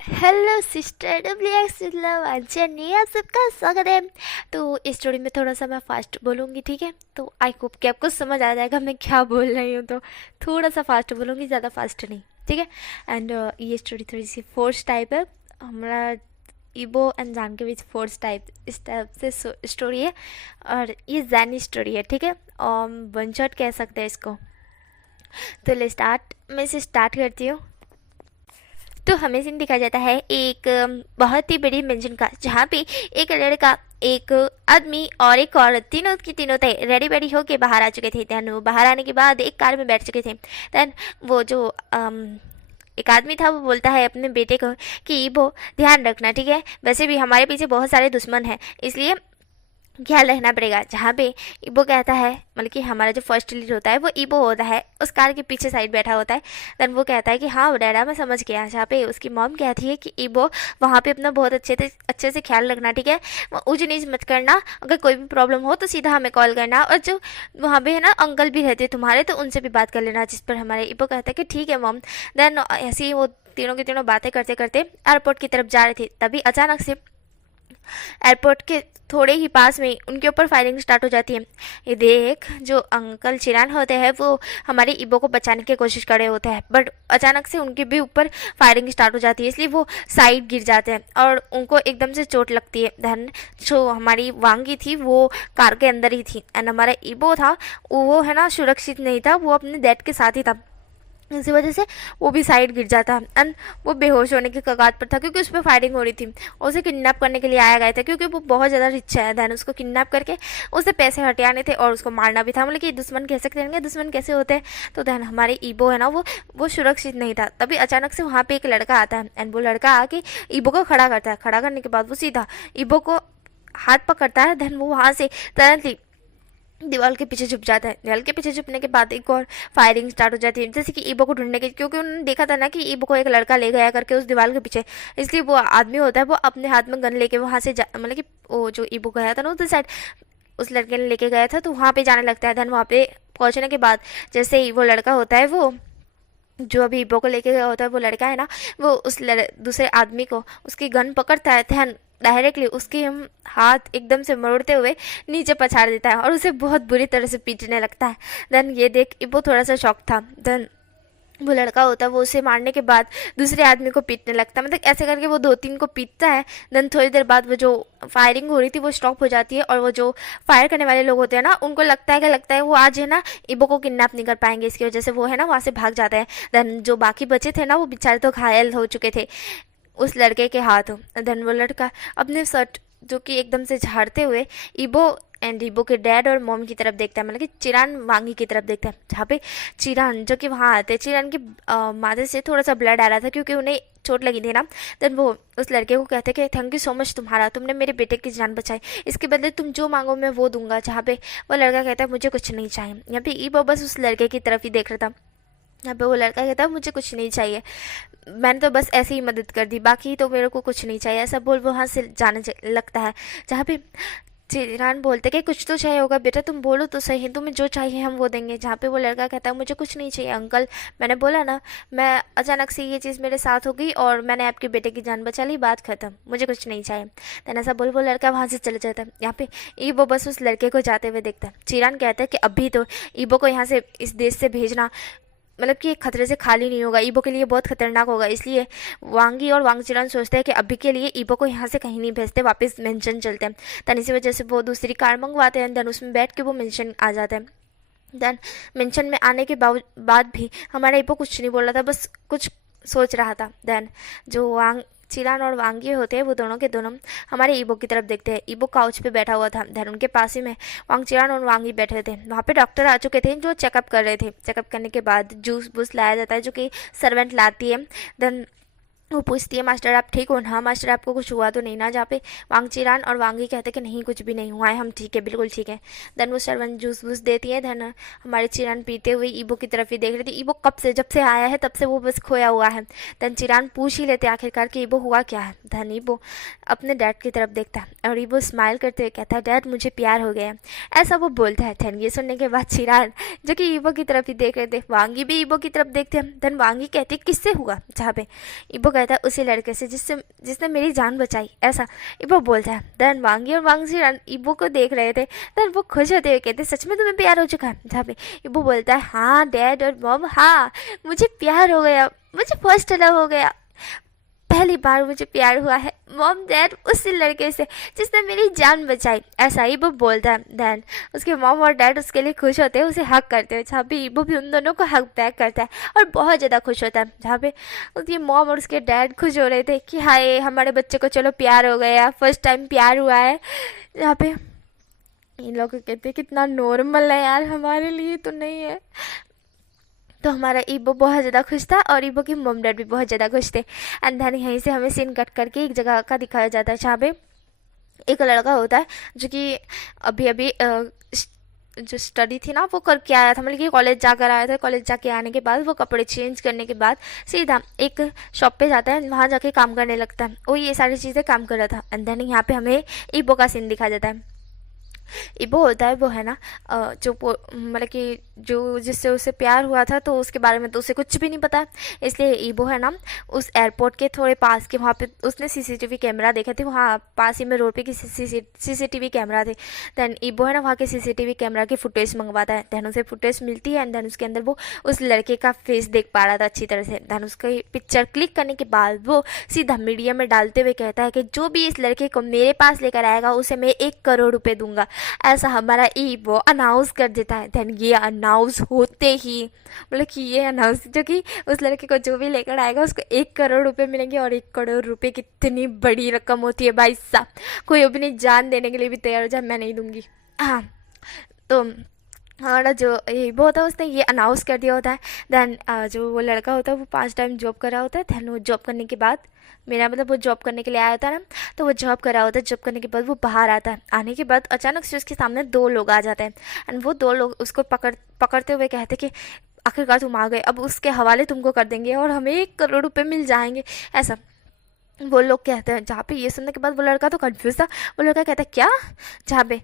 Hello sister WX वांचनी, आप सबका स्वागत है। तो इस स्टोरी में थोड़ा सा मैं फास्ट बोलूँगी, ठीक है? तो आई होप कि आपको समझ आ जाएगा मैं क्या बोल रही हूँ। तो थोड़ा सा फास्ट बोलूँगी, ज़्यादा फास्ट नहीं, ठीक है? एंड ये स्टोरी थोड़ी सी फोर्स टाइप है। हमारा इबो एंड जान के बीच फोर्स टाइप इस टाइप से स्टोरी है। और ये जैनी स्टोरी है, ठीक है? वन शॉट कह सकते हैं इसको। तो ले स्टार्ट, मैं इसे स्टार्ट करती हूँ। तो हमें सीन दिखाया जाता है एक बहुत ही बड़ी मेंशन का, जहाँ पे एक लड़का, एक आदमी और एक औरत, तीनों की तीनों थे रेडी बेडी होके बाहर आ चुके थे। देन वो बाहर आने के बाद एक कार में बैठ चुके थे। देन वो जो एक आदमी था वो बोलता है अपने बेटे को कि वो ध्यान रखना, ठीक है? वैसे भी हमारे पीछे बहुत सारे दुश्मन हैं, इसलिए ख्याल रखना पड़ेगा। जहाँ पे ईबो कहता है, मतलब कि हमारा जो फर्स्ट लीड होता है वो ईबो होता है, उस कार के पीछे साइड बैठा होता है। देन वो कहता है कि हाँ डैडा मैं समझ गया। जहाँ पे उसकी मॉम कहती है कि ईबो वहाँ पे अपना बहुत अच्छे से ख्याल रखना, ठीक है? ऊँच नीच मत करना, अगर कोई भी प्रॉब्लम हो तो सीधा हमें कॉल करना। और जो वहाँ पे है ना अंकल भी रहते तुम्हारे, तो उनसे भी बात कर लेना। जिस पर हमारे ईबो कहता है कि ठीक है मॉम। देन ऐसे ही वो तीनों की तीनों बातें करते करते एयरपोर्ट की तरफ जा रहे थे। तभी अचानक से एयरपोर्ट के थोड़े ही पास में उनके ऊपर फायरिंग स्टार्ट हो जाती है। ये देख जो अंकल चिरान होते हैं वो हमारे ईबो को बचाने की कोशिश कर रहे होते हैं, बट अचानक से उनके भी ऊपर फायरिंग स्टार्ट हो जाती है, इसलिए वो साइड गिर जाते हैं और उनको एकदम से चोट लगती है। धन जो हमारी वांगी थी वो कार के अंदर ही थी, एंड हमारा ईबो था वो है ना सुरक्षित नहीं था, वो अपने डैड के साथ ही था। इसी वजह से वो भी साइड गिर जाता एंड वो बेहोश होने के कगार पर था, क्योंकि उस पर फायरिंग हो रही थी। उसे किडनैप करने के लिए आया गया था, क्योंकि वो बहुत ज़्यादा रिच है। देन उसको किडनैप करके उसे पैसे हटियाने थे और उसको मारना भी था। मतलब कि दुश्मन कह सकते हैं, दुश्मन कैसे होते हैं। तो देन हमारे ईबो है ना वो सुरक्षित नहीं था। तभी अचानक से वहाँ पे एक लड़का आता है एंड वो लड़का आके ईबो को खड़ा करता है। खड़ा करने के बाद वो सीधा ईबो को हाथ पकड़ता है। देन वो वहाँ से तुरंत ही दीवार के पीछे छुप जाता है। दीवार के पीछे छुपने के बाद एक और फायरिंग स्टार्ट हो जाती है, जैसे कि ईबो को ढूंढने की, क्योंकि उन्होंने देखा था ना कि ईबो को एक लड़का ले गया करके उस दीवार के पीछे। इसलिए वो आदमी होता है वो अपने हाथ में गन लेके वहाँ से मतलब कि वो जो ईबो गया था ना उस साइड, उस लड़के ने लेके गया था, तो वहाँ पे जाने लगता है। देन वहाँ पे पहुँचने के बाद जैसे ही वो लड़का होता है, वो जो अभी ईबो को लेके गया होता है वो लड़का है ना, वो उस दूसरे आदमी को उसकी गन पकड़ता है। ध्यान डायरेक्टली उसकी हम हाथ एकदम से मरोड़ते हुए नीचे पछाड़ देता है और उसे बहुत बुरी तरह से पीटने लगता है। देन ये देख ईबो थोड़ा सा शॉक था। देन वो लड़का होता है वो उसे मारने के बाद दूसरे आदमी को पीटने लगता है, मतलब ऐसे करके वो दो तीन को पीटता है। देन थोड़ी देर बाद वो जो फायरिंग हो रही थी वो स्टॉप हो जाती है और वो जो फायर करने वाले लोग होते हैं ना उनको लगता है वो आज है ना ईबो को किडनैप नहीं कर पाएंगे, इसकी वजह से वो है ना वहाँ से भाग जाते हैं। देन जो बाकी बचे थे ना वो बेचारे तो घायल हो चुके थे उस लड़के के हाथों। देन वो लड़का अपने शर्ट जो कि एकदम से झाड़ते हुए ईबो एंड ईबो के डैड और मॉम की तरफ देखता है, मतलब कि चिरान वांगी की तरफ देखता है। जहाँ पे चिरान जो कि वहाँ आते, चिरान के माथे से थोड़ा सा ब्लड आ रहा था क्योंकि उन्हें चोट लगी थी ना। देन वो उस लड़के को कहते कि थैंक यू सो मच तुम्हारा, तुमने मेरे बेटे की जान बचाई, इसके बदले तुम जो मांगो मैं वो दूंगा। जहाँ पे वो लड़का कहता है मुझे कुछ नहीं चाहिए। यहाँ पे ईबो बस उस लड़के की तरफ ही देख रहा था। यहाँ पे वो लड़का कहता है मुझे कुछ नहीं चाहिए, मैंने तो बस ऐसे ही मदद कर दी, बाकी तो मेरे को कुछ नहीं चाहिए, ऐसा बोल वो वहाँ से जाने लगता है। जहाँ पे चिरान बोलते कि कुछ तो चाहिए होगा बेटा, तुम बोलो तो सही, तुम्हें जो चाहिए हम वो देंगे। जहाँ पे वो लड़का कहता है मुझे कुछ नहीं चाहिए अंकल, मैंने बोला ना, मैं अचानक से ये चीज़ मेरे साथ हो गई और मैंने आपके बेटे की जान बचा ली, बात खत्म, मुझे कुछ नहीं चाहिए। देन ऐसा बोल वो लड़का वहाँ से चले जाता है। यहाँ पे ईबो बस उस लड़के को जाते हुए देखता है। चिरान कहता है कि अभी तो ईबो को यहाँ से इस देश से भेजना मतलब कि खतरे से खाली नहीं होगा, ईबो के लिए बहुत खतरनाक होगा, इसलिए वांगी और वांगचिरान सोचते हैं कि अभी के लिए ईबो को यहाँ से कहीं नहीं भेजते, वापस मेंशन चलते हैं। देन इसी वजह से वो दूसरी कार मंगवाते हैं। देन उसमें बैठ के वो मेंशन आ जाता है। देन मेंशन में आने के बाद भी हमारा ईबो कुछ नहीं बोल रहा था, बस कुछ सोच रहा था। देन जो वांग चिरान और वांगी होते हैं वो दोनों के दोनों हमारे ईबो की तरफ देखते हैं। ईबो काउच पे बैठा हुआ था। देन उनके पास ही में वांग चिरान और वांगी बैठे थे। वहाँ पे डॉक्टर आ चुके थे जो चेकअप कर रहे थे। चेकअप करने के बाद जूस वूस लाया जाता है जो कि सर्वेंट लाती है। देन वो पूछती है मास्टर आप ठीक हो ना, मास्टर आपको कुछ हुआ तो नहीं ना। जहाँ पे वांगचिरान और वांगी कहते कि नहीं कुछ भी नहीं हुआ है, हम ठीक है बिल्कुल ठीक है। देन वो सर्वेंट जूस वूस देती है। देन हमारे चिरान पीते हुए ईबो की तरफ ही देख रही थी। ईबो कब से जब से आया है तब से वो बस खोया हुआ है। देन चिरान पूछ ही लेते आखिरकार कि ईबो हुआ क्या है। देन ईबो अपने डैड की तरफ देखता है और ईबो स्माइल करते हुए कहता है डैड मुझे प्यार हो गया है, ऐसा वो बोलता है। देन ये सुनने के बाद चिरान जो कि ईबो की तरफ ही देख रहे थे, वांगी भी ईबो की तरफ देखते हैं। देन वांगी कहती है किससे हुआ। जहाँ पे ईबो कहता है उसी लड़के से जिससे जिसने मेरी जान बचाई, ऐसा इबो बोलता है। देन वांगी और वांगजी इबो को देख रहे थे। देन वो खुश होते हुए कहते सच में तुम्हें प्यार हो चुका है? जहाँ पे इबो बोलता है हाँ डैड और मॉम, हाँ मुझे प्यार हो गया, मुझे फर्स्ट लव हो गया, पहली बार मुझे प्यार हुआ है मॉम डैड उसी लड़के से जिसने मेरी जान बचाई, ऐसा ही वो बोलता है। देन उसके मॉम और डैड उसके लिए खुश होते हैं, उसे हक करते हैं, जहाँ पे वो भी उन दोनों को हक बैक करता है और बहुत ज़्यादा खुश होता है। जहाँ पे उसकी मॉम और उसके डैड खुश हो रहे थे कि हाय हमारे बच्चे को चलो प्यार हो गया, फर्स्ट टाइम प्यार हुआ है। जहाँ पे इन लोग कहते हैं कितना नॉर्मल है यार, हमारे लिए तो नहीं है। तो हमारा ईबो बहुत ज़्यादा खुश था और ईबो की मॉम डैड भी बहुत ज़्यादा खुश थे। एंड देन यहीं से हमें सीन कट करके एक जगह का दिखाया जाता है, जहाँ पे एक लड़का होता है जो कि अभी अभी जो स्टडी थी ना वो करके आया था, मतलब कि कॉलेज जाकर आया था। कॉलेज जाके आने के बाद वो कपड़े चेंज करने के बाद सीधा एक शॉप पे जाता है, वहाँ जाके काम करने लगता है। वो ये सारी चीज़ें काम कर रहा था। एंड देन यहाँ पे हमें ईबो का सीन दिखाया जाता है। इबो होता है वो है ना जो मतलब कि जो जिससे उसे प्यार हुआ था तो उसके बारे में तो उसे कुछ भी नहीं पता है। इसलिए इबो है ना उस एयरपोर्ट के थोड़े पास के वहाँ पे उसने सीसीटीवी कैमरा देखे थे, वहाँ पास ही में रोड पे की सीसीटीवी कैमरा थे। देन इबो है ना वहाँ के सीसीटीवी कैमरा की फुटेज मंगवाता है। देन उसे फुटेज मिलती है एंड देन उसके अंदर वो उस लड़के का फेस देख पा रहा था अच्छी तरह से। देन उसकी पिक्चर क्लिक करने के बाद वो सीधा मीडिया में डालते हुए कहता है कि जो भी इस लड़के को मेरे पास लेकर आएगा उसे मैं 1 करोड़ रुपए दूंगा, ऐसा हमारा ईबो अनाउंस कर देता है। देन ये अनाउंस होते ही मतलब कि ये अनाउंस जो कि उस लड़के को जो भी लेकर आएगा उसको 1 करोड़ रुपए मिलेंगे। और 1 करोड़ रुपए कितनी बड़ी रकम होती है भाई साहब, कोई अपनी जान देने के लिए भी तैयार हो जाए, मैं नहीं दूंगी। हाँ तो हमारा जो ईबो होता है उसने ये अनाउंस कर दिया होता है। देन जो वो लड़का होता है वो 5 टाइम जॉब कर रहा होता है। देन वो जॉब करने के बाद मेरा मतलब वो जॉब करने के लिए आया होता है ना, तो वो जॉब कर रहा होता है। जॉब करने के बाद वो बाहर आता है। आने के बाद अचानक से उसके सामने 2 लोग आ जाते हैं एंड वो 2 लोग उसको पकड़ते हुए कहते हैं कि आखिरकार तुम आ गए, अब उसके हवाले तुमको कर देंगे और हमें 1 करोड़ रुपए मिल जाएंगे, ऐसा वो लोग कहते हैं। जहाँ पे ये सुनने के बाद वो लड़का तो कंफ्यूज था। वो लड़का कहता है क्या, जहाँ पे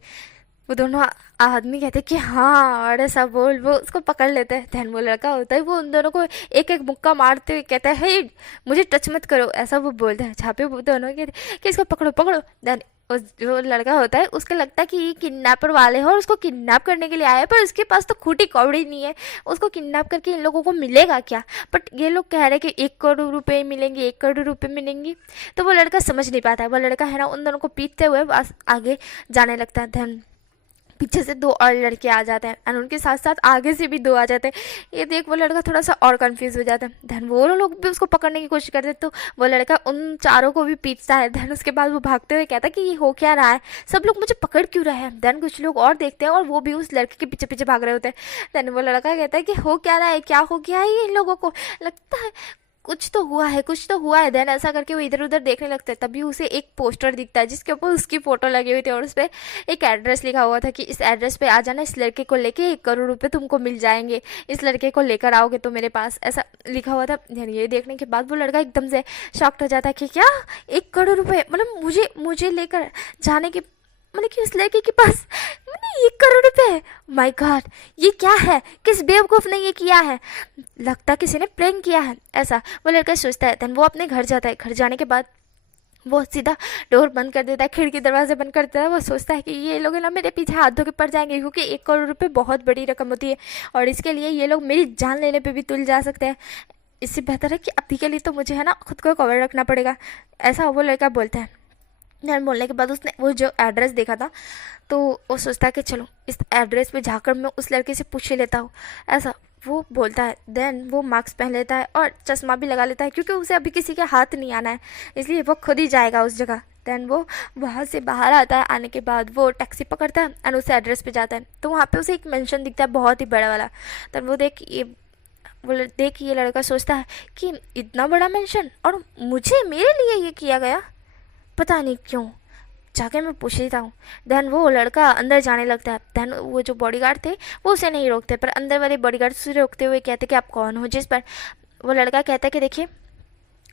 वो दोनों आदमी कहते हैं कि हाँ और ऐसा बोल वो उसको पकड़ लेते हैं। ध्यान वो लड़का होता है वो उन दोनों को एक एक मुक्का मारते हुए कहता है हे मुझे टच मत करो, ऐसा वो बोलता है। जहाँ पे वो दोनों कहते हैं कि इसको पकड़ो पकड़ो। देन उस जो लड़का होता है उसको लगता है कि ये किडनैपर वाले हैं और उसको किडनैप करने के लिए आए हैं, पर उसके पास तो खूटी कौड़ी नहीं है, उसको किडनैप करके इन लोगों को मिलेगा क्या। बट ये लोग कह रहे हैं कि 1 करोड़ रुपए मिलेंगे, 1 करोड़ रुपए मिलेंगे। तो वो लड़का समझ नहीं पाता है। वो लड़का है ना उन दोनों को पीटते हुए आगे जाने लगता है। धन पीछे से 2 और लड़के आ जाते हैं एंड उनके साथ साथ आगे से भी 2 आ जाते हैं। ये देख वो लड़का थोड़ा सा और कंफ्यूज हो जाता है। धन वो लोग भी उसको पकड़ने की कोशिश करते हैं, तो वो लड़का उन चारों को भी पीटता है। धन उसके बाद वो भागते हुए कहता है कि ये हो क्या रहा है, सब लोग मुझे पकड़ क्यों रहे हैं। धन कुछ लोग और देखते हैं और वो भी उस लड़के के पीछे पीछे भाग रहे होते हैं। धन वो लड़का कहता है कि हो क्या रहा है, क्या हो गया है ये इन लोगों को, लगता है कुछ तो हुआ है, कुछ तो हुआ है। देन ऐसा करके वो इधर उधर देखने लगता है। तभी उसे एक पोस्टर दिखता है जिसके ऊपर उसकी फ़ोटो लगी हुई थी और उस पर एक एड्रेस लिखा हुआ था कि इस एड्रेस पे आ जाना, इस लड़के को लेके 1 करोड़ रुपए तुमको मिल जाएंगे, इस लड़के को लेकर आओगे तो मेरे पास, ऐसा लिखा हुआ था। ये देखने के बाद वो लड़का एकदम से शॉक्ड हो जाता है कि क्या 1 करोड़ रुपए, मतलब मुझे लेकर जाने के, मतलब कि उस लड़के के पास मतलब 1 करोड़ रुपए। माय गॉड ये क्या है, किस बेवकूफ़ ने ये किया है, लगता किसी ने प्रैंक किया है, ऐसा वो लड़का सोचता है। देन वो अपने घर जाता है। घर जाने के बाद वो सीधा डोर बंद कर देता है, खिड़की दरवाजे बंद कर देता है। वो सोचता है कि ये लोग ना मेरे पीछे हाथ धो के पड़ जाएंगे, क्योंकि 1 करोड़ रुपए बहुत बड़ी रकम होती है और इसके लिए ये लोग मेरी जान लेने पे भी तुल जा सकते हैं। इससे बेहतर है कि अभी के लिए तो मुझे है ना खुद को कवर रखना पड़ेगा, ऐसा वो लड़का बोलता है। ध्यान बोलने के बाद उसने वो जो एड्रेस देखा था तो वो सोचता है कि चलो इस एड्रेस पे जाकर मैं उस लड़के से पूछ ही लेता हूँ, ऐसा वो बोलता है। देन वो मास्क पहन लेता है और चश्मा भी लगा लेता है, क्योंकि उसे अभी किसी के हाथ नहीं आना है, इसलिए वो खुद ही जाएगा उस जगह। देन वो वहाँ से बाहर आता है। आने के बाद वो टैक्सी पकड़ता है और उस एड्रेस पे जाता है। तो वहाँ पे उसे एक मेंशन दिखता है बहुत ही बड़ा वाला। देन वो देख ये लड़का सोचता है कि इतना बड़ा मेंशन और मेरे लिए ये किया गया, पता नहीं क्यों, जाके मैं पूछ लेता हूँ। देन वो लड़का अंदर जाने लगता है। देन वो जो बॉडीगार्ड थे वो उसे नहीं रोकते, पर अंदर वाले बॉडीगार्ड उसे रोकते हुए कहते कि आप कौन हो। जिस पर वो लड़का कहता है कि देखिए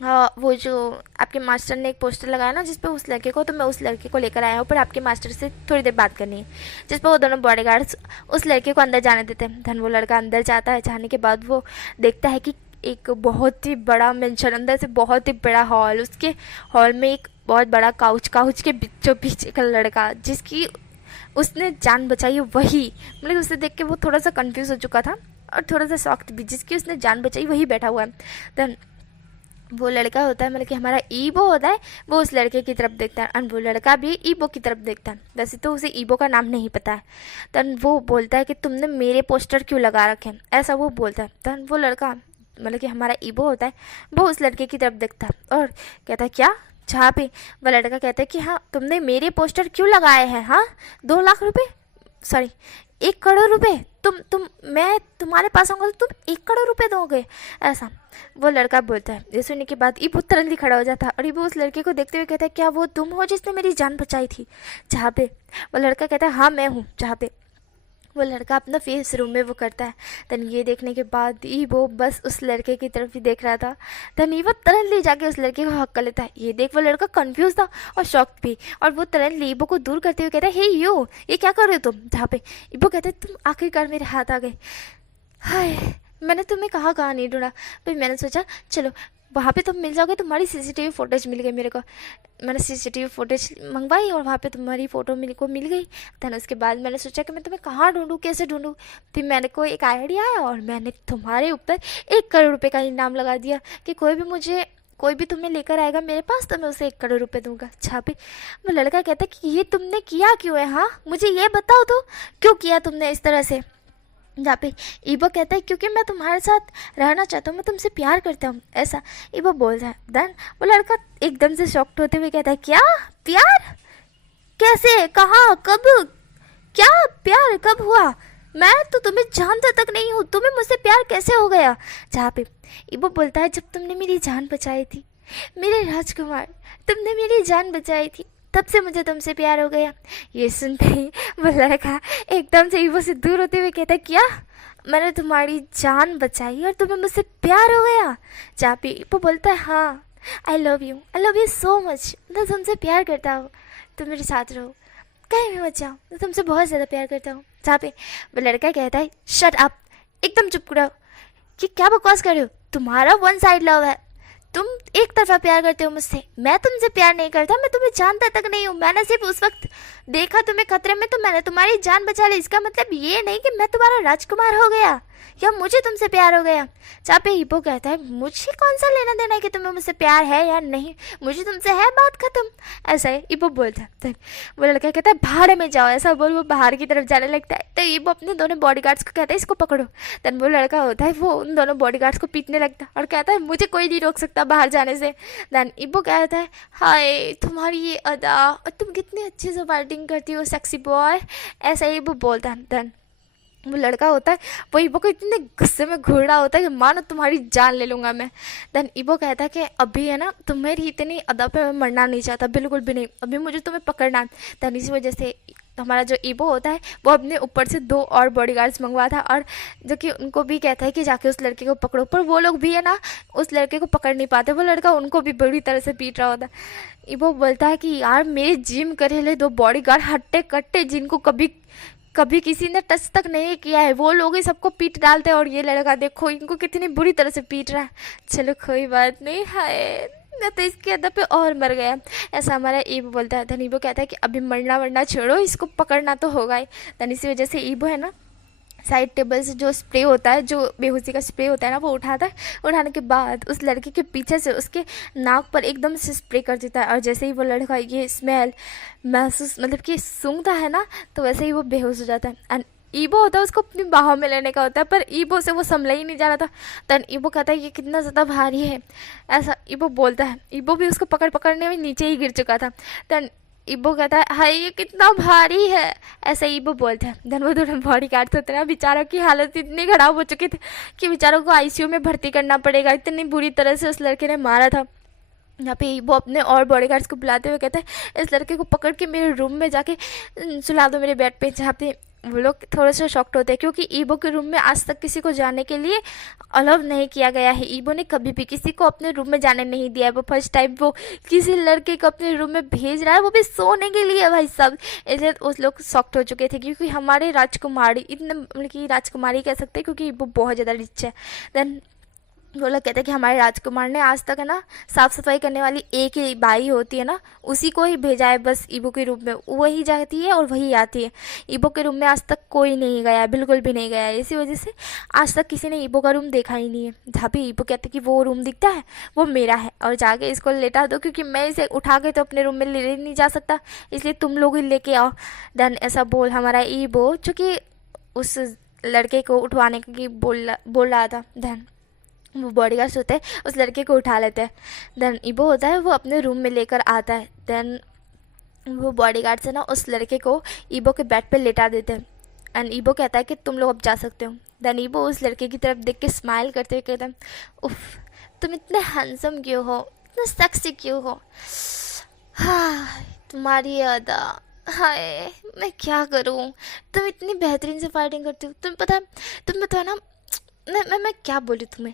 वो जो आपके मास्टर ने एक पोस्टर लगाया ना जिस पे उस लड़के को, तो मैं उस लड़के को लेकर आया हूँ, पर आपके मास्टर से थोड़ी देर बात करनी है। जिस पर वो दोनों बॉडीगार्ड्स उस लड़के को अंदर जाने देते हैं। धन वो लड़का अंदर जाता है। जाने के बाद वो देखता है कि एक बहुत ही बड़ा मेंशन, अंदर से बहुत ही बड़ा हॉल, उसके हॉल में एक बहुत बड़ा काउच, काउच के बीचों बीच एक लड़का जिसकी उसने जान बचाई है वही, मतलब उसे देख के वो थोड़ा सा कंफ्यूज हो चुका था और थोड़ा सा शॉक्ड भी, जिसकी उसने जान बचाई वही बैठा हुआ है। देन वो लड़का होता है, मतलब कि हमारा ईबो होता है, वो उस लड़के की तरफ देखता है और वो लड़का भी ईबो की तरफ देखता है। वैसे तो उसे ईबो का नाम नहीं पता है। तन वो बोलता है कि तुमने मेरे पोस्टर क्यों लगा रखे हैं, ऐसा वो बोलता है। तन वो लड़का, मतलब कि हमारा ईबो होता है, वो उस लड़के की तरफ देखता है और कहता है क्या, जहाँ पे वो लड़का कहता है कि हाँ तुमने मेरे पोस्टर क्यों लगाए हैं, हाँ 2 लाख रुपए, सॉरी 1 करोड़ रुपए, मैं तुम्हारे पास आऊँगा तो तुम 1 करोड़ रुपए दोगे, ऐसा वो लड़का बोलता है। ये सुनने के बाद इबो तुरंत ही खड़ा हो जाता है और इबो उस लड़के को देखते हुए कहता है क्या वो तुम हो जिसने मेरी जान बचाई थी, जहाँ पे वो लड़का कहता है हाँ मैं हूँ, जहाँ पे वो लड़का अपना फेस रूम में वो करता है। तन ये देखने के बाद ईबो बस उस लड़के की तरफ ही देख रहा था। तन ईबो तुरंत ले जाके उस लड़के को हक कर लेता है। ये देख वो लड़का कंफ्यूज था और शॉक्ड भी, और वो तुरंत ईबो को दूर करते हुए कहता है हे यू, ये क्या कर रहे हो तुम, जहाँ पे ईबो कहते हैं तुम आखिरकार मेरे हाथ आ गए, हाय मैंने तुम्हें कहाँ नहीं ढूंढा, फिर मैंने सोचा चलो वहाँ पे तुम मिल जाओगे, तुम्हारी सीसीटीवी फुटेज मिल गई मेरे को, मैंने सीसीटीवी फुटेज मंगवाई और वहाँ पे तुम्हारी फ़ोटो मिल गई। देन उसके बाद मैंने सोचा कि मैं तुम्हें कहाँ ढूंढूँ, कैसे ढूंढूँ, फिर मैंने को एक आइडिया आया और मैंने तुम्हारे ऊपर 1 करोड़ रुपये का इनाम लगा दिया कि कोई भी तुम्हें लेकर आएगा मेरे पास तो मैं उसे 1 करोड़ रुपये दूंगा। छापे वो लड़का कहता है कि ये तुमने किया क्यों है, हाँ मुझे ये बताओ तो, क्यों किया तुमने इस तरह से, जहाँ पे ईबो कहता है क्योंकि मैं तुम्हारे साथ रहना चाहता हूँ, मैं तुमसे प्यार करता हूँ, ऐसा ईबो बोलता है। देन वो लड़का एकदम से शॉक्ड होते हुए कहता है क्या प्यार, कैसे, कहाँ, कब, क्या प्यार कब हुआ, मैं तो तुम्हें जानता तक नहीं हूँ, तुम्हें मुझसे प्यार कैसे हो गया, जहाँ पे ईबो बोलता है जब तुमने मेरी जान बचाई थी, मेरे राजकुमार तुमने मेरी जान बचाई थी, तब से मुझे तुमसे प्यार हो गया। ये सुनते ही वो लड़का एकदम से ईबो से दूर होते हुए कहता है क्या, मैंने तुम्हारी जान बचाई और तुम्हें मुझसे प्यार हो गया, जहाँ पे ईबो बोलता है हाँ I love you so much, मैं तुमसे प्यार करता हूँ, तुम मेरे साथ रहो, कहीं भी मत जाओ, मैं तुमसे बहुत ज़्यादा प्यार करता हूँ। जहाँ पे वो लड़का कहता है शट अप, एकदम चुप रहो, कि क्या बकवास कर रहे हो, तुम्हारा वन साइड लव है, तुम एक तरफा प्यार करते हो मुझसे, मैं तुमसे प्यार नहीं करता, मैं तुम्हें जानता तक नहीं हूँ, मैंने सिर्फ उस वक्त देखा तुम्हें खतरे में तो मैंने तुम्हारी जान बचा ली, इसका मतलब ये नहीं कि मैं तुम्हारा राजकुमार हो गया या मुझे तुमसे प्यार हो गया। जहाँ पे ईबो कहता है मुझे कौन सा लेना देना है कि तुम्हें मुझसे प्यार है या नहीं, मुझे तुमसे है बात खत्म, ऐसा है ईबो बोलता है। वो लड़का कहता है बाहर में जाओ, ऐसा बोल वो बाहर की तरफ जाने लगता है। तो ईबो अपने दोनों बॉडीगार्ड्स को कहता है इसको पकड़ो। देन वो लड़का होता है वो उन दोनों बॉडीगार्ड्स को पीटने लगता है और कहता है मुझे कोई नहीं रोक सकता बाहर जाने से। देन ईबो कहता है हाय तुम्हारी ये अदा, और तुम कितनी अच्छे से फाइटिंग करती हो सेक्सी बॉय, ऐसा ही वो बोलता है। देन वो लड़का होता है वो ईबो को इतने गुस्से में घूर रहा होता है कि मानो तुम्हारी जान ले लूँगा मैं। देन ईबो कहता है कि अभी है ना तुम्हारी इतनी अदा पे मैं मरना नहीं चाहता, बिल्कुल भी नहीं, अभी मुझे तुम्हें पकड़ना है। देन इसी वजह से हमारा जो ईबो होता है वो अपने ऊपर से 2 और बॉडीगार्ड्स मंगवा था, और जो कि उनको भी कहता है कि जाके उस लड़के को पकड़ो, पर वो लोग भी है ना उस लड़के को पकड़ नहीं पाते, वो लड़का उनको भी बुरी तरह से पीट रहा होता है। ईबो बोलता है कि यार मेरे जिम करेले 2 बॉडीगार्ड हट्टे कट्टे जिनको कभी किसी ने टच तक नहीं किया है, वो लोग ही सबको पीट डालते हैं, और ये लड़का देखो इनको कितनी बुरी तरह से पीट रहा है। चलो कोई बात नहीं, हाय मैं तो इसके अदब पे और मर गया, ऐसा हमारा ईबो बोलता है। धन ईबो कहता है कि अभी मरना वरना छोड़ो, इसको पकड़ना तो होगा ही। धन इसी वजह से ईबो है ना साइड टेबल से जो स्प्रे होता है, जो बेहोशी का स्प्रे होता है ना, वो उठाता है। उठाने के बाद उस लड़के के पीछे से उसके नाक पर एकदम से स्प्रे कर देता है, और जैसे ही वो लड़का ये स्मेल महसूस मतलब कि सूंघता है ना, तो वैसे ही वो बेहोश हो जाता है। एंड ईबो होता है उसको अपनी बाहों में लेने का होता है, पर ईबो से वो संभला ही नहीं जा रहा था। तन ईबो कहता है ये कितना ज़्यादा भारी है, ऐसा ईबो बोलता है। ईबो भी उसको पकड़ने में नीचे ही गिर चुका था। तन ईबो कहता है हाय ये कितना भारी है, ऐसे ईबो बोलते हैं। देन वो दोनों बॉडी गार्ड्स होते हैं, बेचारों की हालत इतनी खराब हो चुकी थी कि बेचारों को आईसीयू में भर्ती करना पड़ेगा, इतनी बुरी तरह से उस लड़के ने मारा था। यहाँ पे ईबो अपने और बॉडीगार्ड्स को बुलाते हुए कहता है इस लड़के को पकड़ के मेरे रूम में जाके सुला दो मेरे बेड पे। जहाँ पे वो लोग थोड़े से शॉक्ड होते हैं, क्योंकि ईबो के रूम में आज तक किसी को जाने के लिए अलाउ नहीं किया गया है। ईबो ने कभी भी किसी को अपने रूम में जाने नहीं दिया है। वो फर्स्ट टाइम वो किसी लड़के को अपने रूम में भेज रहा है, वो भी सोने के लिए भाई सब। इसलिए उस लोग शॉक्ड हो चुके थे, क्योंकि हमारे राजकुमारी इतने मतलब कि राजकुमारी कह सकते हैं, क्योंकि वो बहुत ज़्यादा रिच है। देन वो लोग कहते हैं कि हमारे राजकुमार ने आज तक है ना साफ़ सफाई करने वाली एक ही बाई होती है ना, उसी को ही भेजा है बस ईबो के रूम में, वही जाती है और वही आती है। ईबो के रूम में आज तक कोई नहीं गया है, बिल्कुल भी नहीं गया है, इसी वजह से आज तक किसी ने ईबो का रूम देखा ही नहीं है। जहाँ पे ईबो कहते हैं कि वो रूम दिखता है वो मेरा है और जाके इसको लेटा दो, क्योंकि मैं इसे उठा के तो अपने रूम में ले नहीं जा सकता, इसलिए तुम लोग ही लेके आओ। देन ऐसा बोल हमारा ईबो, चूँकि उस लड़के को उठवाने की बोल रहा था, देन वो बॉडीगार्ड्स होते हैं उस लड़के को उठा लेते हैं। देन ईबो होता है वो अपने रूम में लेकर आता है। देन वो बॉडीगार्ड्स है ना उस लड़के को ईबो के बेड पे लेटा देते हैं एंड ईबो कहता है कि तुम लोग अब जा सकते हो। देन ईबो उस लड़के की तरफ देख के स्माइल करते हुए कहता है, उफ तुम इतने हैंडसम क्यों हो, इतने सेक्सी क्यों हो, हाँ तुम्हारी अदा, हाय मैं क्या करूँ, तुम इतनी बेहतरीन से फाइटिंग करती हो, तुम पता है ना, मैं क्या बोलूँ तुम्हें,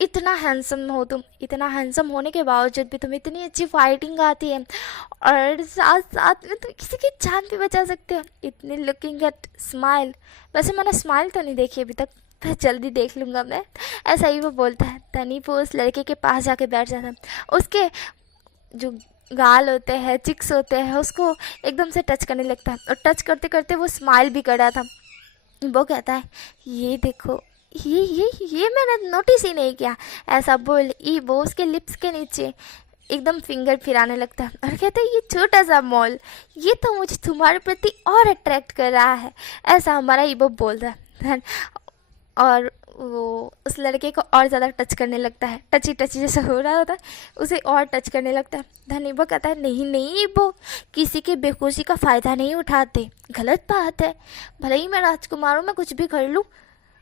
इतना हैंडसम हो तुम, इतना हैंडसम होने के बावजूद भी तुम्हें इतनी अच्छी फाइटिंग आती है और साथ साथ में तुम किसी की जान भी बचा सकते हो, इतनी लुकिंग एट स्माइल। वैसे मैंने स्माइल तो नहीं देखी अभी तक, मैं जल्दी देख लूँगा मैं, ऐसा ही वो बोलता है। तनी वो उस लड़के के पास जाके बैठ जाता है, उसके जो गाल होते हैं, चिक्स होते हैं, उसको एकदम से टच करने लगता है और टच करते करते वो स्माइल भी कर रहा था। वो कहता है ये देखो, ये मैंने नोटिस ही नहीं किया, ऐसा बोल वो उसके लिप्स के नीचे एकदम फिंगर फिराने लगता है और कहता है ये छोटा सा मॉल, ये तो मुझे तुम्हारे प्रति और अट्रैक्ट कर रहा है, ऐसा हमारा ईबो बोल रहा है। और वो उस लड़के को और ज़्यादा टच करने लगता है, टची टची जैसा हो रहा होता है उसे और टच करने लगता है। धन ईबो कहता है नहीं नहीं ईबो, किसी की बेखुशी का फ़ायदा नहीं उठाते, गलत बात है, भले ही मैं राजकुमारों में कुछ भी कर लूँ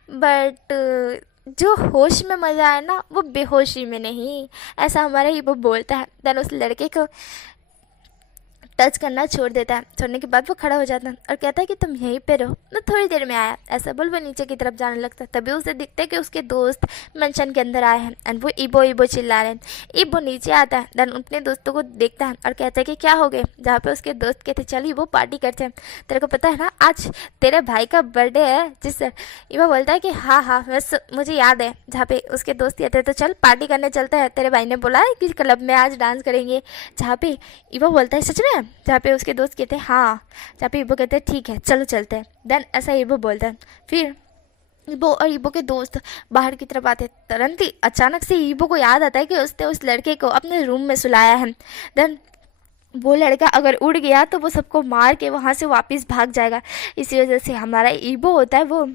बट जो होश में मज़ा है ना वो बेहोशी में नहीं, ऐसा हमारा ईबो बोलता है। देन उस लड़के को टच करना छोड़ देता है, छोड़ने के बाद वो खड़ा हो जाता है और कहता है कि तुम यहीं पे रहो, मैं थोड़ी देर में आया, ऐसा बोल वो नीचे की तरफ जाने लगता है। तभी उसे दिखता है कि उसके दोस्त मेंशन के अंदर आए हैं एंड वो ईबो ईबो चिल्ला रहे हैं। ईबो नीचे आता है, देन अपने दोस्तों को देखता है और कहता है कि क्या हो गए, जहाँ पे उसके दोस्त कहते चल ईबो पार्टी करते हैं, तेरे को पता है ना आज तेरे भाई का बर्थडे है, जिससे ईबो बोलता है कि हाँ हाँ मुझे याद है। जहाँ पे उसके दोस्त कहते हैं तो चल पार्टी करने चलते हैं, तेरे भाई ने बोला है कि क्लब में आज डांस करेंगे। जहाँ पे ईबो बोलता है सच में, जहाँ पे उसके दोस्त कहते हैं हाँ, जहाँ पे ईबो कहते हैं ठीक है चलो चलते हैं। देन ऐसा ईबो बोलता है। फिर ईबो और ईबो के दोस्त बाहर की तरफ आते, तुरंत ही अचानक से ईबो को याद आता है कि उसने उस लड़के को अपने रूम में सुलाया है। देन वो लड़का अगर उड़ गया तो वो सबको मार के वहाँ से वापस भाग जाएगा, इसी वजह से हमारा ईबो होता है वो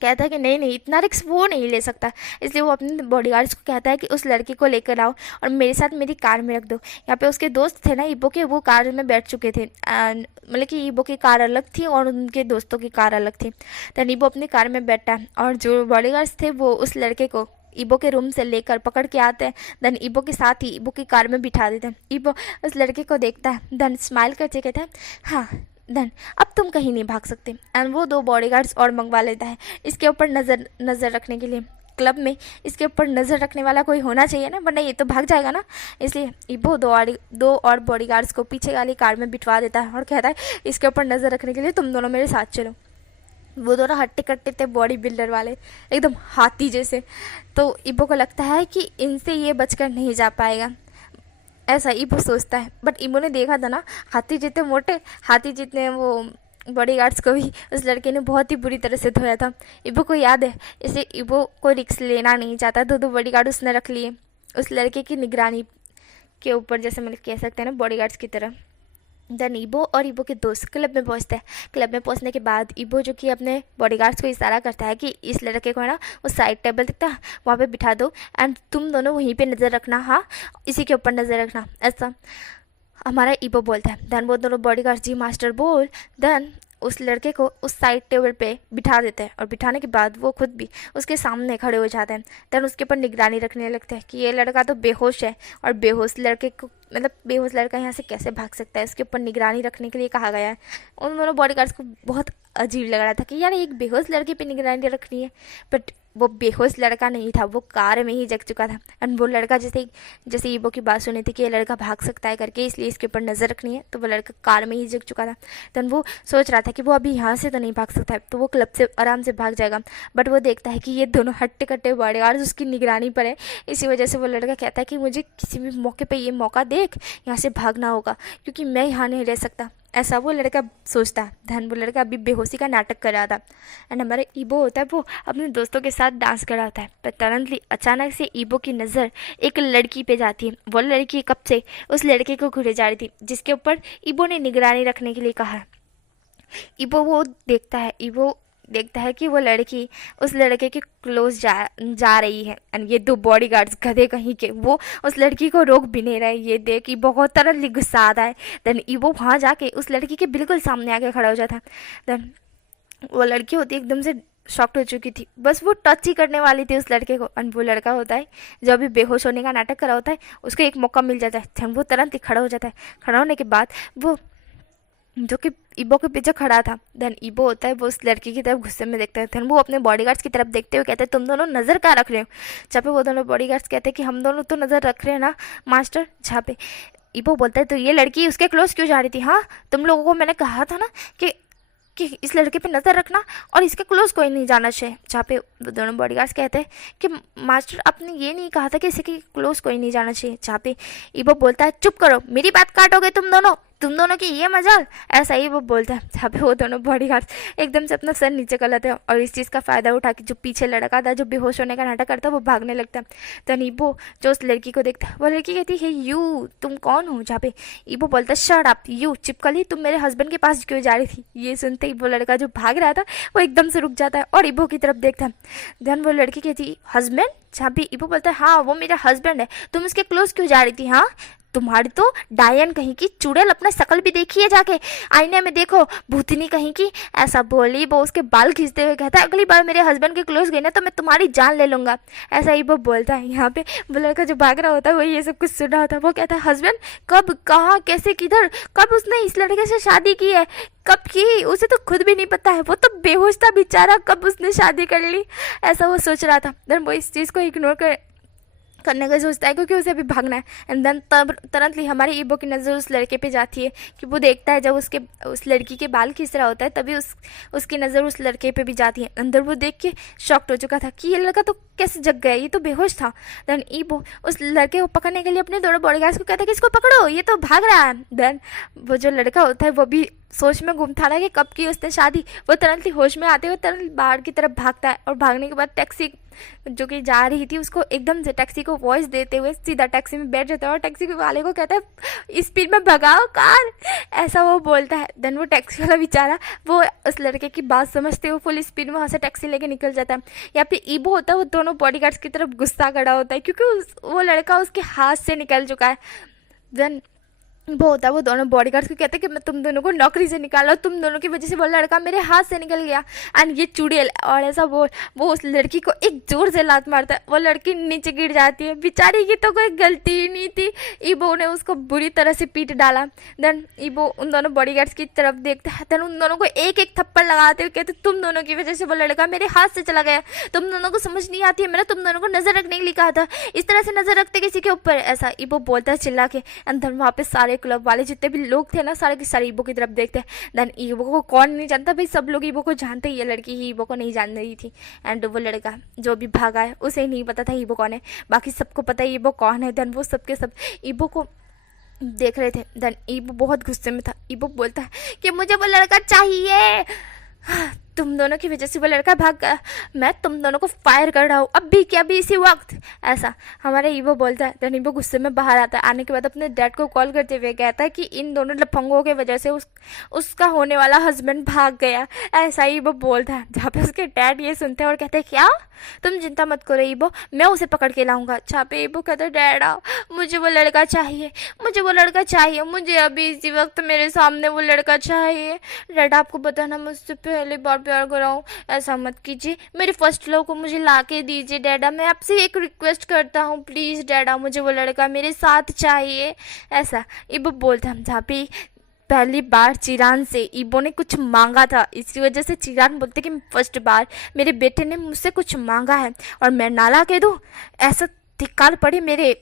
कहता है कि नहीं नहीं इतना रिस्क वो नहीं ले सकता, इसलिए वो अपने बॉडीगार्ड्स को कहता है कि उस लड़के को लेकर आओ और मेरे साथ मेरी कार में रख दो। यहाँ पे उसके दोस्त थे ना ईबो के, वो कार में बैठ चुके थे एंड मतलब कि ईबो की कार अलग थी और उनके दोस्तों की कार अलग थी। तो ईबो अपनी कार में बैठा और जो बॉडीगार्ड्स थे वो उस लड़के को ईबो के रूम से लेकर पकड़ के आते हैं। देन ईबो के साथ ही ईबो की कार में बिठा देते हैं। ईबो उस लड़के को देखता है, देन स्माइल करते कहता है हाँ देन अब तुम कहीं नहीं भाग सकते एंड वो 2 बॉडीगार्ड्स और मंगवा लेता है इसके ऊपर नज़र रखने के लिए। क्लब में इसके ऊपर नज़र रखने वाला कोई होना चाहिए ना, वरना ये तो भाग जाएगा ना, इसलिए ईबो 2 और बॉडीगार्ड्स को पीछे वाली कार में बिठवा देता है और कहता है इसके ऊपर नज़र रखने के लिए तुम दोनों मेरे साथ चलो। वो दोनों हट्टे कट्टे थे, बॉडी बिल्डर वाले, एकदम हाथी जैसे। तो ईबो को लगता है कि इनसे ये बचकर नहीं जा पाएगा, ऐसा ईबो सोचता है। बट ईबो ने देखा था ना हाथी जितने मोटे, हाथी जितने वो बॉडीगार्ड्स को भी उस लड़के ने बहुत ही बुरी तरह से धोया था। ईबो को याद है, इसे ईबो कोई रिस्क लेना नहीं चाहता, 2 बॉडीगार्ड उसने रख लिए उस लड़के की निगरानी के ऊपर, जैसे मतलब कह सकते हैं ना बॉडीगार्ड्स की तरह। देन ईबो और ईबो के दोस्त क्लब में पहुंचते हैं। क्लब में पहुंचने के बाद ईबो जो कि अपने बॉडीगार्ड्स को इशारा करता है कि इस लड़के को है ना वो साइड टेबल दिखता है वहाँ पे बिठा दो एंड तुम दोनों वहीं पे नज़र रखना, हाँ इसी के ऊपर नज़र रखना, ऐसा हमारा ईबो बोलता है। देन वो दोनों बॉडीगार्ड जी मास्टर बोल देन उस लड़के को उस साइड टेबल पे बिठा देते हैं और बिठाने के बाद वो खुद भी उसके सामने खड़े हो जाते हैं। देन उसके ऊपर निगरानी रखने लगते हैं कि ये लड़का तो बेहोश है और बेहोश लड़के को मतलब बेहोश लड़का यहाँ से कैसे भाग सकता है, उसके ऊपर निगरानी रखने के लिए कहा गया है। उन दोनों बॉडीगार्ड्स को बहुत अजीब लग रहा था कि यार एक बेहोश लड़के पे निगरानी रखनी है, बट वो बेहोश लड़का नहीं था, वो कार में ही जग चुका था। एंड वो लड़का जैसे जैसे ईबो की बात सुनी थी कि ये लड़का भाग सकता है करके, इसलिए इसके ऊपर नज़र रखनी है, तो वो लड़का कार में ही जग चुका था। देन वो सोच रहा था कि वो अभी यहाँ से तो नहीं भाग सकता है, तो वो क्लब से आराम से भाग जाएगा। बट वो देखता है कि ये दोनों हट्टे कट्टे बॉडीगार्ड्स उसकी निगरानी पर है। इसी वजह से वो लड़का कहता है कि मुझे किसी भी मौके पे ये मौका देख, यहाँ से भागना होगा, क्योंकि मैं यहाँ नहीं रह सकता। ऐसा वो लड़का सोचता है। धन वो लड़का अभी बेहोशी का नाटक कर रहा था। एंड हमारे ईबो होता है, वो अपने दोस्तों के साथ डांस कर रहा होता है। पर तुरंतली अचानक से ईबो की नज़र एक लड़की पे जाती है। वो लड़की कब से उस लड़के को घूरे जा रही थी जिसके ऊपर ईबो ने निगरानी रखने के लिए कहा है। ईबो देखता है कि वो लड़की उस लड़के के क्लोज जा रही है। एंड ये दो बॉडीगार्ड्स गधे कहीं के, वो उस लड़की को रोक भी नहीं रहे। ये देख ईबो बहुत तरह गुस्सा आता है। देन ईबो वहाँ जाके उस लड़की के बिल्कुल सामने आके खड़ा हो जाता है। देन वो लड़की होती एकदम से शॉक्ड हो चुकी थी, बस वो टच ही करने वाली थी उस लड़के को। एंड वो लड़का होता है जो अभी बेहोश होने का नाटक कर रहा होता है, उसको एक मौका मिल जाता है। देन वो तुरंत ही खड़ा हो जाता है। खड़ा होने के बाद वो जो कि ईबो के पीछे खड़ा था, देन ईबो होता है वो उस लड़की की तरफ गुस्से में देखता है। देन वो अपने बॉडीगार्ड्स की तरफ देखते हुए कहते हैं तुम दोनों नज़र क्या रख रहे हो। जहाँ पे वो दोनों बॉडीगार्ड्स कहते हैं कि हम दोनों तो नज़र रख रहे हैं ना मास्टर। जहाँ पे ईबो बोलता है तो ये लड़की उसके क्लोज क्यों जा रही थी। हाँ, तुम लोगों को मैंने कहा था ना कि इस लड़के पे नज़र रखना और इसके क्लोज कोई नहीं जाना चाहिए। जहाँ पे दोनों बॉडीगार्ड्स कहते हैं कि मास्टर आपने ये नहीं कहा था कि इसके क्लोज कोई नहीं जाना चाहिए। जहाँ पे ईबो बोलता है चुप करो, मेरी बात काटोगे तुम दोनों की ये मजाल। ऐसा ही वो बोलता है। जहाँ पे वो दोनों बॉडीगार्ड्स एकदम से अपना सर नीचे कर लेते हैं और इस चीज़ का फ़ायदा उठा के जो पीछे लड़का था जो बेहोश होने का नाटक करता है वो भागने लगता है। तो ईबो जो उस लड़की को देखता है, वो लड़की कहती है यू तुम कौन हो। जहाँ पे ईबो बोलता है शट अप यू चिपकली, तुम मेरे हस्बैंड के पास क्यों जा रही थी। ये सुनते ही वो लड़का जो भाग रहा था वो एकदम से रुक जाता है और ईबो की तरफ देखता है। देन वो लड़की कहती है हस्बैंड। जहाँ पे ईबो बोलता है हाँ वो मेरा हस्बैंड है, तुम उसके क्लोज क्यों जा रही थी। हाँ, तुम्हारी तो डायन कहीं की चुड़ैल, अपना शकल भी देखिए जाके आईने में देखो, भूतनी कहीं की। ऐसा बोली वो उसके बाल खींचते हुए कहता है अगली बार मेरे हस्बैंड के क्लोज गई ना तो मैं तुम्हारी जान ले लूँगा। ऐसा ही वो बोलता है। यहाँ पे वो लड़का जो भाग रहा होता है वो ये सब कुछ सुन रहा होता है। वो कहता है हस्बैंड कब, कहाँ, कैसे, किधर, कब उसने इस लड़के से शादी की है, कब की, उसे तो खुद भी नहीं पता है, वो तो बेहोश था बेचारा, कब उसने शादी कर ली। ऐसा वो सोच रहा था। देन वो इस चीज़ को इग्नोर करने का सोचता है क्योंकि उसे अभी भागना है। एंड देन तब तुरंतली हमारी ईबो की नज़र उस लड़के पे जाती है कि वो देखता है जब उस लड़की के बाल खींच रहा होता है तभी उसकी नज़र उस लड़के पे भी जाती है। अंदर वो देख के शॉक्ड हो चुका था कि ये लड़का तो कैसे जग गया, ये तो बेहोश था। देन ईबो उस लड़के को पकड़ने के लिए अपने दोनों बॉडीगार्ड्स को कहता है कि इसको पकड़ो, ये तो भाग रहा है। देन वो जो लड़का होता है वो भी सोच में गुम था कि कब की उसने शादी। वो तुरंत ही होश में आते हुए तुरंत बाहर की तरफ भागता है और भागने के बाद टैक्सी जो कि जा रही थी उसको एकदम से टैक्सी को वॉइस देते हुए सीधा टैक्सी में बैठ जाता है और टैक्सी के वाले को कहता है स्पीड में भगाओ कार। ऐसा वो बोलता है। देन वो टैक्सी वाला बेचारा वो उस लड़के की बात समझते हुए फुल स्पीड में वहाँ से टैक्सी लेके निकल जाता है। यहाँ पे ईबो होता है वो दोनों बॉडीगार्ड्स की तरफ गुस्सा खड़ा होता है क्योंकि वो लड़का उसके हाथ से निकल चुका है। देन वो होता है वो दोनों बॉडीगार्ड्स को कहते हैं कि मैं तुम दोनों को नौकरी से निकाला, तुम दोनों की वजह से वो लड़का मेरे हाथ से निकल गया एंड ये चुड़ैल। और ऐसा वो उस लड़की को एक जोर से लात मारता है, वो लड़की नीचे गिर जाती है। बेचारी की तो कोई गलती ही नहीं थी, ईबो ने उसको बुरी तरह से पीट डाला। देन ईबो उन दोनों बॉडीगार्ड्स की तरफ देखता है। देन उन दोनों को एक एक थप्पड़ लगाते हुए कहते तुम दोनों की वजह से वो लड़का मेरे हाथ से चला गया, तुम दोनों को समझ नहीं आती है, मैंने तुम दोनों को नजर रखने के लिए कहा था, इस तरह से नजर रखते किसी के ऊपर। ऐसा ईबो बोलता है चिल्ला के। एंड देन वहाँ पे सारे क्लब वाले जितने भी लोग थे ना सारे के सारे ईबो की तरफ देखते हैं। देन ईबो को कौन नहीं जानता भाई, सब लोग ईबो को जानते, ये लड़की ही ईबो को नहीं जान रही थी। एंड वो लड़का जो भी भागा है उसे नहीं पता था ईबो कौन है, बाकी सबको पता है ईबो कौन है। देन वो सबके सब ईबो को देख रहे थे। देन ईबो बहुत गुस्से में था। ईबो बोलता है कि मुझे वो लड़का चाहिए, तुम दोनों की वजह से वो लड़का भाग गया, मैं तुम दोनों को फायर कर रहा हूँ अभी के अभी इसी वक्त। ऐसा हमारे ईबो बोलता है। देन ईबो गुस्से में बाहर आता है। आने के बाद अपने डैड को कॉल करते हुए कहता है कि इन दोनों लफंगों की वजह से उसका होने वाला हस्बैंड भाग गया। ऐसा ही वो बोलता है। जहाँ पे उसके डैड ये सुनते हैं और कहते हैं क्या, तुम चिंता मत करो ईबो, मैं उसे पकड़ के लाऊंगा। जहाँ पे ईबो कहता है डैड आओ, मुझे वो लड़का चाहिए, मुझे वो लड़का चाहिए, मुझे अभी इसी वक्त मेरे सामने वो लड़का चाहिए। डैड आपको बताना मुझसे पहली बार प्यार कर रहा हूँ, ऐसा मत कीजिए, मेरे फर्स्ट लव को मुझे ला के दीजिए डैडा, मैं आपसे एक रिक्वेस्ट करता हूँ प्लीज़ डैडा, मुझे वो लड़का मेरे साथ चाहिए। ऐसा ईबो बोलता है। जहाँ पे पहली बार चिरान से ईबो ने कुछ मांगा था, इसकी वजह से चिरान बोलते कि फर्स्ट बार मेरे बेटे ने मुझसे कुछ मांगा है और मैं नाला कह दूँ, ऐसा धिक्कार पड़े मेरे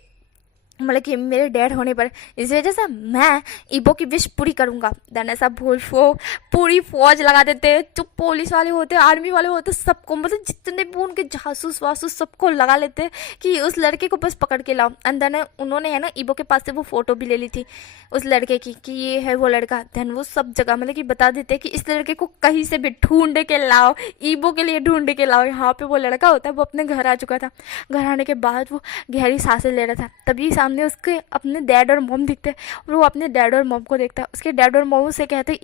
मतलब कि मेरे डैड होने पर, इस वजह से मैं ईबो की विश पूरी करूँगा। देन ऐसा बोल वो पूरी फौज लगा देते हैं, जो पुलिस वाले होते हैं, आर्मी वाले होते हैं, सबको मतलब जितने भी उनके जासूस वासूस सबको लगा लेते हैं कि उस लड़के को बस पकड़ के लाओ। एंड देन उन्होंने है ना ईबो के पास से वो फ़ोटो भी ले ली थी उस लड़के की कि ये है वो लड़का। देन वो सब जगह मतलब कि बता देते हैं कि इस लड़के को कहीं से भी ढूंढ के लाओ, ईबो के लिए ढूंढ के लाओ। यहाँ पे वो लड़का होता है वो अपने घर आ चुका था। घर आने के बाद वो गहरी सांसें ले रहा था, तभी सामने उसके अपने डैड और मॉम दिखते और वो अपने डैड और मॉम को देखता है। उसके डैड और मॉम से कहते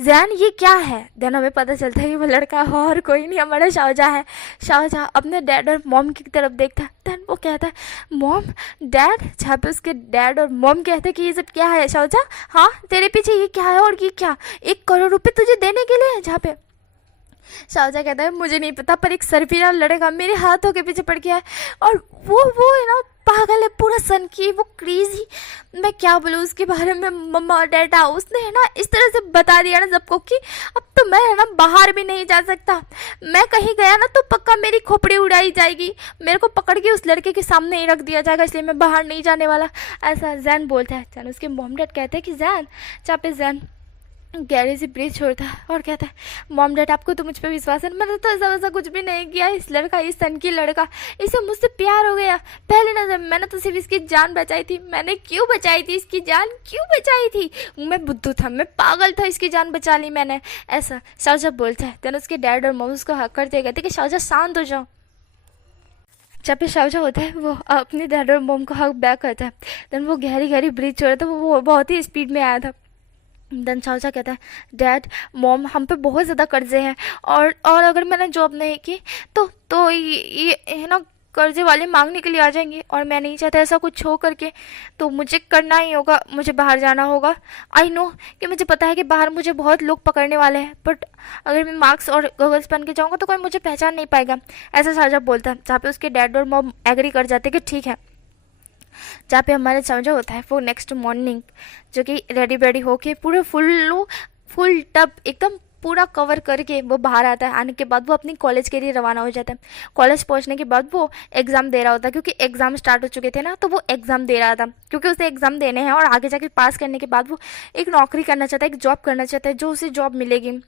जैन ये क्या है। देन हमें पता चलता है कि वो लड़का और कोई नहीं हमारा शाहजहाँ है। शाहजहाँ अपने डैड और मॉम की तरफ देखता है। देन वो कहता है मॉम डैड, जहाँ पे उसके डैड और मॉम कहते हैं कि ये सब क्या है शाहजहाँ, हाँ तेरे पीछे ये क्या है और ये क्या 1 करोड़ रुपए तुझे देने के लिए। जहाँ पे शाहजहाँ कहता है मुझे नहीं पता पर एक सरफिरा लड़का मेरे हाथों के पीछे पड़ गया है और वो है ना पागल है, पूरा सन की वो क्रेजी, मैं क्या बोलूँ उसके बारे में। मम्मा डैडा उसने है ना इस तरह से बता दिया ना सबको कि अब तो मैं है ना बाहर भी नहीं जा सकता, मैं कहीं गया ना तो पक्का मेरी खोपड़ी उड़ाई जाएगी, मेरे को पकड़ के उस लड़के के सामने ही रख दिया जाएगा, इसलिए मैं बाहर नहीं जाने वाला। ऐसा जैन बोलता है। जैन उसके मॉम डैड कहते हैं कि जैन, जहाँ पे जैन गहरे से ब्रीथ छोड़ता है और कहता है मॉम डैड आपको तो मुझ पे विश्वास है, मैंने तो ऐसा वैसा कुछ भी नहीं किया। इस लड़का, इस सन की लड़का, इसे मुझसे प्यार हो गया पहले नजर, मैंने तो सिर्फ इसकी जान बचाई थी। मैंने क्यों बचाई थी इसकी जान, क्यों बचाई थी, मैं बुद्धू था, मैं पागल था, इसकी जान बचा ली मैंने। ऐसा शाहजहाँ बोलता है। देन उसके डैड और मॉम उसको हक करते कहते कि शाहजहाँ शांत हो जाओ। जब भी शाहजहाँ होता है वो अपने डैड और मॉम को हक बैक करता है। देन वो गहरी गहरी ब्रीथ छोड़ा था, वो बहुत ही स्पीड में आया था। देन शाहजहाँ कहता है डैड मॉम हम पे बहुत ज़्यादा कर्जे हैं और अगर मैंने जॉब नहीं की तो ये है ना कर्जे वाले मांगने के लिए आ जाएंगे और मैं नहीं चाहता ऐसा कुछ हो करके, तो मुझे करना ही होगा, मुझे बाहर जाना होगा। आई नो कि मुझे पता है कि बाहर मुझे बहुत लोग पकड़ने वाले हैं, बट अगर मैं मार्क्स और गॉगल्स पहन के जाऊँगा तो कोई मुझे पहचान नहीं पाएगा। ऐसा शाहजहाँ बोलता है, जहाँ पे उसके डैड और मॉम एग्री कर जाते कि ठीक है। जहाँ पे हमारा समझा होता है वो नेक्स्ट मॉर्निंग जो कि रेडी वेडी होके पूरे फुल टब एकदम पूरा कवर करके वो बाहर आता है। आने के बाद वो अपनी कॉलेज के लिए रवाना हो जाता है। कॉलेज पहुंचने के बाद वो एग्ज़ाम दे रहा होता है, क्योंकि एग्ज़ाम स्टार्ट हो चुके थे ना, तो वो एग्ज़ाम दे रहा था क्योंकि उसे एग्ज़ाम देने हैं और आगे जाके पास करने के बाद वो एक नौकरी करना चाहता है, एक जॉब करना चाहता है जो उसे जॉब मिलेगी।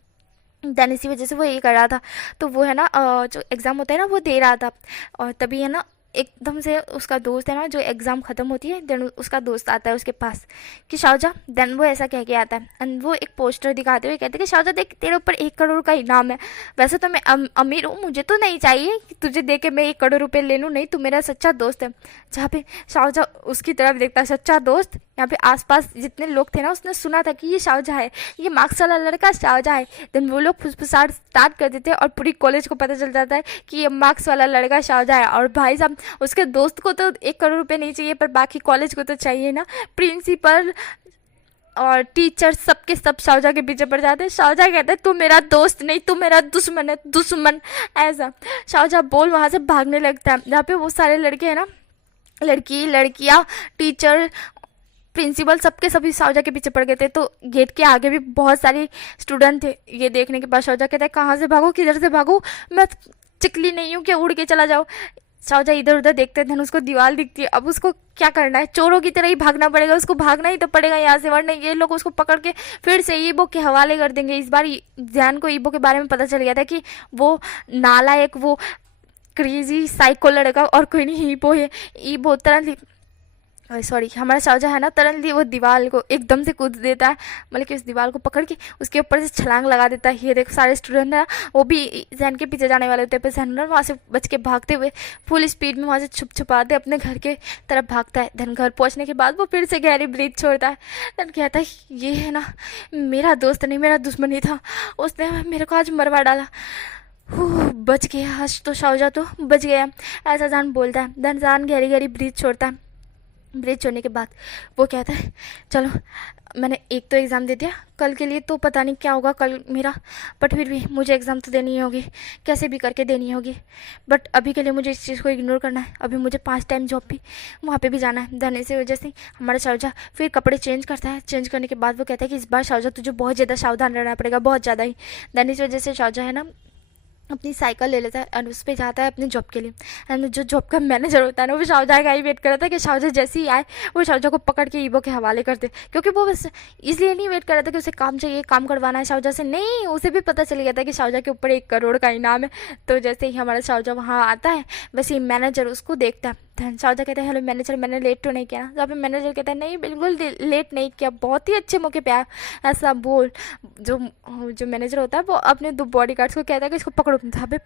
देन इसी वजह से वो ये कर रहा था। तो वो है ना जो एग्ज़ाम होता है ना वो दे रहा था और तभी है ना एकदम से उसका दोस्त है ना, जो एग्ज़ाम ख़त्म होती है देन उसका दोस्त आता है उसके पास कि शाहजहाँ। देन वो ऐसा कह के आता है एंड वो एक पोस्टर दिखाते हुए कहते हैं कि शाहजहाँ देख तेरे ऊपर 1 करोड़ का इनाम है। वैसे तो मैं अमीर हूँ, मुझे तो नहीं चाहिए कि तुझे दे के मैं 1 करोड़ रुपये ले लूँ, नहीं तू मेरा सच्चा दोस्त है। जहाँ पे शाहजहाँ उसकी तरफ देखता है, सच्चा दोस्त। यहाँ पे आसपास जितने लोग थे ना उसने सुना था कि ये शाहजहाँ है, ये मार्क्स वाला लड़का शाहजहाँ है। देन वो लोग फुसफुसाहट स्टार्ट कर देते हैं और पूरी कॉलेज को पता चल जाता है कि ये मार्क्स वाला लड़का शाहजहाँ है। और भाई साहब उसके दोस्त को तो 1 करोड़ रुपये नहीं चाहिए पर बाकी कॉलेज को तो चाहिए ना। प्रिंसिपल और टीचर सबके सब शाहजहाँ के पीछे पड़ जाते हैं। शाहजहाँ कहते हैं तू मेरा दोस्त नहीं, तू मेरा दुश्मन है, दुश्मन। ऐसा शाहजहाँ बोल वहाँ से भागने लगता है। जहाँ पे वो सारे लड़के हैं ना, लड़कियाँ, टीचर, प्रिंसिपल सबके सभी शाहजहाँ के पीछे पड़ गए थे। तो गेट के आगे भी बहुत सारे स्टूडेंट थे। ये देखने के बाद शाहजहाँ कहता है कहाँ से भागो, किधर से भागो, मैं चिकली नहीं हूँ कि उड़ के चला जाओ। शाहजहाँ इधर उधर देखते हैं, उसको दीवार दिखती है। अब उसको क्या करना है, चोरों की तरह ही भागना पड़ेगा, उसको भागना ही तो पड़ेगा यहाँ से, वरना ये लोग उसको पकड़ के फिर से ईबो के हवाले कर देंगे। इस बार जैन को ईबो के बारे में पता चल गया था कि वो नालायक, वो क्रेजी साइको लड़का और कोई नहीं ईबो है। ईबो तरह सॉरी हमारा शाहजहाँ है ना, तरंतली वो दीवार को एकदम से कूद देता है, मतलब कि उस दीवार को पकड़ के उसके ऊपर से छलांग लगा देता है। ये देखो सारे स्टूडेंट है वो भी जैन के पीछे जाने वाले होते हैं, पर जैन वहाँ से बच के भागते हुए फुल स्पीड में वहाँ से छुपाते अपने घर के तरफ भागता है। धन घर पहुँचने के बाद वो फिर से गहरी ब्रीथ छोड़ता है। धन कहता है ये है ना मेरा दोस्त नहीं, मेरा दुश्मन ही था, उसने मेरे को आज मरवा डाला। बच गया आज तो, शाहजहाँ तो बच गया। ऐसा जान बोलता है। धन जान गहरी गहरी ब्रीथ छोड़ता है ब्रिज होने के बाद वो कहता है चलो, मैंने एक तो एग्ज़ाम दे दिया, कल के लिए तो पता नहीं क्या होगा कल मेरा, बट फिर भी मुझे एग्ज़ाम तो देनी ही होगी, कैसे भी करके देनी होगी। बट अभी के लिए मुझे इस चीज़ को इग्नोर करना है, अभी मुझे 5 टाइम जॉब भी वहाँ पे भी जाना है। धन इसी वजह से हमारा शाहजहाँ फिर कपड़े चेंज करता है। चेंज करने के बाद वो कहता है कि इस बार शाहजहाँ तुझे बहुत ज़्यादा सावधान रहना पड़ेगा, बहुत ज़्यादा ही। धन इस वजह से शाहजहाँ है ना अपनी साइकिल ले लेता है एंड उस पर जाता है अपने जॉब के लिए। एंड जो जॉब का मैनेजर होता है ना, वो शाहजहाँ का ही वेट कर रहा था कि शाहजहाँ जैसे ही आए वो शाहजहाँ को पकड़ के ईबो के हवाले कर दे, क्योंकि वो बस इसलिए नहीं वेट कर रहा था कि उसे काम चाहिए, काम करवाना है शाहजहाँ से, नहीं, उसे भी पता चल गया था कि शाहजहाँ के ऊपर 1 करोड़ का इनाम है। तो जैसे ही हमारा शाहजहाँ वहाँ आता है, वैसे ही मैनेजर उसको देखता है। शाहजहाँ कहते हैं हेलो मैनेजर, मैंने लेट तो नहीं किया ना? जहाँ पे मैनेजर कहता है नहीं बिल्कुल लेट नहीं किया, बहुत ही अच्छे मौके पे आया, ऐसा बोल। जो जो मैनेजर होता है वो अपने 2 बॉडीगार्ड्स को कहता है कि इसको पकड़ो। जहाँ पे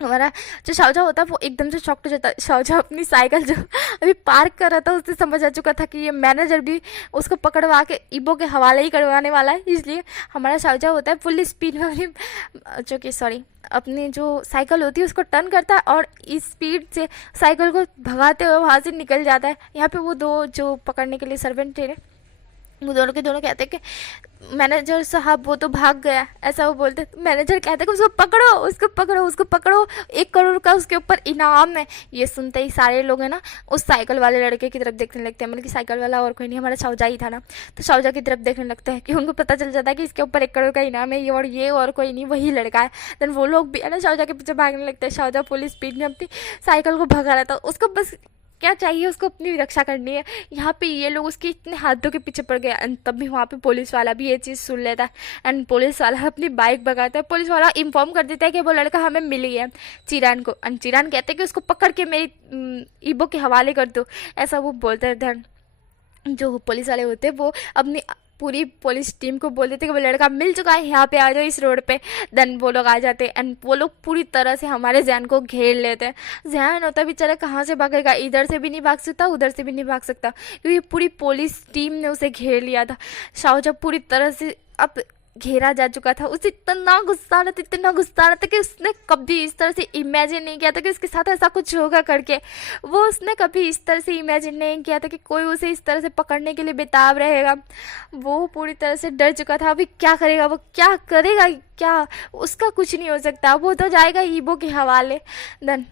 हमारा जो शाहजहाँ होता है वो एकदम से शॉक्ड हो जाता है। शाहजहाँ अपनी साइकिल जो अभी पार्क कर रहा था उससे समझ आ चुका था कि ये मैनेजर भी उसको पकड़वा के ईबो के हवाले ही करवाने वाला है, इसलिए हमारा शाहजहाँ होता है फुल स्पीड में अपनी जो कि सॉरी अपनी जो साइकिल होती है उसको टर्न करता है और इस स्पीड से साइकिल को भगाते हुए वहाँ से निकल जाता है। यहाँ पे वो 2 जो पकड़ने के लिए सर्वेंट थे, वो दोनों के दोनों कहते हैं कि मैनेजर साहब वो तो भाग गया, ऐसा वो बोलते। मैनेजर कहते हैं कि उसको पकड़ो, उसको पकड़ो, उसको पकड़ो, 1 करोड़ का उसके ऊपर इनाम है। ये सुनते ही सारे लोग है ना उस साइकिल वाले लड़के की तरफ देखने लगते हैं, मतलब कि साइकिल वाला और कोई नहीं हमारा शाहजहाँ ही था ना, तो शाहजहाँ की तरफ देखने लगता है कि उनको पता चल जाता है कि इसके ऊपर 1 करोड़ का इनाम है, ये और कोई नहीं वही लड़का है। देन वो लोग भी है ना शाहजहाँ के पीछे भागने लगते हैं। शाहजहाँ पुलिस स्पीड में अपनी साइकिल को भगा रहा था, उसको बस क्या चाहिए, उसको अपनी रक्षा करनी है। यहाँ पे ये लोग उसके इतने हाथों के पीछे पड़ गए एंड तब भी वहाँ पे पुलिस वाला भी ये चीज़ सुन लेता है एंड पुलिस वाला अपनी बाइक भगाता है। पुलिस वाला इन्फॉर्म कर देता है कि वो लड़का हमें मिल गया है चिरान को, एंड चिरान कहते हैं कि उसको पकड़ के मेरी ईबो के हवाले कर दो, ऐसा वो बोलते हैं। जो पुलिस वाले होते हैं वो अपनी पूरी पुलिस टीम को बोल देते कि वो लड़का मिल चुका है, यहाँ पे आ जाओ इस रोड पे। देन वो लोग आ जाते हैं एंड वो लोग पूरी तरह से हमारे जैन को घेर लेते हैं। जैन होता बेचारा कहाँ से भागेगा, इधर से भी नहीं भाग सकता, उधर से भी नहीं भाग सकता, क्योंकि पूरी पुलिस टीम ने उसे घेर लिया था। शाहजहाँ पूरी तरह से अब घेरा जा चुका था। उसे इतना गुस्सा आ रहा था, इतना गुस्सा आ रहा था कि उसने कभी इस तरह से इमेजिन नहीं किया था कि उसके साथ ऐसा कुछ होगा करके। वो उसने कभी इस तरह से इमेजिन नहीं किया था कि कोई उसे इस तरह से पकड़ने के लिए बेताब रहेगा। वो पूरी तरह से डर चुका था। अभी क्या करेगा, वो क्या करेगा, क्या उसका कुछ नहीं हो सकता, वो तो जाएगा ईबो के हवाले। देन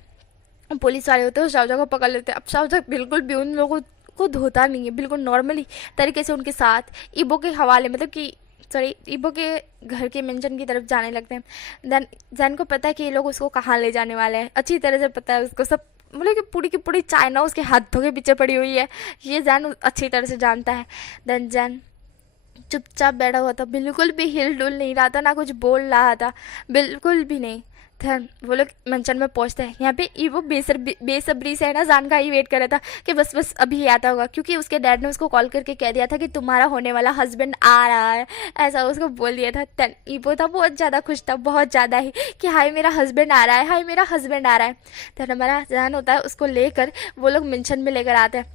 पुलिस वाले होते हैं शाहजहाँ को पकड़ लेते हैं। अब शाहजहाँ बिल्कुल भी उन लोगों को धोता नहीं है, बिल्कुल नॉर्मली तरीके से उनके साथ ईबो के हवाले, मतलब कि सॉरी ईबो के घर के मेंशन की तरफ जाने लगते हैं। देन जैन को पता है कि ये लोग उसको कहाँ ले जाने वाले हैं, अच्छी तरह से पता है उसको सब, मतलब कि पूरी की पूरी चाइना उसके हाथों के पीछे पड़ी हुई है, ये जैन अच्छी तरह से जानता है। देन जैन चुपचाप बैठा हुआ था, बिल्कुल भी हिल डुल नहीं रहा था, ना कुछ बोल रहा था, बिल्कुल भी नहीं। धन वो लोग मंचन में पहुंचते हैं। यहाँ पे वो बेसब्री से है ना जान का ही वेट कर रहा था कि बस बस अभी ही आता होगा, क्योंकि उसके डैड ने उसको कॉल करके कह दिया था कि तुम्हारा होने वाला हस्बैंड आ रहा है, ऐसा उसको बोल दिया था। तन ईबो था बहुत ज़्यादा खुश था, बहुत ज़्यादा ही, कि हाय मेरा हस्बैंड आ रहा है, हाय मेरा हस्बैंड आ रहा है। तन हमारा जान होता है उसको लेकर वो लोग मंचन में लेकर आते हैं।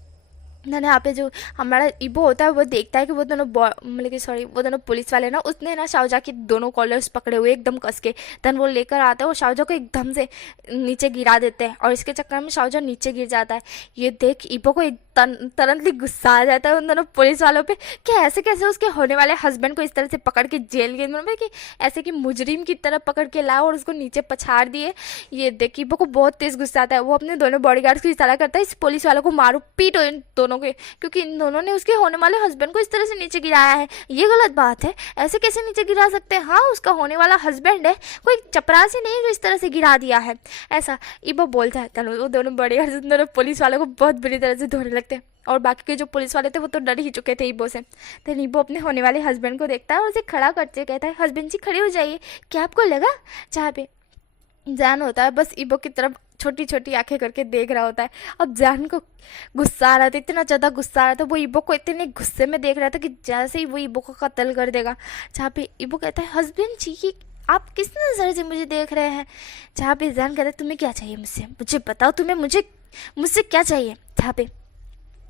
ना यहाँ पे जो हमारा ईबो होता है वो देखता है कि वो दोनों मतलब कि सॉरी वो दोनों पुलिस वाले ना, उसने ना शाहजहाँ के दोनों कॉलर्स पकड़े हुए एकदम कस के। देन वो लेकर आता है और शाहजहाँ को एकदम से नीचे गिरा देते हैं और इसके चक्कर में शाहजहाँ नीचे गिर जाता है। ये देख ईबो को तुरंत गुस्सा आ जाता है उन दोनों पुलिस वालों पे कि ऐसे कैसे उसके होने वाले हस्बैंड को इस तरह से पकड़ के जेल के, मतलब कि ऐसे कि मुजरिम की तरह पकड़ के लाए और उसको नीचे पछाड़ दिए। ये देख ईबो को बहुत तेज गुस्सा आता है। वो अपने दोनों बॉडीगार्ड्स को इशारा करता है इस पुलिस वालों को मारो, पीटो इन दोनों के, क्योंकि इन दोनों ने उसके होने वाले हस्बैंड को इस तरह से नीचे गिराया है, ये गलत बात है, ऐसे कैसे नीचे गिरा सकते हैं। हाँ उसका होने वाला हस्बैंड है, कोई चपरासी नहीं जो इस तरह से गिरा दिया है, ऐसा ईबो बोलता है। वो दोनों बॉडीगार्ड्स दोनों पुलिस वालों को बहुत बुरी तरह से धोने लगते हैं और बाकी के जो पुलिस वाले थे वो तो डर ही चुके थे ईबो से। तो ईबो अपने होने वाले हस्बैंड को देखता है और उसे खड़ा करते कहता है हस्बैंड जी खड़े हो जाइए, क्या आपको लगा। जहाँ पे जान होता है बस ईबो की तरफ छोटी छोटी आंखें करके देख रहा होता है। अब जान को गुस्सा आ रहा था, इतना ज़्यादा गुस्सा आ रहा था, वो ईबो को इतने गुस्से में देख रहा था कि जैसे ही वो ईबो को कत्ल कर देगा। जहाँ पे ईबो कहता है हस्बैंड जी आप किस नज़र से मुझे देख रहे हैं। जहाँ पे जान कहता है तुम्हें क्या चाहिए मुझसे, मुझे बताओ तुम्हें मुझसे क्या चाहिए। जहाँ पे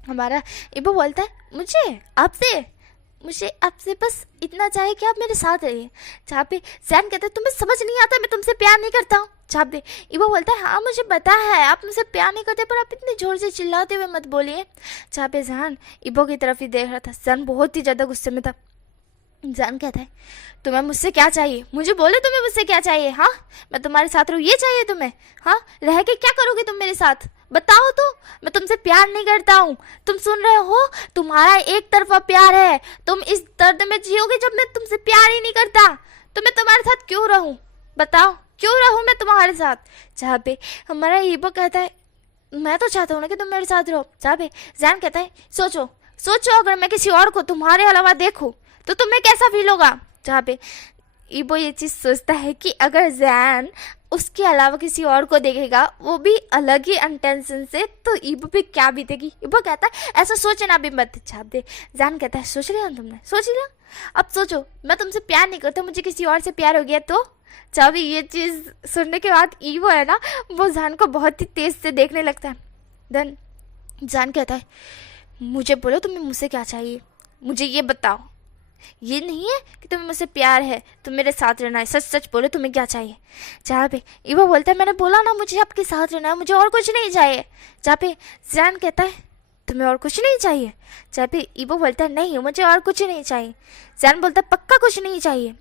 हमारा ईबो बोलता है मुझे आपसे बस इतना चाहिए कि आप मेरे साथ रहिए। जहाँ पे जैन कहता है तुम्हें समझ नहीं आता मैं तुमसे प्यार नहीं करता हूँ। चाप दे। इबो बोलता है हाँ मुझे पता है आप मुझसे प्यार नहीं करते, पर आप इतने जोर से चिल्लाते हुए मत बोलिए। चापे जान इबो की तरफ ही देख रहा था। जान बहुत ही ज़्यादा गुस्से में था। जान कहता है तुम्हें मुझसे क्या चाहिए, मुझे बोलो तुम्हें मुझसे क्या चाहिए। हाँ मैं तुम्हारे साथ रहूँ ये चाहिए तुम्हें? हाँ रह के क्या करोगे तुम मेरे साथ, बताओ तो। मैं तुमसे प्यार नहीं करता हूँ, तुम सुन रहे हो? तुम्हारा एक तरफा प्यार है, तुम इस दर्द में जियोगे जब मैं तुमसे प्यार ही नहीं करता। तो मैं तुम्हारे साथ क्यों रहूँ, बताओ क्यों रहूँ मैं तुम्हारे साथ? जहाँ पे हमारा हीबो कहता है मैं तो चाहता हूँ ना कि तुम मेरे साथ रहो। जहाँ पे जान कहता है सोचो सोचो अगर मैं किसी और को तुम्हारे अलावा देखूँ तो तुम्हें कैसा फील होगा। जहाँ पे इबो ये चीज़ सोचता है कि अगर जैन उसके अलावा किसी और को देखेगा वो भी अलग ही इंटेंशन से, तो इबो पे क्या बीतेगी। इबो कहता है ऐसा सोचना भी मत। छाप दे। जैन कहता है सोच लिया तुमने, सोच लिया? अब सोचो मैं तुमसे प्यार नहीं करता, मुझे किसी और से प्यार हो गया तो? चाबी ये चीज़ सुनने के बाद इबो है ना वो जैन को बहुत ही तेज से देखने लगता है। देन जैन कहता है मुझे बोलो तुम्हें मुझसे क्या चाहिए, मुझे ये बताओ। ये नहीं है कि तुम्हें मुझसे प्यार है, तुम मेरे साथ रहना है, सच सच बोलो तुम्हें क्या चाहिए। जहाँ पे इबो बोलता है मैंने बोला ना मुझे आपके साथ रहना है, मुझे और कुछ नहीं चाहिए। जहाँ पे जैन कहता है तुम्हें और कुछ नहीं चाहिए? जहाँ पे इबो बोलता है नहीं मुझे और कुछ नहीं चाहिए। जैन बोलता है पक्का कुछ नहीं चाहिए?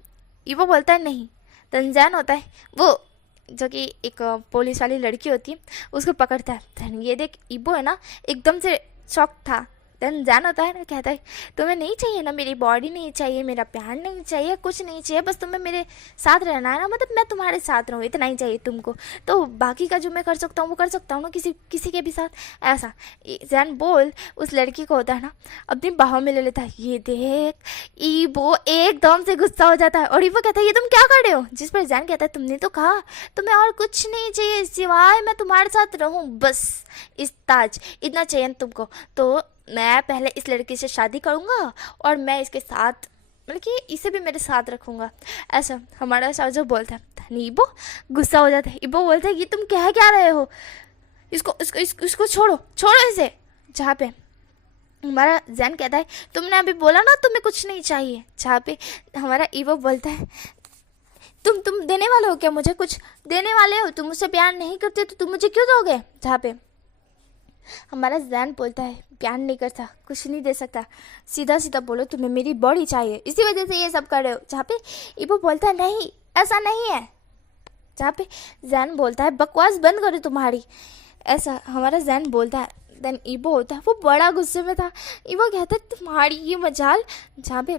इबो बोलता है नहीं। तो जैन होता है वो जो कि एक पुलिस वाली लड़की होती है उसको पकड़ता है। धन ये देख इबो है ना एकदम से शॉक था। देन जैन होता है ना कहता है तुम्हें नहीं चाहिए ना, मेरी बॉडी नहीं चाहिए, मेरा प्यार नहीं चाहिए, कुछ नहीं चाहिए, बस तुम्हें मेरे साथ रहना है ना, मतलब मैं तुम्हारे साथ रहूँ इतना ही चाहिए तुमको, तो बाकी का जो मैं कर सकता हूँ वो कर सकता हूँ ना किसी किसी के भी साथ। ऐसा जैन बोल उस लड़की को होता है ना अपनी बाहों में ले लेता है। ये देख ईबो एकदम से गुस्सा हो जाता है और ईबो कहता है ये तुम क्या कर रहे हो? जिस पर जैन कहता है तुमने तो कहा तुम्हें और कुछ नहीं चाहिए सिवाय मैं तुम्हारे साथ रहूँ, बस इस ताज इतना चाहिए तुमको, तो मैं पहले इस लड़की से शादी करूँगा और मैं इसके साथ मतलब कि इसे भी मेरे साथ रखूँगा। ऐसा हमारा शाहजहाँ बोलता है। इबो गुस्सा हो जाता है। इबो बोलता है ये तुम कह क्या रहे हो, इसको छोड़ो छोड़ो इसे। जहाँ पे हमारा जैन कहता है तुमने अभी बोला ना तुम्हें कुछ नहीं चाहिए। जहाँ पे हमारा इबो बोलता है तुम देने वाले हो क्या, मुझे कुछ देने वाले हो? तुम मुझसे प्यार नहीं करते तो तुम मुझे क्यों दोगे? जहाँ पे हमारा जैन बोलता है प्यार नहीं करता कुछ नहीं दे सकता, सीधा सीधा बोलो तुम्हें मेरी बॉडी चाहिए, इसी वजह से ये सब कर रहे हो। जहाँ पे इबो बोलता है नहीं ऐसा नहीं है। जहाँ पे जैन बोलता है बकवास बंद करो तुम्हारी, ऐसा हमारा जैन बोलता है। देन इबो होता है वो बड़ा गुस्से में था। इबो कहता है तुम्हारी ये मजाल। जहाँ पे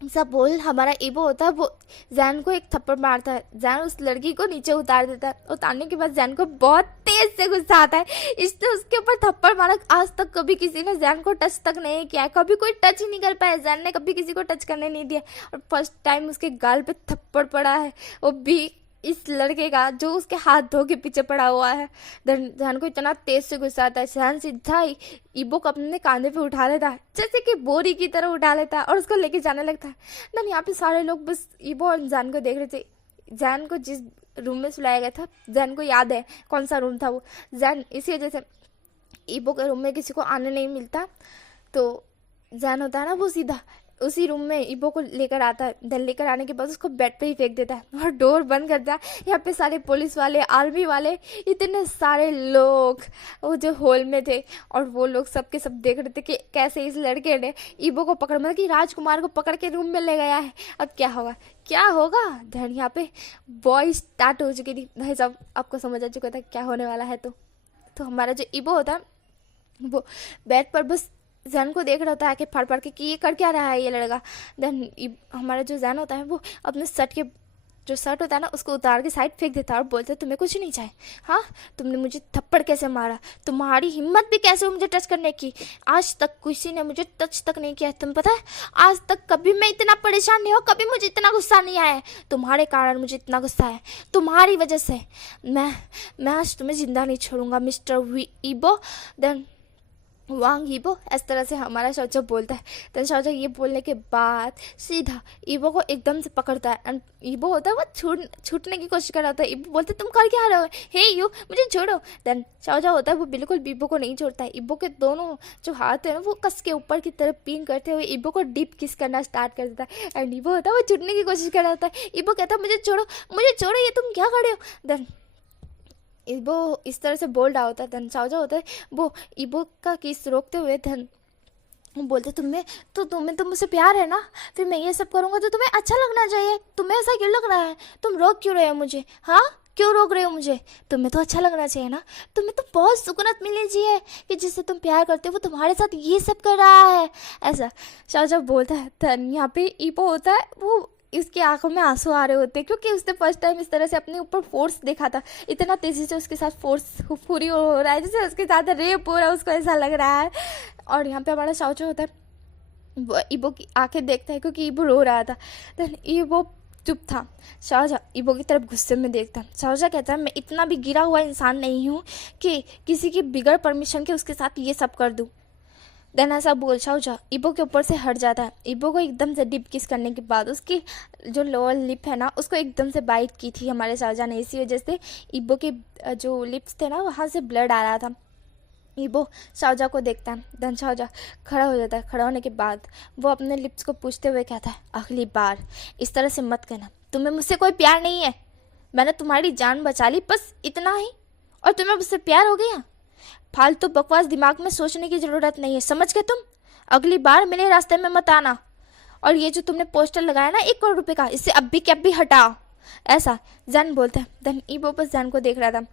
सब बोल हमारा इबो होता है वो जैन को एक थप्पड़ मारता है। जैन उस लड़की को नीचे उतार देता है। उतारने के बाद जैन को बहुत तेज से गुस्सा आता है, इसने उसके ऊपर थप्पड़ मारा। आज तक कभी किसी ने जैन को टच तक नहीं किया, कभी कोई टच ही नहीं कर पाया, जैन ने कभी किसी को टच करने नहीं दिया और फर्स्ट टाइम उसके गाल पे थप्पड़ पड़ा है, वो भी इस लड़के का जो उसके हाथ धो के पीछे पड़ा हुआ है। जैन को इतना तेज से गुस्सा आता है, जैन सीधा ही इबो को अपने कांधे पे उठा लेता है, जैसे कि बोरी की तरह उठा लेता है और उसको लेके जाने लगता है। देन यहाँ पे सारे लोग बस इबो और जैन को देख रहे थे। जैन को जिस रूम में सुलाया गया था जैन को याद है कौन सा रूम था वो। जैन इसी वजह से इबो के रूम में किसी को आने नहीं मिलता, तो जैन होता है ना वो सीधा उसी रूम में इबो को लेकर आता है। देन लेकर आने के बाद उसको बेड पे ही फेंक देता है और डोर बंद करता है। यहाँ पे सारे पुलिस वाले आर्मी वाले इतने सारे लोग वो जो हॉल में थे और वो लोग सब के सब देख रहे थे कि कैसे इस लड़के ने इबो को पकड़ मतलब कि राजकुमार को पकड़ के रूम में ले गया है। अब क्या होगा। देन यहाँ पे बॉय स्टार्ट हो चुकी थी। भाई साहब आपको समझ आ चुका था क्या होने वाला है। तो हमारा जो इबो होता है वो बेड पर बस जैन को देख रहा होता है कि फाड़ फाड़ के कि ये कर क्या रहा है ये लड़का। देन हमारा जो जैन होता है वो अपने शर्ट के जो शर्ट होता है ना उसको उतार के साइड फेंक देता है और बोलता है तुम्हें कुछ नहीं चाहिए? हाँ तुमने मुझे थप्पड़ कैसे मारा, तुम्हारी हिम्मत भी कैसे हो मुझे टच करने की, आज तक किसी ने मुझे टच तक नहीं किया। तुम पता है आज तक कभी मैं इतना परेशान नहीं हुआ, कभी मुझे इतना गुस्सा नहीं आया, तुम्हारे कारण मुझे इतना गुस्सा है, तुम्हारी वजह से मैं आज तुम्हें जिंदा नहीं छोड़ूंगा मिस्टर ईबो। देन वांग ईबो इस तरह से हमारा शाहजहाँ बोलता है। तो शाहजहाँ ये बोलने के बाद सीधा ईबो को एकदम से पकड़ता है एंड ईबो होता है वो छूटने की कोशिश कर रहा था। ईबो बोलते तुम कर क्या रहे हो, हे यू मुझे छोड़ो। देन शाहजहाँ होता है वो बिल्कुल ईबो को नहीं छोड़ता है। ईबो के दोनों जो हाथ है ना वो कस के ऊपर की तरफ पिन करते हुए ईबो को डीप किस करना स्टार्ट कर देता है एंड ईबो होता है वो छूटने की कोशिश कर रहा होता है। ईबो कहता है मुझे छोड़ो ये तुम क्या कर रहे हो। देन ईबो इस तरह से बोल रहा होता है। धन साउजा होता है वो ईबो का किस रोकते हुए धन बोलते तुम्हें तो मुझसे प्यार है ना, फिर मैं ये सब करूँगा तो तुम्हें अच्छा लगना चाहिए, तुम्हें ऐसा क्यों लग रहा है, तुम रोक क्यों रहे हो मुझे, हाँ क्यों रोक रहे हो मुझे, तुम्हें तो अच्छा लगना चाहिए ना, तुम्हें तो बहुत सुकूनत मिलनी चाहिए कि जिससे तुम प्यार करते हो वो तुम्हारे साथ ये सब कर रहा है। ऐसा शाहजहाँ बोलता है। धन यहाँ पे ईबो होता है वो इसकी आंखों में आंसू आ रहे होते हैं क्योंकि उसने फर्स्ट टाइम इस तरह से अपने ऊपर फोर्स देखा था, इतना तेज़ी से उसके साथ फोर्स पूरी हो रहा है जैसे उसके साथ रेप हो रहा है, उसको ऐसा लग रहा है। और यहाँ पे हमारा शाओचो होता है वो ईबो की आंखें देखता है क्योंकि ईबो रो रहा था। देन ईबो चुप था। शाहजहाँ ईबो की तरफ गुस्से में देखता है। शाहजहाँ कहता है मैं इतना भी गिरा हुआ इंसान नहीं हूँ कि किसी की बिगड़ परमिशन के उसके साथ ये सब कर दूँ। देन ऐसा बोल शाहजहाँ ईबो के ऊपर से हट जाता है। ईबो को एकदम से डीप किस करने के बाद उसकी जो लोअर लिप है ना उसको एकदम से बाइट की थी हमारे शाहजहाँ ने, इसी वजह से ईबो के जो लिप्स थे ना वहाँ से ब्लड आ रहा था। ईबो शाहजहाँ को देखता है। देन शाहजहाँ खड़ा हो जाता है। खड़ा होने के बाद वो अपने लिप्स को पूछते हुए कहता है अगली बार इस तरह से मत कहना, तुम्हें मुझसे कोई प्यार नहीं है, मैंने तुम्हारी जान बचा ली बस इतना ही और तुम्हें मुझसे प्यार हो गया। फालतू बकवास दिमाग में सोचने की ज़रूरत नहीं है, समझ गए तुम, अगली बार मेरे रास्ते में मत आना। और ये जो तुमने पोस्टर लगाया ना 1 करोड़ रुपए का, इससे अब भी कैब भी हटाओ। ऐसा जैन बोलता है। देन ईबो बस जैन को देख रहा था।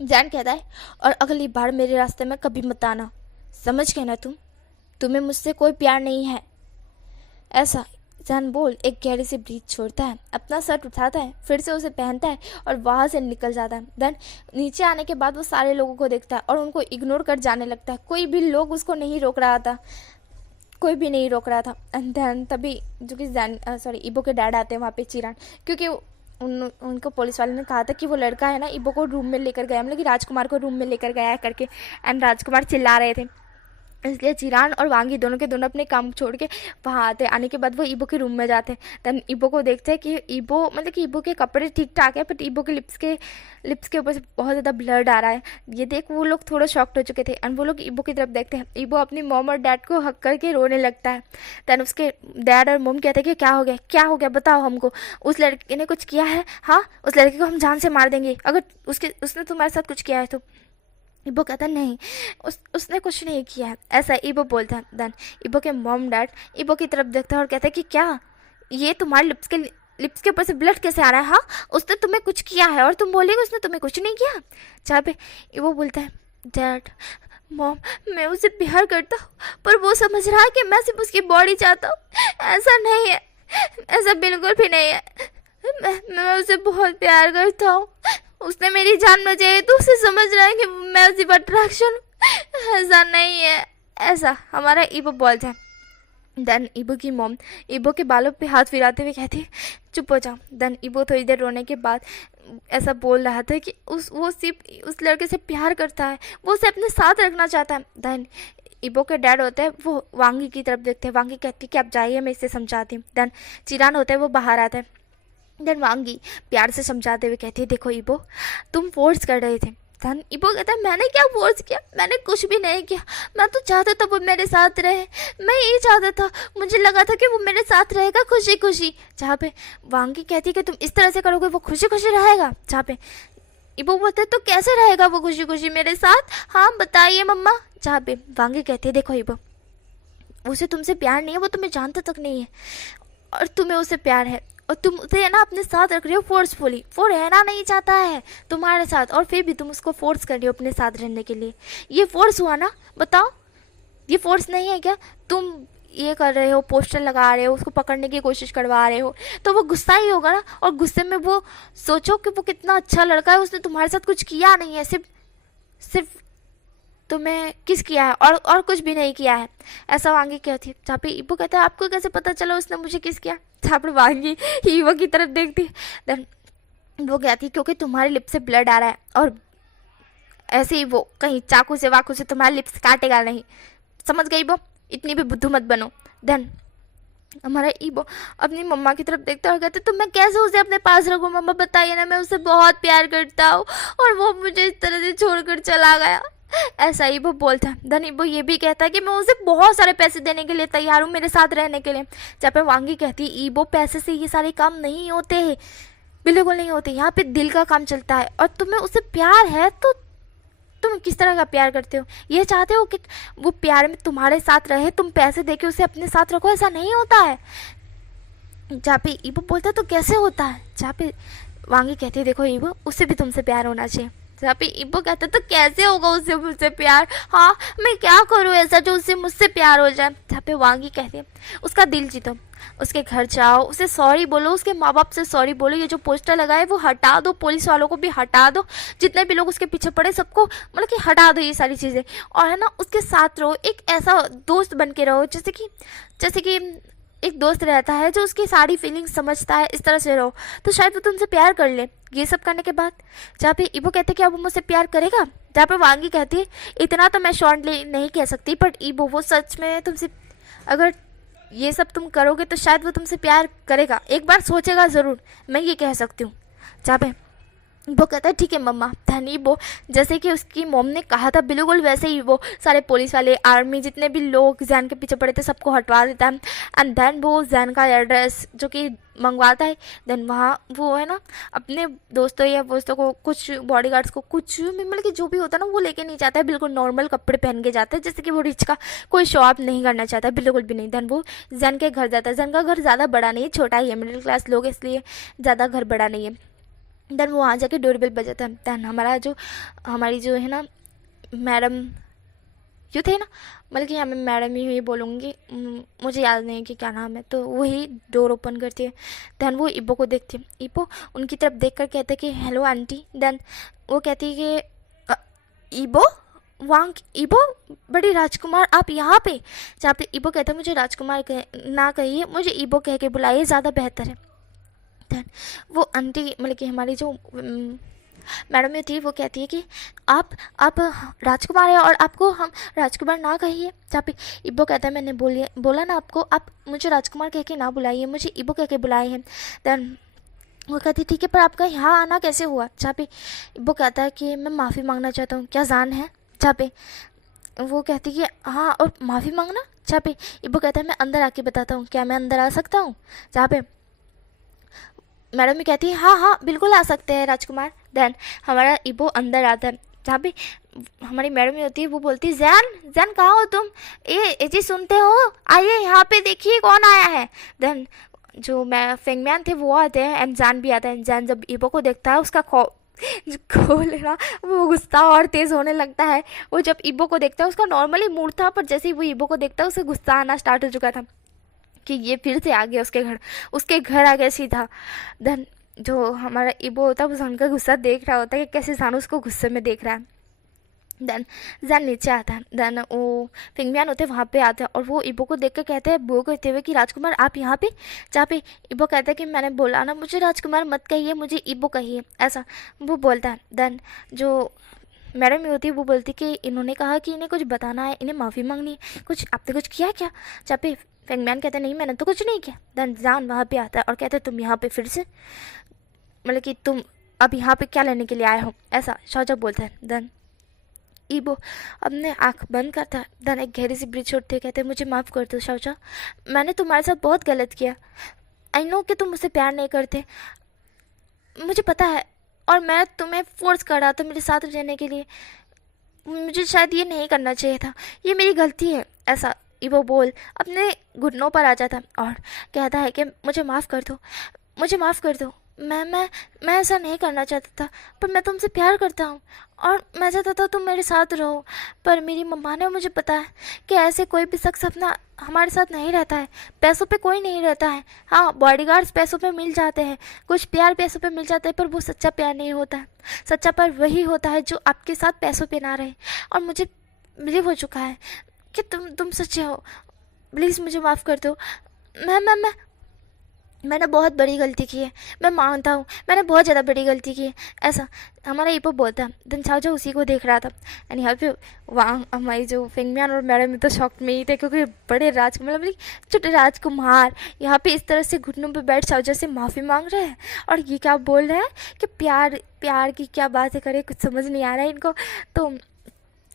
जैन कहता है और अगली बार मेरे रास्ते में कभी मत आना, समझ गए ना तुम, तुम्हें मुझसे कोई प्यार नहीं है। ऐसा जैन बोल एक गहरी सी ब्रीथ छोड़ता है, अपना शर्ट उठाता है, फिर से उसे पहनता है और वहाँ से निकल जाता है। देन नीचे आने के बाद वो सारे लोगों को देखता है और उनको इग्नोर कर जाने लगता है। कोई भी लोग उसको नहीं रोक रहा था, कोई भी नहीं रोक रहा था। एंड देन तभी जो कि जैन ईबो के डैड आते हैं वहाँ पे, चिरान, क्योंकि उनको पुलिस वाले ने कहा था कि वो लड़का है ना ईबो को रूम में लेकर गया, मतलब कि राजकुमार को रूम में लेकर गया है करके। एंड राजकुमार चिल्ला रहे थे, इसलिए चिरान और वांगी दोनों के दोनों अपने काम छोड़ के वहाँ आते। आने के बाद वो ईबो के रूम में जाते। देन ईबो को देखते हैं कि ईबो मतलब कि ईबो के कपड़े ठीक ठाक है बट ईबो के लिप्स के ऊपर से बहुत ज़्यादा ब्लड आ रहा है। ये देख वो लोग थोड़ा शॉक्ड हो चुके थे एंड वो लोग ईबो की तरफ देखते हैं। ईबो अपनी मॉम और डैड को हक करके रोने लगता है। देन उसके डैड और मॉम कहते हैं कि क्या हो गया बताओ हमको, उस लड़के ने कुछ किया है, हाँ उस लड़के को हम जान से मार देंगे अगर उसने तुम्हारे साथ कुछ किया है तो। ईबो कहता है नहीं उसने कुछ नहीं किया है, ऐसा ईबो बोलता है। देन ईबो के मॉम डैड ईबो की तरफ देखता है और कहता है कि क्या ये तुम्हारे लिप्स के ऊपर से ब्लड कैसे आ रहा है, हाँ उसने तुम्हें कुछ किया है और तुम बोलेगे उसने तुम्हें कुछ नहीं किया। जहाँ पे ईबो बोलता है डैड मॉम मैं उसे प्यार करता हूँ पर वो समझ रहा है कि मैं सिर्फ उसकी बॉडी चाहता हूँ, ऐसा नहीं है, ऐसा बिल्कुल भी नहीं है, मैं उसे बहुत प्यार करता हूँ, उसने मेरी जान बचाई तो उसे समझ रहा है कि मैं उसी पर अट्रैक्शन, ऐसा नहीं है, ऐसा हमारा ईबो बोलता है। देन ईबो की मॉम ईबो के बालों पे हाथ फिराते हुए कहती चुप हो जाओ। देन ईबो थोड़ी देर रोने के बाद ऐसा बोल रहा था कि वो सिर्फ उस लड़के से प्यार करता है, वो उसे अपने साथ रखना चाहता है। देन ईबो के डैड होते हैं वो वांगी की तरफ देखते हैं। वांगी कहती है कि आप जाइए मैं इसे समझाती हूँ। देन चिरान होता है वो बाहर आता है। देन वांगी प्यार से समझाते हुए कहती है देखो ईबो तुम फोर्स कर रहे थे। देन ईबो कहता है मैंने क्या फोर्स किया, मैंने कुछ भी नहीं किया, मैं तो चाहता था वो मेरे साथ रहे, मैं ये चाहता था, मुझे लगा था कि वो मेरे साथ रहेगा खुशी खुशी। जहाँ पे वांगी कहती है कि तुम इस तरह से करोगे वो खुशी खुशी रहेगा। जहाँ पे ईबो बोलता है तो कैसे रहेगा वो खुशी खुशी मेरे साथ, हाँ बताइए मम्मा। जहाँ पे वांगी कहती है देखो ईबो उसे तुमसे प्यार नहीं है, वो तुम्हें जानता तक नहीं है और तुम्हें उससे प्यार है और तुम उसे है ना अपने साथ रख रही हो फोर्सफुली, वो रहना नहीं चाहता है तुम्हारे साथ और फिर भी तुम उसको फोर्स कर रही हो अपने साथ रहने के लिए। ये फोर्स हुआ ना, बताओ ये फोर्स नहीं है क्या? तुम ये कर रहे हो, पोस्टर लगा रहे हो, उसको पकड़ने की कोशिश करवा रहे हो तो वो गुस्सा ही होगा ना। और गुस्से में वो सोचो कि वो कितना अच्छा लड़का है, उसने तुम्हारे साथ कुछ किया नहीं है, सिर्फ तुम्हें किस किया है और कुछ भी नहीं किया है। ऐसा वांगी कहती है। जहाँ पे ईबो कहता है आपको कैसे पता चला उसने मुझे किस किया। जहाँ पर वांगी ईबो की तरफ देखती है। देन वो कहती है क्योंकि तुम्हारे लिप से ब्लड आ रहा है और ऐसे ही वो कहीं चाकू से वाकू से तुम्हारे लिप्स काटेगा नहीं, समझ गई वो, इतनी भी बुद्धू मत बनो। देन हमारा ईबो अपनी मम्मा की तरफ देखता है और कहते तो मैं कैसे उसे अपने पास रखूँ, मम्मा बताइए ना, मैं उसे बहुत प्यार करता हूँ और वो मुझे इस तरह से छोड़कर चला गया। ऐसा ईबो बोलता है। देन ईबो ये भी कहता है कि मैं उसे बहुत सारे पैसे देने के लिए तैयार हूँ मेरे साथ रहने के लिए। जहाँ पे वांगी कहती है ईबो पैसे से ये सारे काम नहीं होते हैं, बिल्कुल नहीं होते, यहाँ पे दिल का काम चलता है। और तुम्हें उससे प्यार है तो तुम किस तरह का प्यार करते हो, ये चाहते हो कि वो प्यार में तुम्हारे साथ रहे, तुम पैसे देके उसे अपने साथ रखो, ऐसा नहीं होता है। जहाँ पे ईबो बोलता है तो कैसे होता है, जहाँ पे वांगी कहती है देखो ईबो उससे भी तुमसे प्यार होना चाहिए। जहाँ पे ईबो कहता है तो कैसे होगा उससे मुझसे प्यार, हाँ मैं क्या करूँ ऐसा जो उससे मुझसे प्यार हो जाए। जहाँ पे वांगी कहती है उसका दिल जीतो, उसके घर जाओ, उसे सॉरी बोलो, उसके माँ बाप से सॉरी बोलो, ये जो पोस्टर लगा है वो हटा दो, पुलिस वालों को भी हटा दो, जितने भी लोग उसके पीछे पड़े सबको मतलब कि हटा दो ये सारी चीज़ें। और है ना उसके साथ रहो, एक ऐसा दोस्त बन के रहो जैसे कि एक दोस्त रहता है जो उसकी सारी फीलिंग्स समझता है, इस तरह से रहो तो शायद वो तुमसे प्यार कर ले। ये सब करने के बाद जहाँ पे ईबो कहते कि अब वो मुझसे प्यार करेगा, जहाँ पे वांगी कहती है इतना तो मैं श्योरली नहीं कह सकती, बट ईबो वो सच में तुमसे अगर ये सब तुम करोगे तो शायद वो तुमसे प्यार करेगा, एक बार सोचेगा ज़रूर, मैं ये कह सकती हूँ। जहाँ पे वो कहता है ठीक है मम्मा। धनी वो जैसे कि उसकी मॉम ने कहा था बिल्कुल वैसे ही वो सारे पुलिस वाले, आर्मी, जितने भी लोग जैन के पीछे पड़े थे सबको हटवा देता है। एंड देन वो जैन का एड्रेस जो कि मंगवाता है, देन वहाँ वो है ना अपने दोस्तों या दोस्तों को, कुछ बॉडीगार्ड्स को, कुछ मतलब कि जो भी होता है ना वो लेके नहीं जाता है, बिल्कुल नॉर्मल कपड़े पहन के जाता है, जैसे कि वो रिच का कोई शो ऑफ नहीं करना चाहता है, बिल्कुल भी नहीं। देन वो जैन के घर जाता है। जैन का घर ज़्यादा बड़ा नहीं है, छोटा ही है, मिडिल क्लास लोग इसलिए ज़्यादा घर बड़ा नहीं है। देन वो वहाँ जाके डोरबेल बजाता है। देन हमारी जो है ना मैडम जो थे ना, बल्कि यहाँ मैं मैडम ही बोलूँगी, मुझे याद नहीं है कि क्या नाम है, तो वही डोर ओपन करती है। देन वो इब्बो को देखती है, इब्बो उनकी तरफ देख कर कहते कि हेलो आंटी। देन वो कहती है कि इब्बो इब्बो बड़ी राजकुमार आप यहाँ पे। जहाँ पे इब्बो कहता है मुझे राजकुमार ना कहिए, मुझे इब्बो कह के बुलाइए, ज़्यादा बेहतर है। देन वो आंटी मतलब कि हमारी जो मैडम में थी वो कहती है कि आप राजकुमार हैं और आपको हम राजकुमार ना कहिए। जहाँ पे इब्बो कहता है मैंने बोला ना आपको, आप मुझे राजकुमार कह के ना बुलाइए, मुझे इब्बो कह के बुलाए हैं। देन वो कहती ठीक है पर आपका यहाँ आना कैसे हुआ। जहाँ पे इब्बो कहता है कि मैं माफ़ी मांगना चाहता हूँ, क्या जान है। जहाँ पे वो कहती है कि हाँ और माफ़ी मांगना। जहाँ पे इब्बो कहता है मैं अंदर आके बताता हूँ, क्या मैं अंदर आ सकता हूँ। जहाँ पे मैडम भी कहती है हाँ हाँ बिल्कुल आ सकते हैं राजकुमार। देन हमारा इबो अंदर आता है। जहाँ पे हमारी मैडम ही होती है वो बोलती है जैन जैन कहाँ हो तुम, ये जी सुनते हो, आइए यहाँ पे देखिए कौन आया है। देन जो मैं फेंगमैन थे वो आते हैं एंड जैन भी आता है। जैन जब इबो को देखता है उसका खोल ना वो गुस्सा और तेज़ होने लगता है। वो जब इबो को देखता है उसका नॉर्मली मूड था, पर जैसे ही वो इबो को देखता है उसे गुस्सा आना स्टार्ट हो चुका था कि ये फिर से आ गया उसके घर आ गया सीधा। देन जो हमारा इबो होता है वो जैन का गुस्सा देख रहा होता है कि कैसे जानू उसको गुस्से में देख रहा है। देन जैन नीचे आता है। देन वो फिंगमियान होते वहाँ पे आते हैं और वो इबो को देख कर कहते हैं वो कहते हुए कि राजकुमार आप यहाँ पे। जहाँ पे इबो कहता है कि मैंने बोला ना मुझे राजकुमार मत कहिए, मुझे इबो कहिए, ऐसा वो बोलता है। देन जो मैडम ही होती है वो बोलती कि इन्होंने कहा कि इन्हें कुछ बताना है, इन्हें माफ़ी मांगनी है, कुछ आपने कुछ किया क्या। जहाँ पे फेंगमैन कहता है नहीं मैंने तो कुछ नहीं किया। देन जान वहाँ पे आता है और कहता है तुम यहाँ पे फिर से मतलब कि तुम अब यहाँ पे क्या लेने के लिए आए हो, ऐसा शाहजहाँ बोलता है। देन ईबो अपने आँख बंद करता है। देन एक गहरी सी ब्रीथ छोड़ते कहते हैं मुझे माफ़ कर दो शाहजहाँ, मैंने तुम्हारे साथ बहुत गलत किया। आई नो कि तुम मुझसे प्यार नहीं करते, मुझे पता है, और मैं तुम्हें फोर्स कर रहा था मेरे साथ रहने के लिए, मुझे शायद ये नहीं करना चाहिए था, ये मेरी गलती है, ऐसा इबो बोल अपने घुटनों पर आ जाता और कहता है कि मुझे माफ़ कर दो, मुझे माफ़ कर दो, मैं ऐसा नहीं करना चाहता था, पर मैं तुमसे प्यार करता हूँ और मैं चाहता था तुम मेरे साथ रहो, पर मेरी मम्मा ने मुझे पता है कि ऐसे कोई भी शख्स अपना हमारे साथ नहीं रहता है, पैसों पे कोई नहीं रहता है। हाँ बॉडीगार्ड्स पैसों पे मिल जाते हैं, कुछ प्यार पैसों पे मिल जाता है, पर वो सच्चा प्यार नहीं होता है। सच्चा प्यार वही होता है जो आपके साथ पैसों पे ना रहे, और मुझे बिलीव हो चुका है कि तुम सच्चे हो, प्लीज़ मुझे माफ़ कर दो। मैंने बहुत बड़ी गलती की है, मैं मानता हूँ मैंने बहुत ज़्यादा बड़ी गलती की है, ऐसा हमारा ईपो बोलता है। दिन शाहजहाँ उसी को देख रहा था एंड यहाँ पे वहाँ हमारी जो फेंगमियान और मैडम में तो शॉक में ही थे, क्योंकि बड़े मतलब छोटे राजकुमार यहाँ पे इस तरह से घुटनों पे बैठ शाहजहाँ से माफ़ी मांग रहे हैं, और ये क्या बोल रहे हैं कि प्यार की क्या बातें करें, कुछ समझ नहीं आ रहा है इनको। तो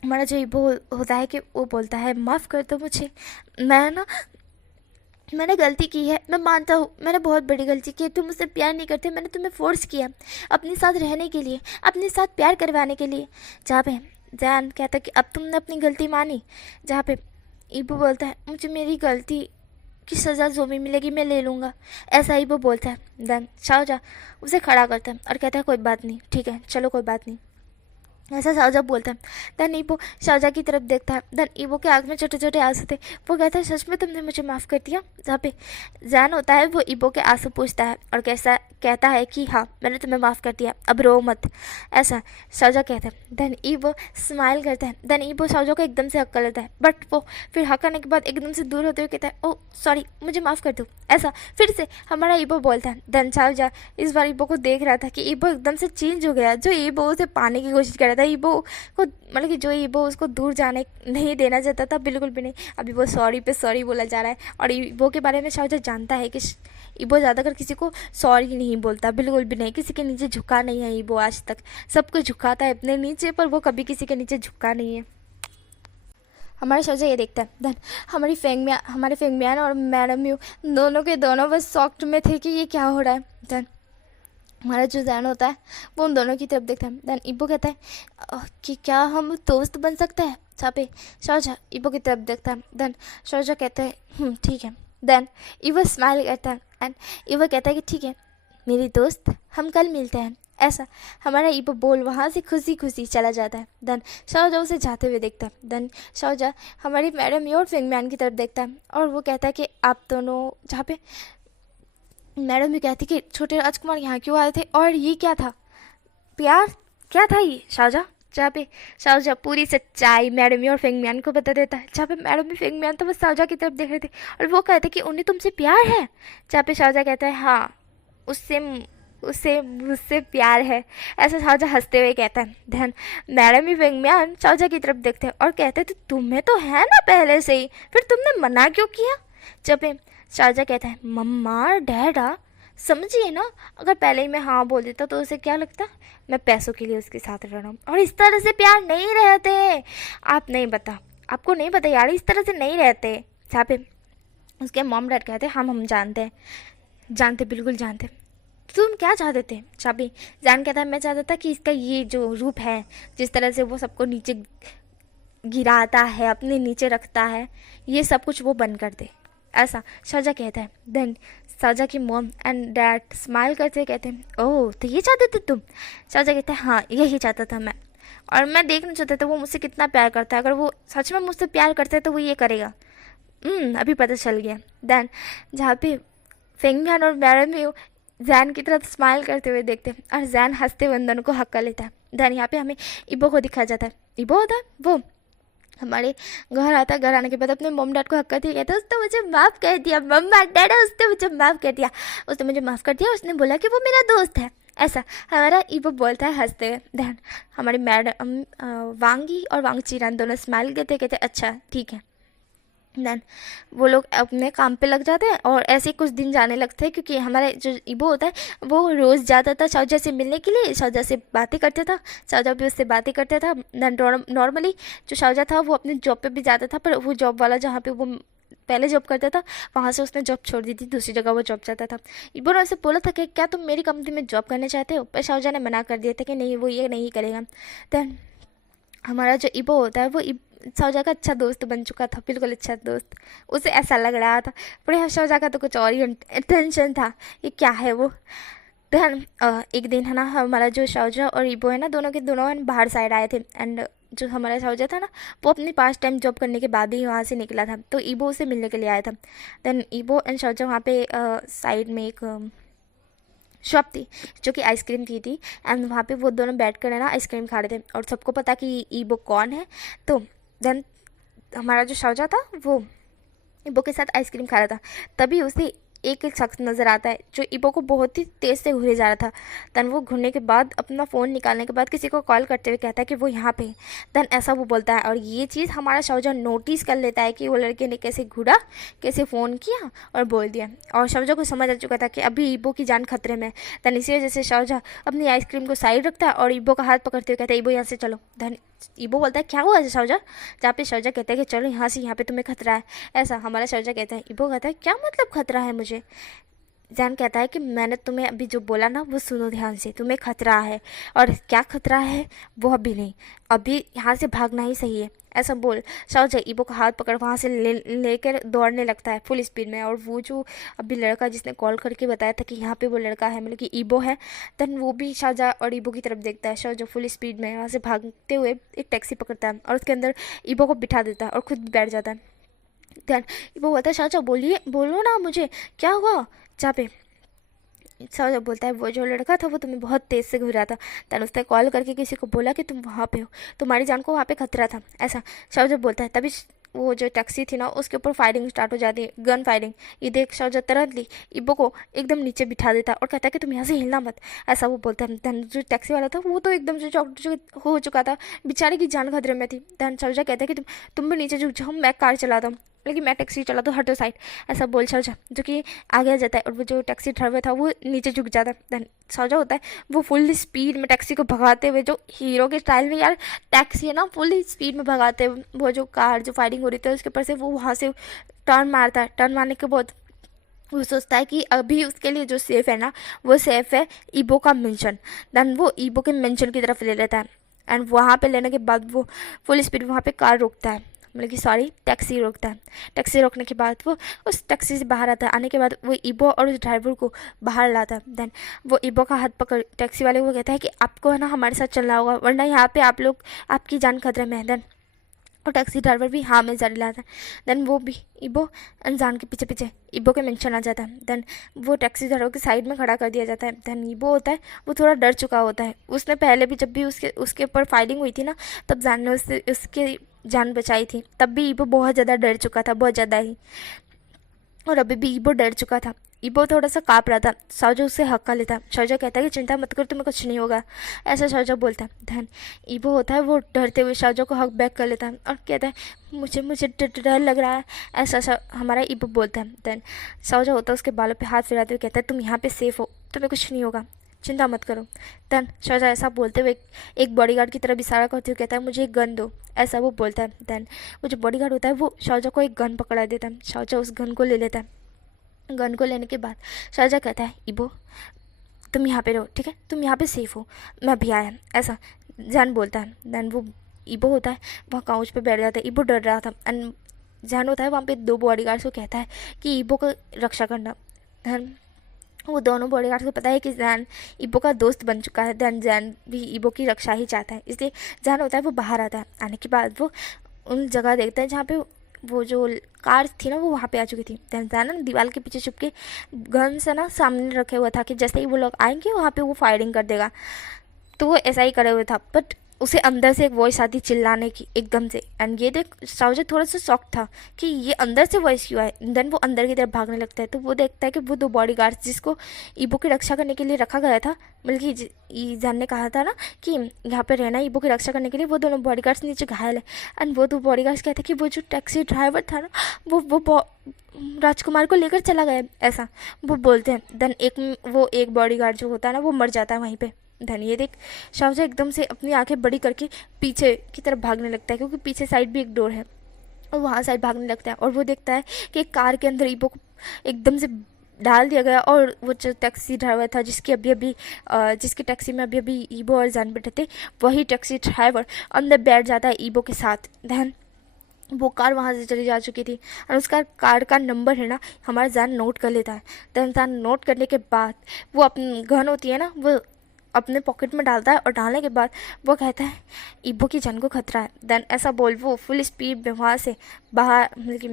हमारा जो ईपो होता है कि वो बोलता है माफ़ कर दो मुझे, मैं ना मैंने गलती की है, मैं मानता हूँ मैंने बहुत बड़ी गलती की है। तुम मुझसे प्यार नहीं करते, मैंने तुम्हें फोर्स किया अपने साथ रहने के लिए, अपने साथ प्यार करवाने के लिए। जहाँ पे जैन कहता है कि अब तुमने अपनी गलती मानी। जहाँ पे ईबो बोलता है मुझे मेरी गलती की सज़ा जो भी मिलेगी मैं ले लूँगा, ऐसा ही वो बोलता है। देन शाहजहाँ उसे खड़ा करता है और कहता है कोई बात नहीं, ठीक है चलो कोई बात नहीं, ऐसा शाहजहाँ बोलता है। देन ईबो शाहजहाँ की तरफ देखता है। देन ईबो के आँख में छोटे छोटे आंसू थे। वो कहता है सच में तुमने मुझे माफ़ कर दिया। जहाँ पे जैन होता है वो ईबो के आंसू पूछता है और कैसा कहता है कि हाँ मैंने तुम्हें माफ़ कर दिया, अब रो मत, ऐसा शाहजहाँ कहता है। देन ईबो स्माइल करता है। देन ईबो शाहजहाँ को एकदम से हक्का लेता है, बट वो फिर हक्काने के बाद एकदम से दूर होते हुए कहता है ओह सॉरी मुझे माफ़ कर दो, ऐसा फिर से हमारा ईबो बोलता है। देन शाहजहाँ इस बार ईबो को देख रहा था कि ईबो एकदम से चेंज हो गया। जो ईबो उसे पाने की कोशिश कर रहा था, ईबो को मतलब कि जो ईबो उसको दूर जाने नहीं देना चाहता था, बिल्कुल भी नहीं, अभी वो सॉरी पे सॉरी बोला जा रहा है। और ईबो के बारे में शाहजहाँ जानता है कि ईबो ज़्यादातर किसी को सॉरी नहीं बोलता, बिल्कुल भी नहीं, किसी के नीचे झुका नहीं है ईबो आज तक, सबको झुकाता है अपने नीचे, पर वो कभी किसी के नीचे झुका नहीं है। हमारे शाहजहाँ ये देखता है। देन हमारे फेंगमियान और मैडम यू दोनों के दोनों बस शॉक्ड में थे कि ये क्या हो रहा है। देन हमारा जो जैन होता है वो उन दोनों की तरफ देखता है। देन ईबो कहता है कि क्या हम दोस्त बन सकते हैं। छापे शाहजहाँ ईबो की तरफ देखता है। देन शाहजहाँ कहता है ठीक है। देन ईबो स्माइल करता है एंड ईबो कहता है कि ठीक है मेरी दोस्त, हम कल मिलते हैं, ऐसा हमारा ईबो बोल वहाँ से खुशी खुशी चला जाता है। देन शाहजहाँ उसे जाते हुए देखता है। देन शाहजहाँ हमारी मैडम यू और फेंगम्यान की तरफ देखता है और वो कहता है कि आप दोनों, जहाँ पे मैडम भी कहती कि छोटे राजकुमार यहाँ क्यों आए थे और ये क्या था, प्यार क्या था ये शाहजहाँ। जहाँ पे शाहजहाँ पूरी सच्चाई मैडम और फेंगमियान को बता देता है। जहाँ पे मैडम फेंगमियान तो बस शाहजहाँ की तरफ देख रहे थे और वो कहते कि उन्हें तुमसे प्यार है। जहाँ पे शाहजहाँ कहता है हाँ उससे उससे मुझसे प्यार है, ऐसा शाहजहाँ हंसते हुए कहता है। ध्यान मैडम ही फेंगमियान शाहजहाँ की तरफ देखते हैं और कहते थे तुम्हें तो है ना पहले से ही, फिर तुमने मना क्यों किया। जब पे शाहजहाँ कहता है मम्मा डैडा समझिए ना, अगर पहले ही मैं हाँ बोल देता तो उसे क्या लगता मैं पैसों के लिए उसके साथ रह रहा हूँ, और इस तरह से प्यार नहीं रहते। आप नहीं बता, आपको नहीं पता यार, इस तरह से नहीं रहते। जहाँ पे उसके मॉम डैड कहते हम जानते हैं, जानते बिल्कुल जानते। तुम क्या चाहते थे। चाबी जान कहता है मैं चाहता था कि इसका ये जो रूप है, जिस तरह से वो सबको नीचे गिराता है, अपने नीचे रखता है, ये सब कुछ वो बंद कर दे, ऐसा शाहजहाँ कहता है। देन शाहजहाँ की मॉम एंड डैड स्माइल करते कहते हैं ओह तो ये चाहते थे तुम। शाहजहाँ कहते हैं हाँ यही चाहता था मैं, और मैं देखना चाहता था वो मुझसे कितना प्यार करता है, अगर वो सच में मुझसे प्यार करता है तो वो ये करेगा। अभी पता चल गया। देन जहाँ पे फेंगमियान और मैडम भी जैन की तरफ स्माइल करते हुए देखते हैं और जैन हंसते हुए उन दोनों को हक्का लेता है। देन यहाँ पे हमें ईबो को दिखाया जाता है। ईबो होता है वो हमारे घर आता है, घर आने के बाद अपने मम डैड को हक्का दिया, कहता है उसने मुझे माफ़ कर दिया, मम्मा डैड उसने मुझे माफ़ कर दिया, उसने मुझे माफ़ कर दिया, उसने बोला कि वो मेरा दोस्त है, ऐसा हमारा ईबो बोलता है हंसते हुए। ध्यान हमारी मैडम वांगी और वांगचीरान दोनों स्माइल करते कहते अच्छा ठीक है। देन वो लोग अपने काम पे लग जाते हैं और ऐसे कुछ दिन जाने लगते हैं, क्योंकि हमारे जो ईबो होता है वो रोज़ जाता था शाहजहाँ से मिलने के लिए, शाहजहाँ से बातें करता था, शाहजहाँ भी उससे बातें करता था। नॉर्मली जो शाहजहाँ था वो अपने जॉब पे भी जाता था, पर वो जॉब वाला जहाँ पे वो पहले जॉब करता था वहाँ से उसने जॉब छोड़ दी थी, दूसरी जगह वो जॉब जाता था। ईबो ने उससे बोला था कि क्या तुम मेरी कंपनी में जॉब करना चाहते हो, पर शाहजहाँ ने मना कर दिया था कि नहीं वो ये नहीं करेगा। देन हमारा जो ईबो होता है वो शाहजहाँ का अच्छा दोस्त बन चुका था, बिल्कुल अच्छा दोस्त, उसे ऐसा लग रहा था। पर यहाँ शाहजहाँ का तो कुछ और ही टेंशन था, ये क्या है वो। ध्यान एक दिन है ना हमारा जो शाहजहाँ और ईबो है ना दोनों के दोनों बाहर साइड आए थे, एंड जो हमारा शाहजहाँ था ना वो अपनी पास टाइम जॉब करने के बाद ही वहाँ से निकला था, तो ईबो उसे मिलने के लिए आया था। देन ईबो एंड शाहजहाँ वहाँ पे साइड में एक शॉप थी जो कि आइसक्रीम की थी, एंड वहाँ पे वो दोनों बैठ कर है ना आइसक्रीम खा रहे थे, और सबको पता कि ईबो कौन है। तो देन हमारा जो शाहजहाँ था वो ईबो के साथ आइसक्रीम खा रहा था, तभी उसे एक शख्स नज़र आता है जो ईबो को बहुत ही तेज़ से घूरे जा रहा था। देन वो घूरने के बाद अपना फ़ोन निकालने के बाद किसी को कॉल करते हुए कहता है कि वो यहाँ पे है। देन ऐसा वो बोलता है, और ये चीज़ हमारा शाहजहाँ नोटिस कर लेता है कि वो लड़के ने कैसे घूरा, कैसे फ़ोन किया और बोल दिया, और शाहजहाँ को समझ आ चुका था कि अभी ईबो की जान खतरे में। देन इसी वजह से शाहजहाँ अपनी आइसक्रीम को साइड रखता है और ईबो का हाथ पकड़ते हुए कहता है ईबो यहाँ से चलो। देन ईबो बोलता है क्या हुआ शाओजा, जहाँ पे शाओजा कहता है कि चलो यहाँ से, यहाँ पे तुम्हें खतरा है। ऐसा हमारा शाओजा कहता है। ईबो कहता है क्या मतलब खतरा है मुझे। जैन कहता है कि मैंने तुम्हें अभी जो बोला ना वो सुनो ध्यान से, तुम्हें खतरा है, और क्या खतरा है वो अभी नहीं, अभी यहाँ से भागना ही सही है। ऐसा बोल शाओजा ईबो का हाथ पकड़ वहाँ से लेकर दौड़ने लगता है फुल स्पीड में। और वो जो अभी लड़का जिसने कॉल करके बताया था कि यहाँ पे वो लड़का है, मतलब कि ईबो है, देन वो भी शाओजा और ईबो की तरफ देखता है। शाओजा फुल स्पीड में वहाँ से भागते हुए एक टैक्सी पकड़ता है और उसके अंदर ईबो को बिठा देता है और खुद भी बैठ जाता है। देन ईबो बोलता है शाओजा बोलिए, बोलो ना मुझे क्या हुआ। जहाँ पे शाओजा बोलता है वो जो लड़का था वो तुम्हें बहुत तेज़ से घूरा था, तन उसने कॉल करके किसी को बोला कि तुम वहाँ पे हो, तुम्हारी जान को वहाँ पे खतरा था। ऐसा शाओजा बोलता है। तभी वो जो टैक्सी थी ना उसके ऊपर फायरिंग स्टार्ट हो जाती है, गन फायरिंग। ये देख शाओजा तुरंत ली इब्बो को एकदम नीचे बिठा देता है और कहता है कि तुम यहाँ से हिलना मत। ऐसा वो बोलता है। धन जो टैक्सी वाला था वो तो एकदम से चौक हो चुका था, बेचारे की जान खतरे में थी। धन शाओजा कहता है कि तुम भी नीचे झुक जाओ, मैं कार चलाता हूँ, लेकिन मैं टैक्सी चला तो हटो साइड। ऐसा बोल शाओजा जो कि आगे आ जाता है और वो जो टैक्सी ड्राइवर था वो नीचे झुक जाता है। देन शाओजा होता है वो फुल स्पीड में टैक्सी को भगाते हुए, जो हीरो के स्टाइल में यार टैक्सी है ना, फुल स्पीड में भगाते हुए वो जो कार जो फायरिंग हो रही थी उसके ऊपर से वो वहाँ से टर्न मारता है। टर्न मारने के बाद वो सोचता है कि अभी उसके लिए जो सेफ है ना वो सेफ है ईबो का मेंशन। देन वो ईबो के मेंशन की तरफ ले लेता है एंड वहाँ पे लेने के बाद वो फुल स्पीड वहाँ पे कार रोकता है, मतलब कि सॉरी टैक्सी रोकता है। टैक्सी रोकने के बाद वो उस टैक्सी से बाहर आता है। आने के बाद वो ईबो और उस ड्राइवर को बाहर लाता है। देन वो ईबो का हाथ पकड़ टैक्सी वाले को कहता है कि आपको है ना हमारे साथ चलना होगा, वरना यहाँ पे आप लोग आपकी जान खतरे में है। देन और टैक्सी ड्राइवर भी हाँ में जारी लाता है। देन वो भी ईबो अनजान के पीछे पीछे ईबो के मेंशन आ जाता है। देन वो टैक्सी ड्राइवर के साइड में खड़ा कर दिया जाता है। देन ईबो होता है वो थोड़ा डर चुका होता है, उसने पहले भी जब भी उसके उसके ऊपर फायरिंग हुई थी ना तब जान ने उससे उसके जान बचाई थी, तब भी ईबो बहुत ज़्यादा डर चुका था, बहुत ज़्यादा ही। और अभी भी ईबो डर चुका था, ईबो थोड़ा सा काँप रहा था। शाओजा उससे हक्का लेता। शाओजा कहता है कि चिंता मत कर, तुम्हें कुछ नहीं होगा, ऐसा शाओजा बोलता है। धन ईबो होता है वो डरते हुए शाओजा को हक बैक कर लेता है और कहता है मुझे मुझे डर लग रहा है, ऐसा हमारा ईबो बोलता है। देन शाओजा होता है उसके बालों पे हाथ फिराते हुए कहता है तुम यहाँ पे सेफ हो, तुम्हें कुछ नहीं होगा, चिंता मत करो। देन शाओजा ऐसा बोलते हुए एक बॉडीगार्ड की तरफ इशारा करते हुए कहता है मुझे एक गन दो, ऐसा वो बोलता है। देन वो जो बॉडीगार्ड होता है वो शाओजा को एक गन पकड़ा देता है। शाओजा उस गन को ले लेता है। गन को लेने के बाद शाहजहाँ कहता है ईबो तुम यहाँ पे रहो, ठीक है, तुम यहाँ पे सेफ हो, मैं भी आया, ऐसा जान बोलता है। देन वो ईबो होता है वहाँ काउच पे बैठ जाता है। ईबो डर रहा था एंड जान होता है वहाँ पे दो बॉडीगार्ड्स को कहता है कि ईबो का रक्षा करना। देन वो दोनों बॉडीगार्ड्स को पता है कि जैन ईबो का दोस्त बन चुका है। देन जैन भी ईबो की रक्षा ही चाहता है, इसलिए जान होता है वो बाहर आता है। आने के बाद वो उन जगह देखता है जहाँ पे वो जो कार थी ना वो वहाँ पे आ चुकी थी। जाना दीवार के पीछे छुप के गन से ना सामने रखे हुआ था कि जैसे ही वो लोग आएंगे वहाँ पे वो फायरिंग कर देगा, तो वो ऐसा ही करे हुए था। बट उसे अंदर से एक वॉइस आती चिल्लाने की एकदम से एंड ये देख शाओजा थोड़ा सा शॉक था कि ये अंदर से वॉइस क्यों है। देन वो अंदर की तरफ भागने लगता है तो वो देखता है कि वो दो बॉडीगार्ड्स जिसको ईबो की रक्षा करने के लिए रखा गया था, मतलब कि जान ने कहा था ना कि यहाँ पे रहना ईबो की रक्षा करने के लिए, वो दोनों बॉडीगार्ड्स नीचे घायल है। एंड वो दो बॉडीगार्ड्स कहते हैं कि वो जो टैक्सी ड्राइवर था ना वो राजकुमार को लेकर चला गया, ऐसा वो बोलते हैं। देन एक बॉडीगार्ड जो होता है ना वो मर जाता है वहीं पे। धन ये देख शाहजहाँ एकदम से अपनी आंखें बड़ी करके पीछे की तरफ भागने लगता है, क्योंकि पीछे साइड भी एक डोर है और वहाँ साइड भागने लगता है। और वो देखता है कि एक कार के अंदर ईबो को एकदम से डाल दिया गया और वो जो टैक्सी ड्राइवर था जिसकी टैक्सी में अभी अभी ईबो और जान बैठे थे, वही टैक्सी ड्राइवर अंदर बैठ जाता है ईबो के साथ। धन वो कार वहाँ से चली जा चुकी थी और उसका कार का नंबर है ना हमारा जान नोट कर लेता है। देन जान नोट करने के बाद वो अपनी गन होती है ना वो अपने पॉकेट में डालता है और डालने के बाद वो कहता है ईबो की जान को खतरा है। देन ऐसा बोल वो फुल स्पीड में वहाँ से बाहर, मतलब कि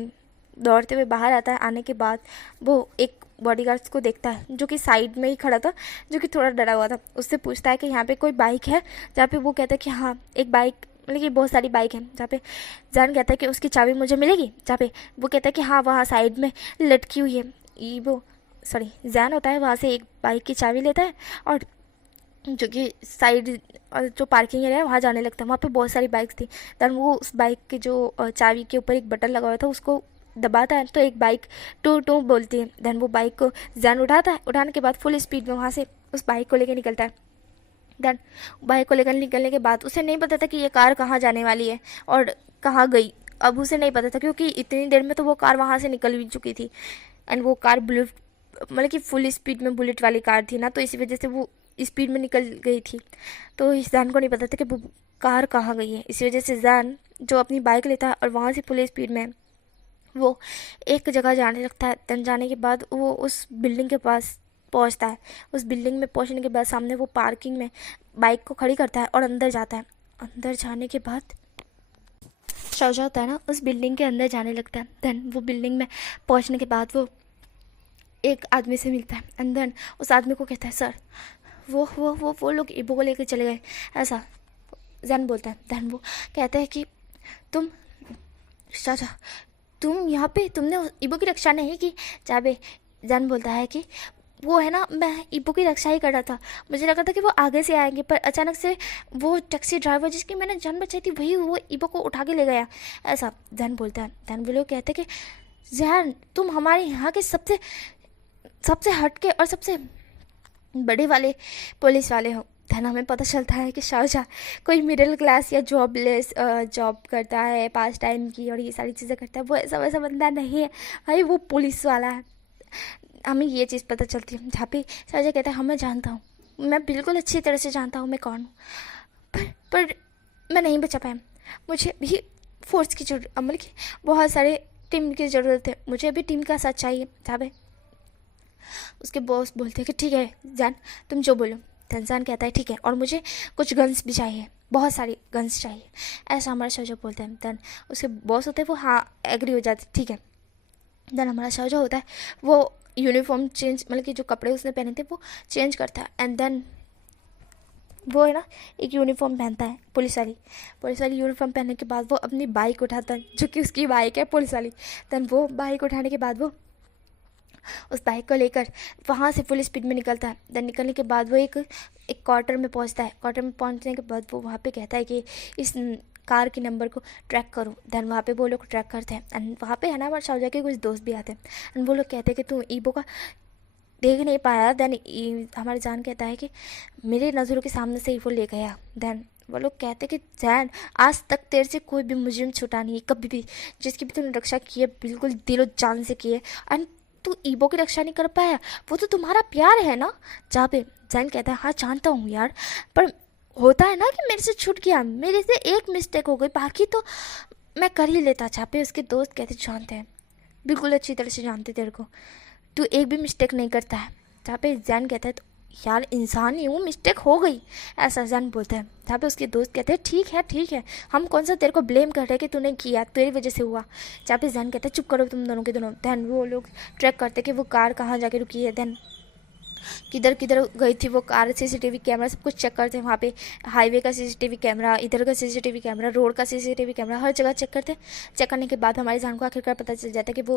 दौड़ते हुए बाहर आता है। आने के बाद वो एक बॉडीगार्ड्स को देखता है जो कि साइड में ही खड़ा था, जो कि थोड़ा डरा हुआ था। उससे पूछता है कि यहाँ पे कोई बाइक है, जहाँ पे वो कहता है कि हाँ एक बाइक, मतलब कि बहुत सारी बाइक है। जहाँ पे जान कहता है कि उसकी चाबी मुझे मिलेगी, जहाँ पे वो कहता है कि हाँ वहाँ साइड में लटकी हुई है। ईबो सॉरी जान होता है वहाँ से एक बाइक की चाबी लेता है और जो कि साइड जो पार्किंग एरिया है वहाँ जाने लगता है। वहाँ पे बहुत सारी बाइक्स थी। देन वो उस बाइक के जो चाबी के ऊपर एक बटन लगा हुआ था उसको दबाता है तो एक बाइक टू टू बोलती है। देन वो बाइक को जान उठाता है, उठाने के बाद फुल स्पीड में वहाँ से उस बाइक को लेकर निकलता है। देन बाइक को लेकर निकलने के बाद उसे नहीं पता था कि ये कार कहाँ जाने वाली है और कहाँ गई। अब उसे नहीं पता था क्योंकि इतनी देर में तो वो कार वहाँ से निकल भी चुकी थी। एंड वो कार बुलेट, मतलब कि फुल स्पीड में बुलेट वाली कार थी ना, तो इसी वजह से वो स्पीड में निकल गई थी। तो ईशान को नहीं पता था कि वो कार कहाँ गई है। इसी वजह से ईशान जो अपनी बाइक लेता है और वहाँ से फुल स्पीड में वो एक जगह जाने लगता है। देन जाने के बाद वो उस बिल्डिंग के पास पहुंचता है। उस बिल्डिंग में पहुंचने के बाद सामने वो पार्किंग में बाइक को खड़ी करता है और अंदर जाता है। अंदर जाने के बाद शौजा होता है ना, उस बिल्डिंग के अंदर जाने लगता है। देन वो बिल्डिंग में पहुंचने के बाद वो एक आदमी से मिलता है। एंड देन उस आदमी को कहता है सर वो लोग इबो को लेकर चले गए, ऐसा जैन बोलता है। देन वो कहता है कि तुम शौजा तुम यहाँ पे तुमने इबो की रक्षा नहीं की। जाबे जैन बोलता है कि वो है ना, मैं इबो की रक्षा ही कर रहा था, मुझे लगा था कि वो आगे से आएंगे, पर अचानक से वो टैक्सी ड्राइवर जिसकी मैंने जान बचाई थी वही वो इबो को उठा के ले गया, ऐसा जैन बोलता है। जैन वो लोग कहते हैं कि जैन तुम हमारे यहाँ के सबसे सबसे हटके और सबसे बड़े वाले पुलिस वाले हो। देन हमें पता चलता है कि शाहजहाँ कोई मिडिल क्लास या जॉबलेस जॉब करता है पास टाइम की और ये सारी चीज़ें करता है, वो ऐसा वैसा बंदा नहीं है भाई, वो पुलिस वाला है। हमें ये चीज़ पता चलती है जहाँ पे शाहजहाँ कहता है हाँ मैं जानता हूँ, मैं बिल्कुल अच्छी तरह से जानता हूँ मैं कौन हूँ, पर मैं नहीं बचा पाया, मुझे भी फोर्स की जरूरत, मतलब कि बहुत सारे टीम की ज़रूरत है, मुझे अभी टीम का साथ चाहिए। जहाँ पे उसके बॉस बोलते हैं कि ठीक है जान तुम जो बोलो। इंसान कहता है ठीक है, और मुझे कुछ गन्स भी चाहिए, बहुत सारी गन्स चाहिए, ऐसा हमारा शाहजहाँ बोलता है। देन उसके बॉस होते हैं वो हाँ एग्री हो जाते ठीक है। देन हमारा शाहजहाँ होता है वो यूनिफॉर्म चेंज, मतलब कि जो कपड़े उसने पहने थे वो चेंज करता है। एंड देन वो है ना एक यूनिफॉर्म पहनता है पुलिस वाली यूनिफॉर्म पहनने के बाद वो अपनी बाइक उठाता है जो कि उसकी बाइक है पुलिस वाली। देन वो बाइक उठाने के बाद वो उस बाइक को लेकर वहाँ से फुल स्पीड में निकलता है। देन निकलने के बाद वो एक क्वार्टर में पहुँचता है। क्वार्टर में पहुँचने के बाद वो वहाँ पे कहता है कि इस कार के नंबर को ट्रैक करो। देन वहाँ पे वो लोग ट्रैक करते हैं। एंड वहाँ पे है ना हमारे शाहजहाँ के कुछ दोस्त भी आते हैं। एंड वो लोग कहते हैं कि तू ईबो का देख नहीं पाया। देन हमारे जान कहता है कि मेरे नज़रों के सामने से ही वो ले गया। देन वो लोग कहते हैं कि जैन आज तक तेरे से कोई भी मुजरिम छुटा नहीं, कभी भी जिसकी भी तूने रक्षा की है बिल्कुल दिलो जान से की है। एंड तू ईबो की रक्षा नहीं कर पाया, वो तो तुम्हारा प्यार है ना। जहाँ पे जैन कहता है हाँ जानता हूँ यार, पर होता है ना कि मेरे से छूट गया, मेरे से एक मिस्टेक हो गई, बाकी तो मैं कर ही लेता। जहाँ पे उसके दोस्त कहते जानते हैं, बिल्कुल अच्छी तरह से जानते तेरे को, तू एक भी मिस्टेक नहीं करता है। जहाँ पे जैन कहता है तो यार इंसान ही हूँ, मिस्टेक हो गई, ऐसा जैन बोलता है। जहाँ पे उसके दोस्त कहते हैं ठीक है हम कौन सा तेरे को ब्लेम कर रहे हैं कि तूने किया, तेरी वजह से हुआ। जहाँ पे जैन कहता है चुप करो तुम दोनों के दोनों। देन वो लोग ट्रैक करते कि वो कार कहाँ जाके रुकी है, देन किधर किधर गई थी वो कार, सीसीटीवी कैमरा सब कुछ चेक करते हैं। वहाँ पे हाईवे का सीसीटीवी कैमरा, इधर का सीसीटीवी कैमरा, रोड का सीसीटीवी कैमरा, हर जगह चेक करते हैं। चेक करने के बाद हमारी जान को आखिरकार पता चल जाता है कि वो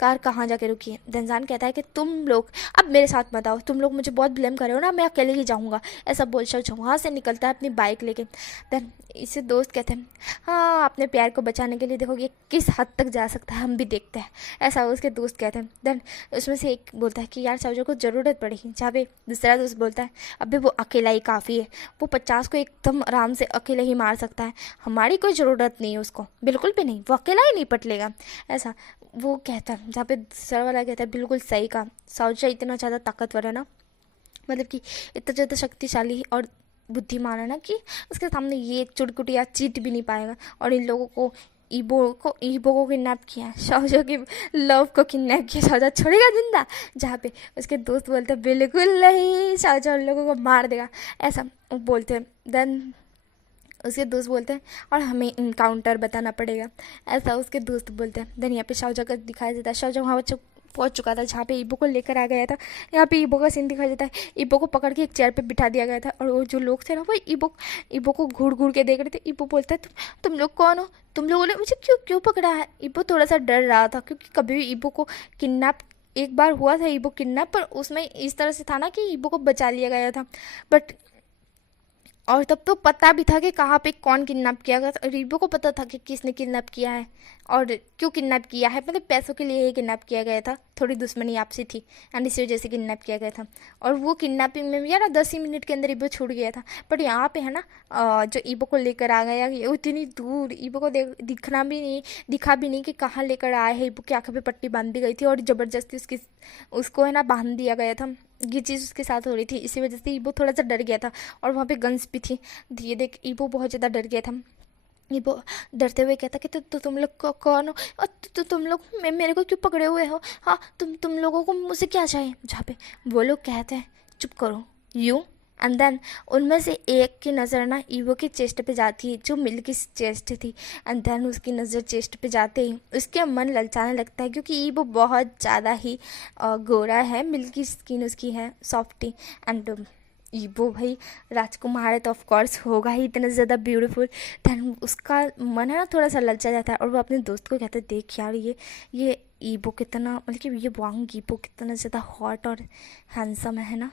कार कहाँ जाके रुकी है। देन जान कहता है कि तुम लोग अब मेरे साथ मत आओ, तुम लोग मुझे बहुत ब्लेम कर रहे हो ना, मैं अकेले ही जाऊँगा, ऐसा बोल शौच वहाँ से निकलता है अपनी बाइक लेके। देन इसे दोस्त कहते हैं हाँ अपने प्यार को बचाने के लिए देखो ये किस हद तक जा सकता है, हम भी देखते हैं, ऐसा उसके दोस्त कहते हैं। देन उसमें से एक बोलता है कि यार शाहजहाँ को ज़रूरत पड़ेगी। जहाँ पे दूसरा दोस्त बोलता है अबे वो अकेला ही काफ़ी है, वो 50 को एकदम आराम से अकेले ही मार सकता है, हमारी कोई ज़रूरत नहीं है उसको, बिल्कुल भी नहीं, वो अकेला ही निपट लेगा, ऐसा वो कहता है। जहाँ पे दूसरा वाला कहता है बिल्कुल सही कहा, शाहजहाँ इतना ज़्यादा ताकतवर है ना, मतलब कि इतना ज़्यादा शक्तिशाली और बुद्धिमान है ना कि उसके सामने ये चुटकुटिया चीट भी नहीं पाएगा। और इन लोगों को ईबो को किडनैप किया, शाहजहाँ की लव को किडनैप किया, शाहजहाँ छोड़ेगा जिंदा। जहाँ पे उसके दोस्त बोलते हैं बिल्कुल नहीं, शाहजहाँ उन लोगों को मार देगा, ऐसा बोलते हैं। देन उसके दोस्त बोलते हैं और हमें इनकाउंटर बताना पड़ेगा, ऐसा उसके दोस्त बोलते हैं। देन यहाँ पे शाहजहाँ का दिखाया जाता है, शाहजहाँ वहाँ बच्चे पहुंच चुका था जहाँ पे ईबो को लेकर आ गया था। यहाँ पे ईबो का सीन दिखाया जाता है, ईबो को पकड़ के एक चेयर पे बिठा दिया गया था और वो जो लोग थे ना वो ईबो को घूर घूर के देख रहे थे। ईबो बोलता है तुम लोग कौन हो, तुम लोगों ने मुझे क्यों क्यों पकड़ा है। ईबो थोड़ा सा डर रहा था क्योंकि कभी भी ईबो को किडनैप एक बार हुआ था ईबो किडनैप, पर उसमें इस तरह से था ना कि ईबो को बचा लिया गया था, बट और तब तो पता भी था कि कहाँ पे कौन किडनैप किया गया था। रीबो को पता था कि किसने किडनैप किया है और क्यों किडनैप किया है, मतलब पैसों के लिए ही किडनैप किया गया था, थोड़ी दुश्मनी आपसी थी एंड इसी वजह से किडनैप किया गया था। और वो किडनैपिंग में भी यार 10 ही मिनट के अंदर ईबो छूट गया था। बट यहाँ पे है ना जो ईबो को लेकर आ गया, ये उतनी दूर ईबो को दिखा भी नहीं कि कहाँ लेकर आए हैं। ईबो की आंखों पे पट्टी बांध दी गई थी और ज़बरदस्ती उसको है ना बांध दिया गया था। ये चीज़ उसके साथ हो रही थी, इसी वजह से ईबो थोड़ा सा डर गया था। और वहाँ पे गन्स भी थी। ये देख ईबो बहुत ज़्यादा डर गया था। ईबो डरते हुए कहता कि तुम लोग कौन हो, और तुम लोग मेरे को क्यों पकड़े हुए हो, हाँ तुम लोगों को मुझसे क्या चाहिए। जहाँ पे वो लोग कहते हैं चुप करो यू, एंड देन उनमें से एक की नज़र ना ईवो की चेस्ट पे जाती है, जो मिल्क की चेस्ट थी। एंड देन उसकी नज़र चेस्ट पे जाते ही उसके मन ललचाने लगता है, क्योंकि ईवो बहुत ज़्यादा ही गोरा है, मिल्की स्किन उसकी है, सॉफ्टी। एंड ईवो भाई राजकुमार है तो ऑफ कोर्स होगा ही इतना ज़्यादा ब्यूटीफुल। देन उसका मन है ना थोड़ा सा ललचा जाता है और वो अपने दोस्त को कहता है देख यार ये ईवो कितना, मतलब कि ये वांग ईवो कितना ज़्यादा हॉट और हैंडसम है ना,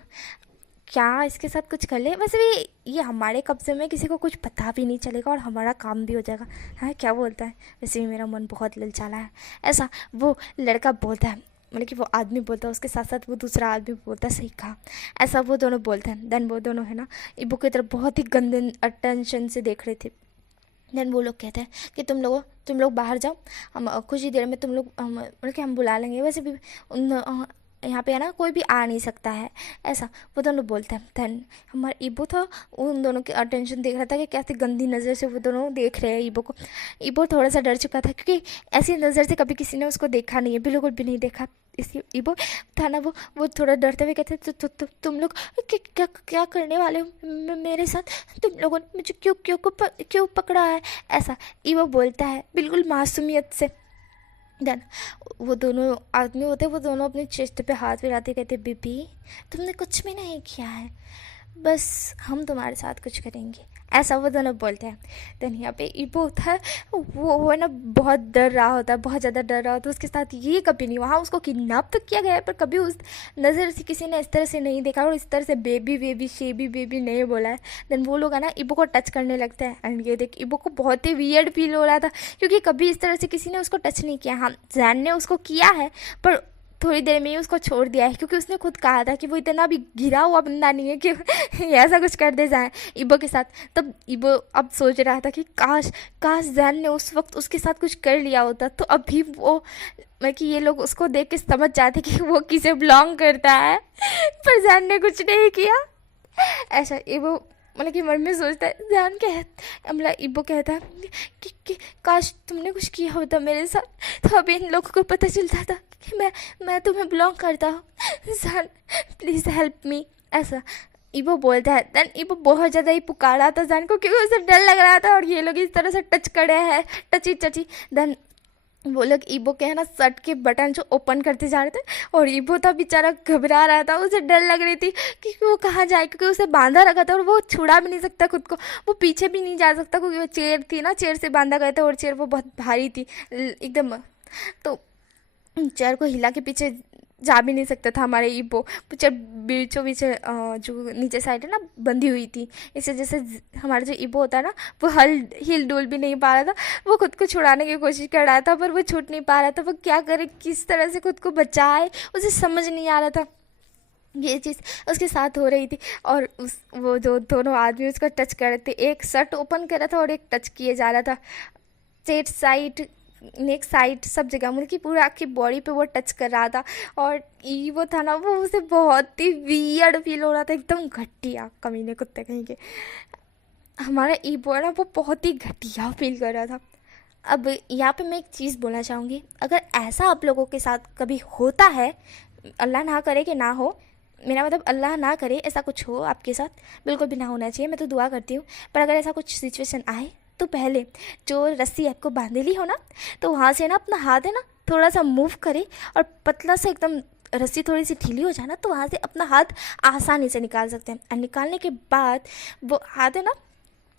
क्या इसके साथ कुछ कर ले। वैसे भी ये हमारे कब्जे में, किसी को कुछ पता भी नहीं चलेगा और हमारा काम भी हो जाएगा। हाँ क्या बोलता है, वैसे भी मेरा मन बहुत ललचाला है। ऐसा वो लड़का बोलता है, मतलब कि वो आदमी बोलता है, उसके साथ साथ वो दूसरा आदमी बोलता है, सही कहा। ऐसा वो दोनों बोलते हैं। देन वो दोनों है ना ईबो की तरफ बहुत ही गंदे अटेंशन से देख रहे थे। देन वो लोग कहते हैं कि तुम लोग बाहर जाओ, हम कुछ ही देर में तुम लोग मतलब कि हम बुला लेंगे। वैसे भी उन यहाँ पे है ना कोई भी आ नहीं सकता है, ऐसा वो दोनों बोलते हैं। देन हमारा ईबो था, उन दोनों की अटेंशन देख रहा था कि कैसे गंदी नज़र से वो दोनों देख रहे हैं ईबो को। ईबो थोड़ा सा डर चुका था, क्योंकि ऐसी नज़र से कभी किसी ने उसको देखा नहीं है, बिल्कुल भी नहीं देखा। इसी ईबो था ना वो थोड़ा डरते हुए कहते तुम लोग क्या क्या करने वाले हो मेरे साथ, तुम लोगों ने मुझे क्यों पकड़ा है, ऐसा ईबो बोलता है बिल्कुल मासूमियत से। देन वो दोनों आदमी होते, वो दोनों अपने चेस्ट पे हाथ फिराते कहते बीबी तुमने कुछ भी नहीं किया है, बस हम तुम्हारे साथ कुछ करेंगे, ऐसा वो दोनों बोलते हैं। देन यहाँ पे ईबो होता है, वो है ना बहुत डर रहा होता है, बहुत ज़्यादा डर रहा होता है। उसके साथ ये कभी नहीं, वहाँ उसको किडनैप तो किया गया है पर कभी उस नज़र से किसी ने इस तरह से नहीं देखा और इस तरह से बेबी शेबी बेबी नहीं बोला है। देन वो लोग है ना ईबो को टच करने लगते हैं। एंड ये देख ईबो को बहुत ही वियर्ड फील हो रहा था, क्योंकि कभी इस तरह से किसी ने उसको टच नहीं किया। हाँ जैन ने उसको किया है पर थोड़ी देर में ही उसको छोड़ दिया है, क्योंकि उसने खुद कहा था कि वो इतना भी गिरा हुआ बंदा नहीं है कि ऐसा कुछ कर दे जाए ईबो के साथ। तब ईबो अब सोच रहा था कि काश जैन ने उस वक्त उसके साथ कुछ कर लिया होता, तो अभी वो मैं कि ये लोग उसको देख के समझ जाते कि वो किसे बिलोंग करता है। पर जैन ने कुछ नहीं किया। ऐसा ईबो मतलब कि मन में सोचता है, ध्यान मतलब ईबो कहता है कि काश तुमने कुछ किया होता मेरे साथ, तो अभी इन लोगों को पता चलता था कि मैं तुम्हें बिलोंग करता हूँ। जान प्लीज़ हेल्प मी, ऐसा ईबो बोलता है। देन ईबो बहुत ज़्यादा ही पुकारा था जान को, क्योंकि उसे डर लग रहा था और ये लोग इस तरह से टच करे हैं, टची। देन वो लोग ईबो के है ना शर्ट के बटन जो ओपन करते जा रहे थे और ईबो था बेचारा घबरा रहा था, उसे डर लग रही थी कि वो कहाँ जाए, क्योंकि उसे बांधा रखा था और वो छुड़ा भी नहीं सकता खुद को, वो पीछे भी नहीं जा सकता क्योंकि वो चेयर थी ना, चेयर से बांधा गया था और चेयर वो बहुत भारी थी एकदम, तो चेयर को हिला के पीछे जा भी नहीं सकता था हमारे ईबो। चेयर बीचों बीच जो नीचे साइड है ना बंधी हुई थी, इसे जैसे हमारा जो ईबो होता है ना वो हिल डुल भी नहीं पा रहा था। वो खुद को छुड़ाने की कोशिश कर रहा था पर वो छूट नहीं पा रहा था, वो क्या करे, किस तरह से खुद को बचाए, उसे समझ नहीं आ रहा था। ये चीज़ उसके साथ हो रही थी और वो जो दोनों आदमी उसको टच कर रहे थे, एक शर्ट ओपन कर रहा था और एक टच किए जा रहा था, चेस्ट साइड नेक साइड सब जगह, मतलब कि पूरा आपकी बॉडी पे वो टच कर रहा था। और वो था ना वो उसे बहुत ही वियर्ड फील हो रहा था, एकदम घटिया कमीने कुत्ते कहीं के। हमारा ईबो ना वो बहुत ही घटिया फील कर रहा था। अब यहाँ पे मैं एक चीज़ बोलना चाहूँगी, अगर ऐसा आप लोगों के साथ कभी होता है, अल्लाह ना करे कि ना हो, मेरा मतलब अल्लाह ना करे ऐसा कुछ हो आपके साथ, बिल्कुल भी ना होना चाहिए, मैं तो दुआ करती हूँ। पर अगर ऐसा कुछ सिचुएशन आए तो पहले जो रस्सी आपको बांधेली हो ना, तो वहाँ से ना अपना हाथ है ना थोड़ा सा मूव करे और पतला से एकदम रस्सी थोड़ी सी ढीली हो जाए ना, तो वहाँ से अपना हाथ आसानी से निकाल सकते हैं। और निकालने के बाद वो हाथ है ना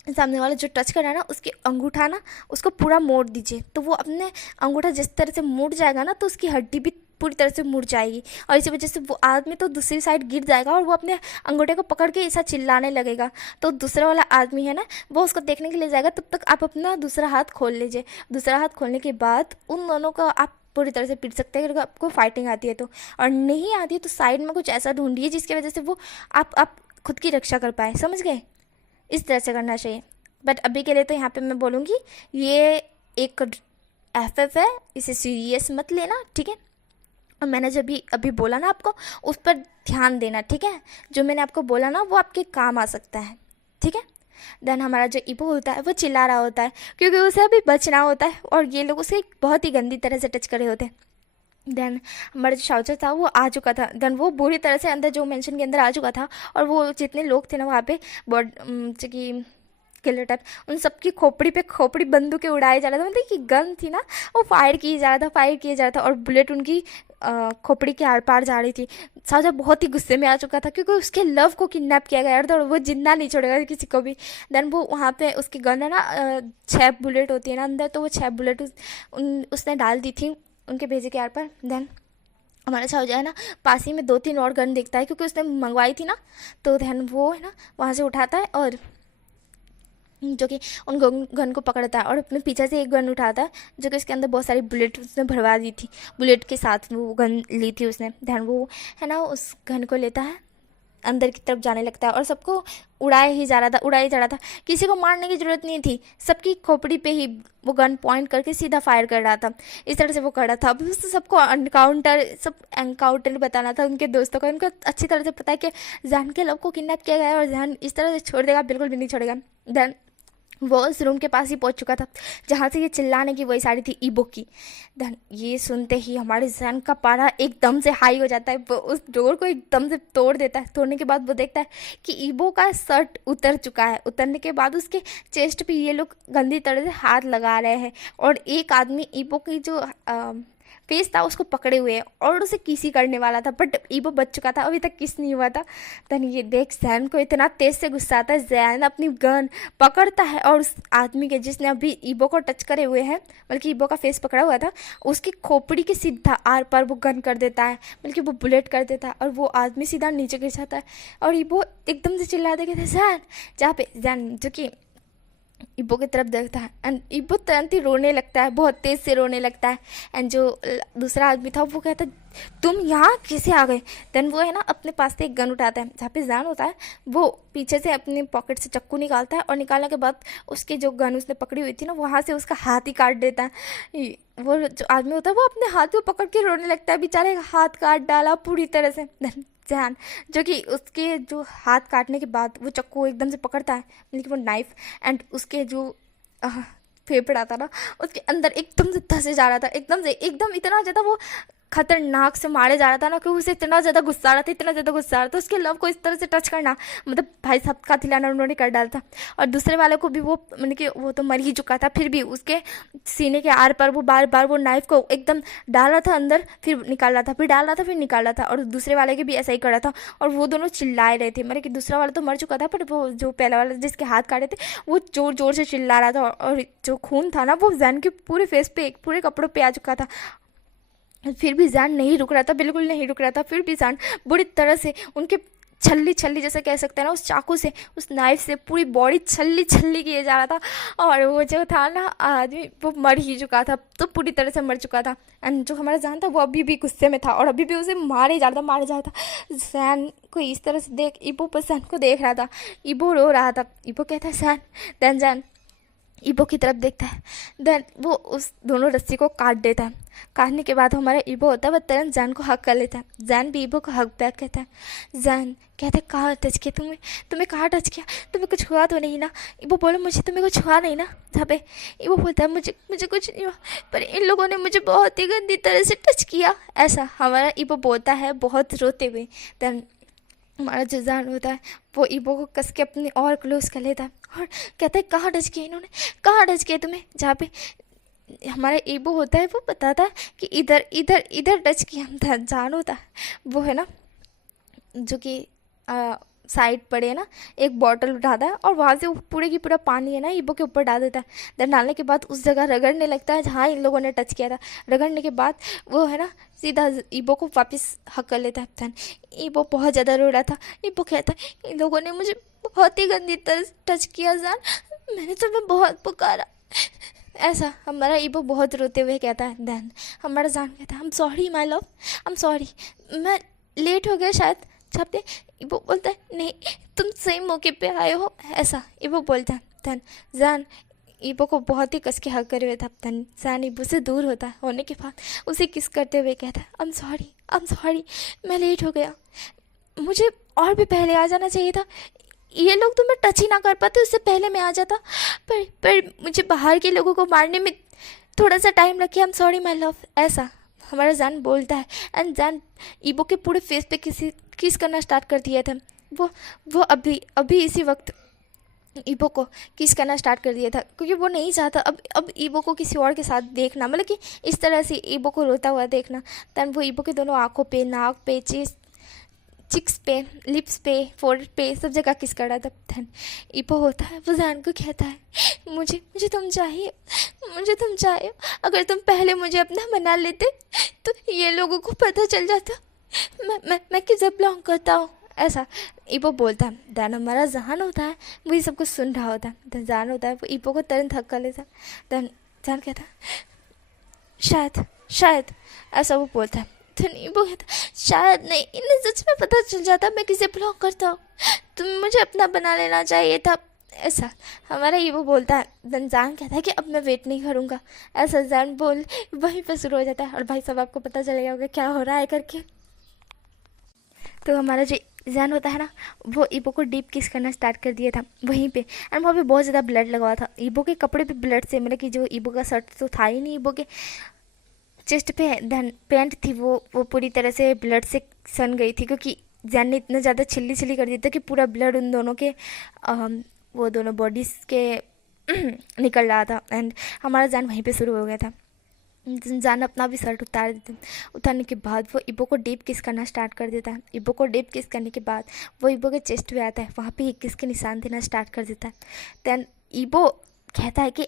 सामने वाला जो टच कर रहा है ना, उसके अंगूठा ना उसको पूरा मोड़ दीजिए, तो वो अपने अंगूठा जिस तरह से मुड़ जाएगा ना, तो उसकी हड्डी भी पूरी तरह से मुड़ जाएगी और इसी वजह से वो आदमी तो दूसरी साइड गिर जाएगा और वो अपने अंगूठे को पकड़ के ऐसा चिल्लाने लगेगा। तो दूसरा वाला आदमी है ना, वो उसको देखने के लिए जाएगा। तब तक आप अपना दूसरा हाथ खोल लीजिए। दूसरा हाथ खोलने के बाद उन दोनों को आप पूरी तरह से पीट सकते हैं अगर आपको फाइटिंग आती है तो। और नहीं आती है तो साइड में कुछ ऐसा ढूंढिए जिसकी वजह से वो आप खुद की रक्षा कर पाए, समझ गए? इस तरह से करना चाहिए। बट अभी के लिए तो यहाँ पे मैं बोलूँगी ये एक FF है, इसे सीरियस मत लेना, ठीक है? और मैंने जब भी अभी बोला ना आपको, उस पर ध्यान देना, ठीक है? जो मैंने आपको बोला ना वो आपके काम आ सकता है, ठीक है? देन हमारा जो ईबो होता है वो चिल्ला रहा होता है क्योंकि उसे अभी बचना होता है और ये लोग उसे बहुत ही गंदी तरह से टच करे होते हैं। देन हमारा जो शाउचर था वो आ चुका था। देन वो बुरी तरह से अंदर जो मेंशन के अंदर आ चुका था और वो जितने लोग थे ना वहाँ पे कि किलर टाइप, उन सबकी खोपड़ी बंदूकें उड़ाए जा रहा था। मतलब कि गन थी ना, वो फायर किए जा रहा था और बुलेट उनकी खोपड़ी के आर पार जा रही थी। शाहजहाँ बहुत ही गुस्से में आ चुका था क्योंकि उसके लव को किडनैप किया गया था और वो जिंदा नहीं छोड़ेगा किसी को भी। देन वो वहाँ पे उसकी गन है ना 6 बुलेट होती है ना अंदर, तो वो 6 बुलेट उसने डाल दी थी उनके भेजे के आर पर। देन हमारा शाहजहाँ है ना पास ही में 2-3 और गन देखता है क्योंकि उसने मंगवाई थी ना, तो देन वो है ना वहाँ से उठाता है और जो कि उन गन को पकड़ता है और अपने पीछे से एक गन उठाता है जो कि उसके अंदर बहुत सारी बुलेट उसने भरवा दी थी। बुलेट के साथ वो गन ली थी उसने। ध्यान वो है ना उस गन को लेता है, अंदर की तरफ जाने लगता है और सबको उड़ाया ही जा रहा था। किसी को मारने की ज़रूरत नहीं थी, सबकी खोपड़ी पे ही वो गन पॉइंट करके सीधा फायर कर रहा था। इस तरह से वो कर रहा था। अब सबको एनकाउंटर बताना था उनके दोस्तों को। उनको अच्छी तरह से पता है कि जैन के लव को किडनैप किया गया है और जैन इस तरह से छोड़ देगा, बिल्कुल भी नहीं छोड़ेगा। देन वो उस रूम के पास ही पहुंच चुका था जहाँ से ये चिल्लाने की वही साड़ी थी ईबो की। देन ये सुनते ही हमारे जैन का पारा एकदम से हाई हो जाता है। वो उस डोर को एकदम से तोड़ देता है। तोड़ने के बाद वो देखता है कि ईबो का शर्ट उतर चुका है। उतरने के बाद उसके चेस्ट पे ये लोग गंदी तरह से हाथ लगा रहे हैं और एक आदमी ईबो की जो फेस था उसको पकड़े हुए और उसे किसी करने वाला था, बट ईबो बच चुका था, अभी तक किस नहीं हुआ था। तन ये देख जैन को इतना तेज से गुस्सा आता है। जैन अपनी गन पकड़ता है और उस आदमी के जिसने अभी ईबो को टच करे हुए हैं, बल्कि ईबो का फेस पकड़ा हुआ था, उसकी खोपड़ी के सीधा आर पार वो गन कर देता है, बल्कि वो बुलेट कर देता है और वो आदमी सीधा नीचे गिर जाता है। और ईबो एकदम से चिल्लाते कहते जैन, जहाँ पे जैन जो कि ईबो की तरफ देखता है एंड ईबो तुरंत ही रोने लगता है, बहुत तेज़ से रोने लगता है। एंड जो दूसरा आदमी था वो कहता है तुम यहाँ कैसे आ गए। देन वो है ना अपने पास से एक गन उठाता है, जहाँ पे जैन होता है वो पीछे से अपने पॉकेट से चाकू निकालता है और निकालने के बाद उसकी जो गन उसने पकड़ी हुई थी ना वहाँ से उसका हाथ ही काट देता है। वो जो आदमी होता है वो अपने हाथ को पकड़ के रोने लगता है, बेचारे हाथ काट डाला पूरी तरह से। जैन जो कि उसके जो हाथ काटने के बाद वो चाकू एकदम से पकड़ता है, मतलब वो नाइफ, एंड उसके जो फेफड़ा था ना उसके अंदर एकदम से धंसे जा रहा था, एकदम इतना ज़्यादा वो खतरनाक से मारे जा रहा था ना कि उसे इतना ज़्यादा गुस्सा आ रहा था उसके लव को इस तरह से टच करना, मतलब भाई साहब का थिलाना उन्होंने कर डाला था। और दूसरे वाले को भी वो मतलब कि वो तो मर ही चुका था, फिर भी उसके सीने के आर पर वो बार बार वो नाइफ को एकदम डाल रहा था अंदर, फिर निकाल रहा था, फिर डाल रहा था, फिर निकाल रहा था। और दूसरे वाले के भी ऐसा ही कर रहा था और वो दोनों चिल्लाए रहे थे। मतलब कि दूसरा वाला तो मर चुका था, पर वो जो पहला वाला जिसके हाथ काटे थे वो जोर जोर से चिल्ला रहा था और जो खून था ना वो जैन के पूरे फेस पे, पूरे कपड़ों पे आ चुका था। फिर भी जैन नहीं रुक रहा था, बिल्कुल नहीं रुक रहा था। फिर भी जैन बुरी तरह से उनके छल्ली जैसे कह सकते हैं ना, उस चाकू से, उस नाइफ से पूरी बॉडी छल्ली किए जा रहा था। और वो जो था ना आदमी वो मर ही चुका था, तो पूरी तरह से मर चुका था। एंड जो हमारा जैन था वो अभी भी गुस्से में था और अभी भी उसे मारे जा रहा था। जैन को इस तरह से देख ईबो पर जैन को देख रहा था, ईबो रो रहा था। ईबो कहता है जैन, देन जैन ईबो की तरफ देखता है, देन वो उस दोनों रस्सी को काट देता है। काटने के बाद हमारा ईबो होता है वो तुरंत जैन को हक कर लेता है। जैन भी ईबो को हक बैक कहता है। जैन कहता है कहाँ टच किया तुम्हें कहाँ टच किया, तुम्हें कुछ हुआ तो नहीं ना। ईबो बोलो मुझे तुम्हें कुछ हुआ नहीं ना। जहाँ पे ईबो बोलता है मुझे कुछ नहीं हुआ, पर इन लोगों ने मुझे बहुत ही गंदी तरह से टच किया, ऐसा हमारा ईबो बोलता है बहुत रोते हुए। देन हमारा जो जैन होता है वो ईबो को कस के अपनी और क्लोज कर लेता है और कहता है कहाँ टच किया इन्होंने, कहाँ टच किया तुम्हें। जहाँ पे हमारा ईबो होता है वो बताता है कि इधर टच किया। जैन होता है वो है ना जो कि साइड पड़े है ना, एक बॉटल उठाता है और वहाँ से वो पूरे की पूरा पानी है ना ईबो के ऊपर डाल देता है। देन डालने के बाद उस जगह रगड़ने लगता है जहाँ इन लोगों ने टच किया था। रगड़ने के बाद वो है ना सीधा ईबो को वापस हक कर लेता है। देन ईबो बहुत ज़्यादा रो रहा था। ईबो कहता है इन लोगों ने मुझे बहुत ही गंदी तरह टच किया जान, मैंने तुम्हें बहुत पुकारा, ऐसा हमारा ईबो बहुत रोते हुए कहता है। देन हमारा जान कहता है I am sorry my love, I am sorry, मैं लेट हो गया शायद छपते। ईबो बोलता है नहीं तुम सही मौके पे आए हो, ऐसा ईबो बोलता है। देन जान ईबो को बहुत ही कस के हक करे हुए था। देन जान ईबो से दूर होने के बाद उसे किस करते हुए कहता है आई एम सॉरी, मैं लेट हो गया, मुझे और भी पहले आ जाना चाहिए था, ये लोग तो मैं टच ही ना कर पाते उससे पहले मैं आ जाता, पर मुझे बाहर के लोगों को मारने में थोड़ा सा टाइम लग गया, I am sorry my love, ऐसा हमारा जान बोलता है। एंड जान ईबो के पूरे फेस पे किस करना स्टार्ट कर दिया था। वो अभी इसी वक्त ईबो को किस करना स्टार्ट कर दिया था, क्योंकि वो नहीं चाहता अब ईबो को किसी और के साथ देखना, मतलब कि इस तरह से ईबो को रोता हुआ देखना। तब वो ईबो के दोनों आँखों पे, नाक पे, चिक्स पे, लिप्स पे, फोरहेड पे, सब जगह किस कर रहा था। धन ईबो होता है वो जान को कहता है मुझे तुम चाहिए, मुझे तुम चाहिए, अगर तुम पहले मुझे अपना बना लेते तो ये लोगों को पता चल जाता मैं किसे बिलोंग करता हूँ, ऐसा ईबो बोलता है। देन हमारा जहान होता है वो ये सब कुछ सुन रहा होता है। देन जान होता है वो ईबो को तुरंत हक कर लेता है। देन जान कहता है शायद ऐसा वो बोलता है। देन ईबो कहता है शायद नहीं, इन्हें सच में पता चल जाता मैं किसे बिलोंग करता हूँ, तुम्हें मुझे अपना बना लेना चाहिए था, ऐसा हमारा ईबो बोलता है। देन जान कहता है कि अब मैं वेट नहीं करूँगा, ऐसा जान बोल वहीं पर शुरू हो जाता है। और भाई सब आपको पता चलेगा होगा क्या हो रहा है करके। तो हमारा जो जान होता है ना वो ईबो को डीप किस करना स्टार्ट कर दिया था वहीं पे। एंड वहाँ पे बहुत ज़्यादा ब्लड लगा हुआ था ईबो के कपड़े पे ब्लड से, मतलब कि जो ईबो का शर्ट तो था ही नहीं, ईबो के चेस्ट पे धन पैंट थी वो पूरी तरह से ब्लड से सन गई थी, क्योंकि जान ने इतना ज़्यादा छिल्ली कर दिया था कि पूरा ब्लड उन दोनों के वो दोनों बॉडीज़ के निकल रहा था। एंड हमारा जान वहीं पे शुरू हो गया था। जान अपना भी शर्ट उतार देते, उतारने के बाद वो ईबो को डीप किस करना स्टार्ट कर देता है। ईबो को डीप किस करने के बाद वो ईबो के चेस्ट पे आता है, वहाँ पे एक किस के निशान देना स्टार्ट कर देता है। देन ईबो कहता है कि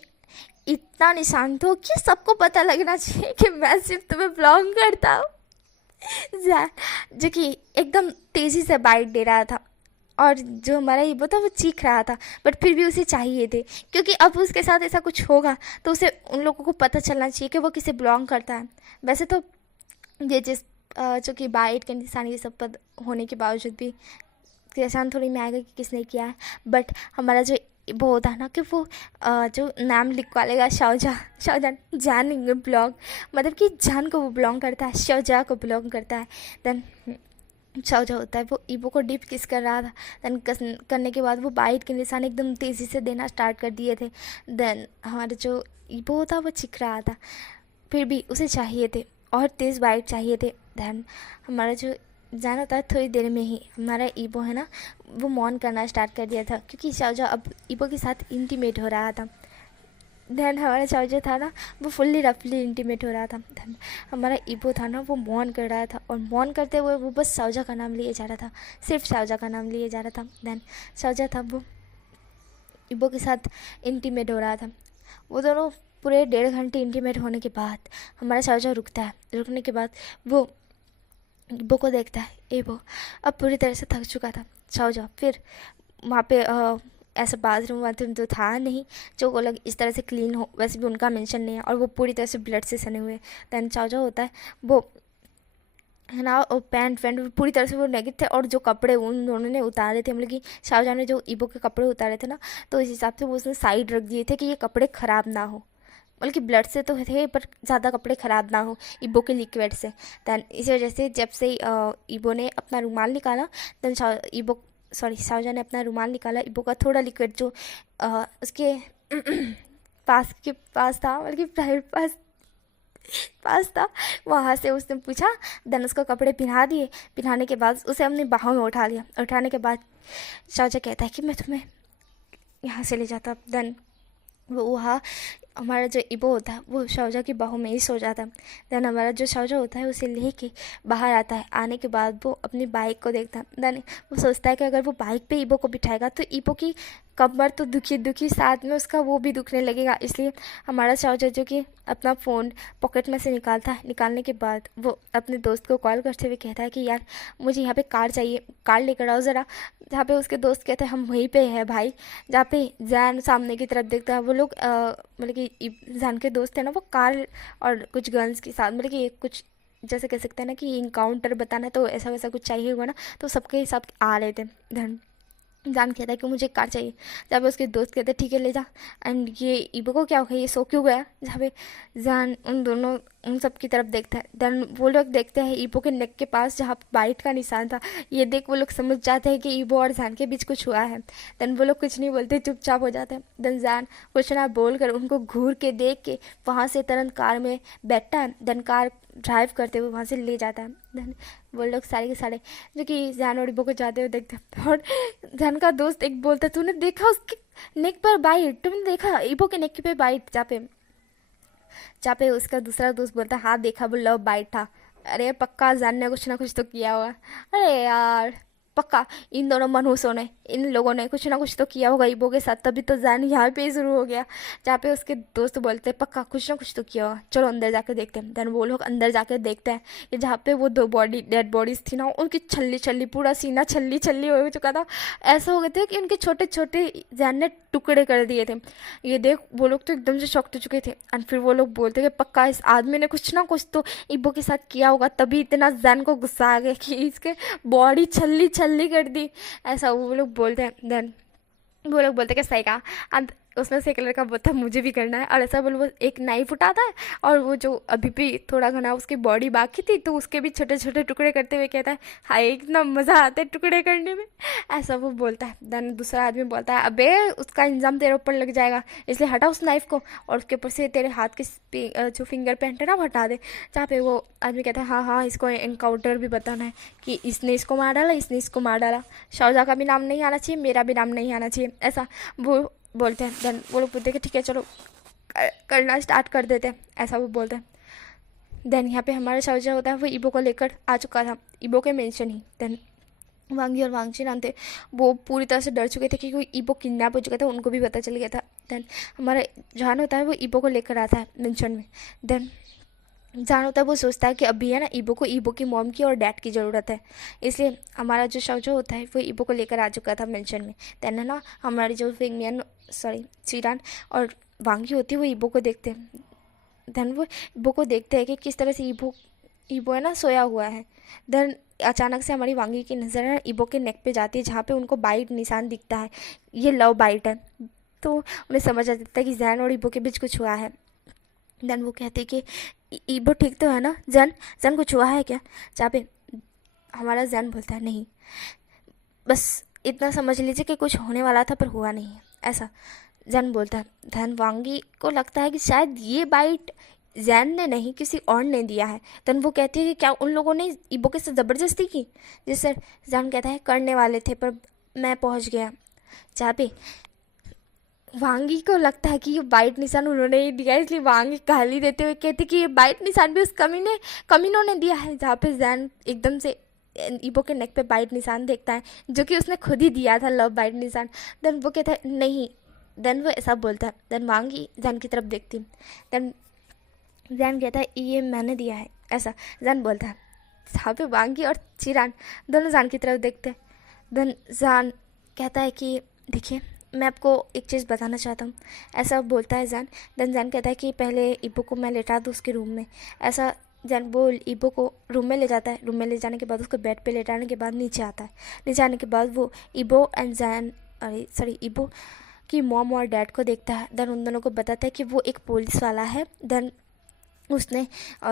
इतना निशान दो कि सबको पता लगना चाहिए कि मैं सिर्फ तुम्हें बिलोंग करता हूँ। जो कि एकदम तेज़ी से बाइट दे रहा था, और जो हमारा ईबो था वो चीख रहा था, बट फिर भी उसे चाहिए थे, क्योंकि अब उसके साथ ऐसा कुछ होगा तो उसे उन लोगों को पता चलना चाहिए कि वो किसे बिलोंग करता है। वैसे तो ये जो कि बाइट के निशान ये सब पद होने के बावजूद भी पहचान थोड़ी में आएगा कि किसने किया है, बट हमारा जो वो होता है ना कि वो जो नाम लिखवा लेगा शाहजहान जान बिलोंग, मतलब कि जान को वो बिलोंग करता है, शाहजहां को बिलोंग करता है। देन शाहजहां होता है वो ईबो को डीप किस कर रहा था। देन करने के बाद वो बाइट के निशान एकदम तेज़ी से देना स्टार्ट कर दिए थे। देन हमारा जो ईबो होता वो चिख रहा था, फिर भी उसे चाहिए थे और तेज़ बाइट चाहिए थे। देन हमारा जो जान होता है थोड़ी देर में ही हमारा ईबो है ना वो मौन करना स्टार्ट कर दिया था, क्योंकि शाहजहां अब ईबो के साथ इंटीमेट हो रहा था। देन हमारा शाहजहां था ना वो फुल्ली रफली इंटीमेट हो रहा था। देन हमारा ईबो था ना वो मौन कर रहा था, और मौन करते हुए वो बस शाहजहां का नाम लिए जा रहा था, सिर्फ शाहजहां का नाम लिए जा रहा था। देन शाहजहां था वो ईबो के साथ इंटीमेट हो रहा था। वो दोनों पूरे 1.5 घंटे इंटीमेट होने के बाद हमारा शाहजहां रुकता है। रुकने के बाद वो ईबो को देखता है। ईबो अब पूरी तरह से थक चुका था। शाहजहां फिर वहाँ पे ऐसा बाथरूम तो था नहीं जो वो लोग इस तरह से क्लीन हो, वैसे भी उनका मेंशन नहीं है, और वो पूरी तरह से ब्लड से सने हुए। दैन शाहजहां होता है वो है ना, और पैंट पूरी तरह से वो नेगेट थे, और जो कपड़े उन दोनों ने उतारे थे, मतलब कि शाहजहां ने जो ईबो के कपड़े उतारे थे ना, तो इस हिसाब से वो उसने साइड रख दिए थे कि ये कपड़े ख़राब ना हो, बल्कि ब्लड से तो थे पर ज़्यादा कपड़े ख़राब ना हो ईबो के लिक्विड से। दैन इसी वजह से जब से ईबो ने अपना रुमाल निकाला, दैन शाहजहां ने अपना रुमाल निकाला, ईबो का थोड़ा लिक्विड जो उसके पास था, बल्कि प्राइवेट पास था, वहाँ से उसने पूछा। देन उसको कपड़े पहना दिए। पहनाने के बाद उसे अपनी बाहों में उठा लिया। उठाने के बाद शाहजहां कहता है कि मैं तुम्हें यहाँ से ले जाता। देन वो वहाँ हमारा जो इबो होता है वो शाओजा की बाहों में ही सो जाता है। देन हमारा जो शाओजा होता है उसे लेके बाहर आता है। आने के बाद वो अपनी बाइक को देखता है। देन वो सोचता है कि अगर वो बाइक पे इबो को बिठाएगा तो इबो की कमर तो दुखी दुखी, साथ में उसका वो भी दुखने लगेगा। इसलिए हमारा शाओजा जो कि अपना फ़ोन पॉकेट में से निकालता है। निकालने के बाद वो अपने दोस्त को कॉल करते हुए कहता है कि यार मुझे यहाँ पे कार चाहिए, कार लेकर आओ ज़रा। जहाँ पे उसके दोस्त कहते हैं हम वहीं पे है भाई। जहाँ पे जैन सामने की तरफ देखता है। वो लोग मतलब कि जैन के दोस्त है ना, वो कार और कुछ गन्स के साथ, मतलब कि कुछ जैसे कह सकते हैं ना कि इनकाउंटर बताना है, तो ऐसा वैसा कुछ चाहिए होगा ना, तो सबके हिसाब आ रहे थे। धन जान कहता है कि मुझे कार चाहिए। जहाँ पे उसके दोस्त कहते हैं ठीक है ले जा। एंड ये इबो को क्या हो गया, ये सो क्यों गया। जहाँ पे जान उन सब की तरफ देखता है। देन वो लोग देखते हैं इबो के नेक के पास जहाँ बाइट का निशान था। ये देख वो लोग समझ जाते हैं कि इबो और जान के बीच कुछ हुआ है। देन वो लोग कुछ नहीं बोलते, चुपचाप हो जाते हैं। देन जान कुछ ना बोल कर उनको घूर के देख के वहाँ से तुरंत कार में बैठता है। देन कार ड्राइव करते हुए वहाँ से ले जाता है। देन वो लोग सारे के सारे जो कि जान और इबो को जाते हुए देखते हैं। और जान का दोस्त एक बोलता है तूने देखा उसके नेक पर बाइट, तुमने देखा इबो के नेक पे बाइट। जहाँ पे उसका दूसरा दोस्त बोलता है हाँ देखा, वो लव बाइट था। अरे पक्का जान ने कुछ ना कुछ तो किया होगा। अरे यार पक्का इन दोनों मनहूसों ने, इन लोगों ने कुछ ना कुछ तो किया होगा इबो के साथ, तभी तो जान यहाँ पे शुरू हो गया। जहाँ पे उसके दोस्त बोलते हैं पक्का कुछ ना कुछ तो किया होगा, चलो अंदर जाके देखते हैं। देन वो लोग अंदर जाके देखते हैं कि जहाँ पे वो 2 डेड बॉडीज थी ना, उनकी छल्ली छल्ली पूरा सीना छल्ली छल्ली हो चुका था। ऐसा हो गए थे कि उनके छोटे छोटे जान ने टुकड़े कर दिए थे। ये देख वो लोग तो एकदम से शॉक्ड हो चुके थे। एंड फिर वो लोग बोलते कि पक्का इस आदमी ने कुछ ना कुछ तो इबो के साथ किया होगा, तभी इतना जान को गुस्सा आ गया कि इसके बॉडी छल्ली छल्ली कर दी। ऐसा वो लोग बोलते हैं। देन वो लोग बोलते हैं कि सही कहा। अब उसमें से एक लड़का बोलता है मुझे भी करना है। और ऐसा बोल वो एक नाइफ उठाता है और वो जो अभी भी थोड़ा घना उसकी बॉडी बाकी थी तो उसके भी छोटे छोटे टुकड़े करते हुए कहता है हाय इतना मज़ा आता है टुकड़े करने में। ऐसा वो बोलता है। देन दूसरा आदमी बोलता है अबे उसका इंजाम तेरे ऊपर लग जाएगा, इसलिए हटा उस नाइफ को और उसके ऊपर से तेरे हाथ के जो फिंगर प्रिंट है ना वो हटा दे। जहाँ पे वो आदमी कहता है हाँ हाँ इसको एनकाउंटर भी बताना है कि इसने इसको मार डाला, इसने इसको मार डाला। शाहजहाँ का भी नाम नहीं आना चाहिए, मेरा भी नाम नहीं आना चाहिए, ऐसा वो बोलते हैं। देन वो लोग बोलते हैं कि ठीक है चलो करना स्टार्ट कर देते हैं, ऐसा वो बोलते हैं। देन यहाँ पे हमारा शाहजहाँ होता है वो इबो को लेकर आ चुका था, इबो के मेंशन ही। देन वांगी और वांगचिन थे, वो पूरी तरह से डर चुके थे कि कोई इबो किडनैप हो चुका था, उनको भी पता चल गया था। देन हमारा जहान होता है वो इबो को लेकर आता है मेंशन में। देन जहान होता है वो सोचता है कि अभी है ना इबो को इबो की मॉम की और डैड की ज़रूरत है, इसलिए हमारा जो शाओजो होता है वो इबो को लेकर आ चुका था मेंशन में। देन है ना हमारी जो चिरान और वांगी होती है वो इबो को देखते हैं। देन वो इबो को देखते हैं कि किस तरह से इबो है ना सोया हुआ है। देन अचानक से हमारी वांगी की नज़र है इबो के नेक पे जाती है जहाँ पे उनको बाइट निशान दिखता है, ये लव बाइट है। तो उन्हें समझ आ जाता है कि जैन और इबो के बीच कुछ हुआ है। देन वो कहते हैं कि इबो ठीक तो है ना, जैन जैन कुछ हुआ है क्या। जहाँ पे हमारा जैन बोलता है नहीं, बस इतना समझ लीजिए कि कुछ होने वाला था पर हुआ नहीं है, ऐसा जैन बोलता है। धन वांगी को लगता है कि शायद ये बाइट जैन ने नहीं किसी और ने दिया है। तन वो कहती है कि क्या उन लोगों ने इबो के साथ ज़बरदस्ती की, जिससे जैन कहता है करने वाले थे पर मैं पहुंच गया। जहाँ पे वांगी को लगता है कि ये बाइट निशान उन्होंने ही दिया है, इसलिए वांगी गाली देते हुए कहती कि ये बाइट निशान भी उस कमीनों ने दिया है। जहाँ पे जैन एकदम से इबो के नेक पे बाइट निशान देखता है जो कि उसने खुद ही दिया था, लव बाइट निशान। देन वो कहता है नहीं, देन वो ऐसा बोलता है। देन वांगी जैन की तरफ देखती, देन जैन कहता है ये मैंने दिया है, ऐसा जैन बोलता है। जहाँ पे वांगी और चिरान दोनों जैन की तरफ देखते हैं। देन जैन कहता है कि देखिए मैं आपको एक चीज़ बताना चाहता हूँ, ऐसा बोलता है जैन। देन जैन कहता है कि पहले इबो को मैं लेटा दूँ उसके रूम में, ऐसा जैन बोल इबो को रूम में ले जाता है। रूम में ले जाने के बाद उसको बेड पे लेटाने के बाद नीचे आता है। नीचे आने के बाद वो इबो एंड जैन इबो की मॉम और डैड को देखता है। देन उन दोनों को बताता है कि वो एक पुलिस वाला है। देन उसने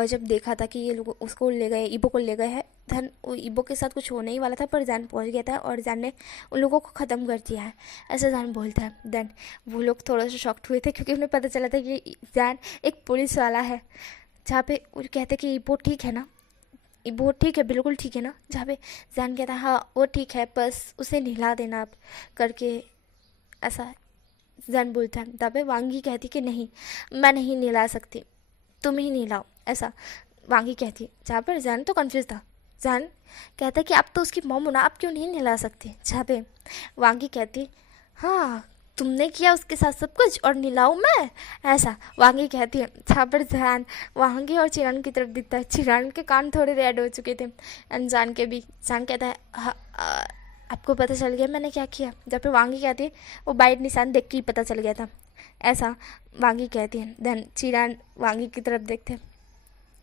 जब देखा था कि ये लोग उसको ले गए, इबो को ले गए हैं, धन इबो के साथ कुछ होने ही वाला था पर जैन पहुंच गया था और जैन ने उन लोगों को ख़त्म कर दिया है, ऐसा जैन बोलता है। देन वो लोग थोड़ा सा शॉक्ड हुए थे क्योंकि उन्हें पता चला था कि जैन एक पुलिस वाला है। जहाँ पे वो कहते कि इबो ठीक है ना, इबो ठीक है, बिल्कुल ठीक है ना। जहाँ पे जैन कहता है हाँ वो ठीक है, बस उसे नहला देना आप करके, ऐसा जैन बोलता है। तब वांगी कहती कि नहीं, मैं नहीं नहला सकती, तुम ही नहलाओ, ऐसा वांगी कहती। जहाँ पर जैन तो कन्फ्यूज था। जैन कहता है कि आप तो उसकी मॉम हो ना, आप क्यों नहीं नहला सकती। जहाँ पे वांगी कहती, हाँ तुमने किया उसके साथ सब कुछ और नहलाऊं मैं, ऐसा वांगी कहती है। जहाँ पर जैन वांगी और चिरान की तरफ दिखता है। चिरान के कान थोड़े रेड हो चुके थे एंड जैन के भी। जैन कहता है, हाँ आपको पता चल गया मैंने क्या किया। जब पे वांगी कहती है, वो बाइट निशान देख के ही पता चल गया था, ऐसा वांगी कहती है। देन चिरान वांगी की तरफ देखते हैं।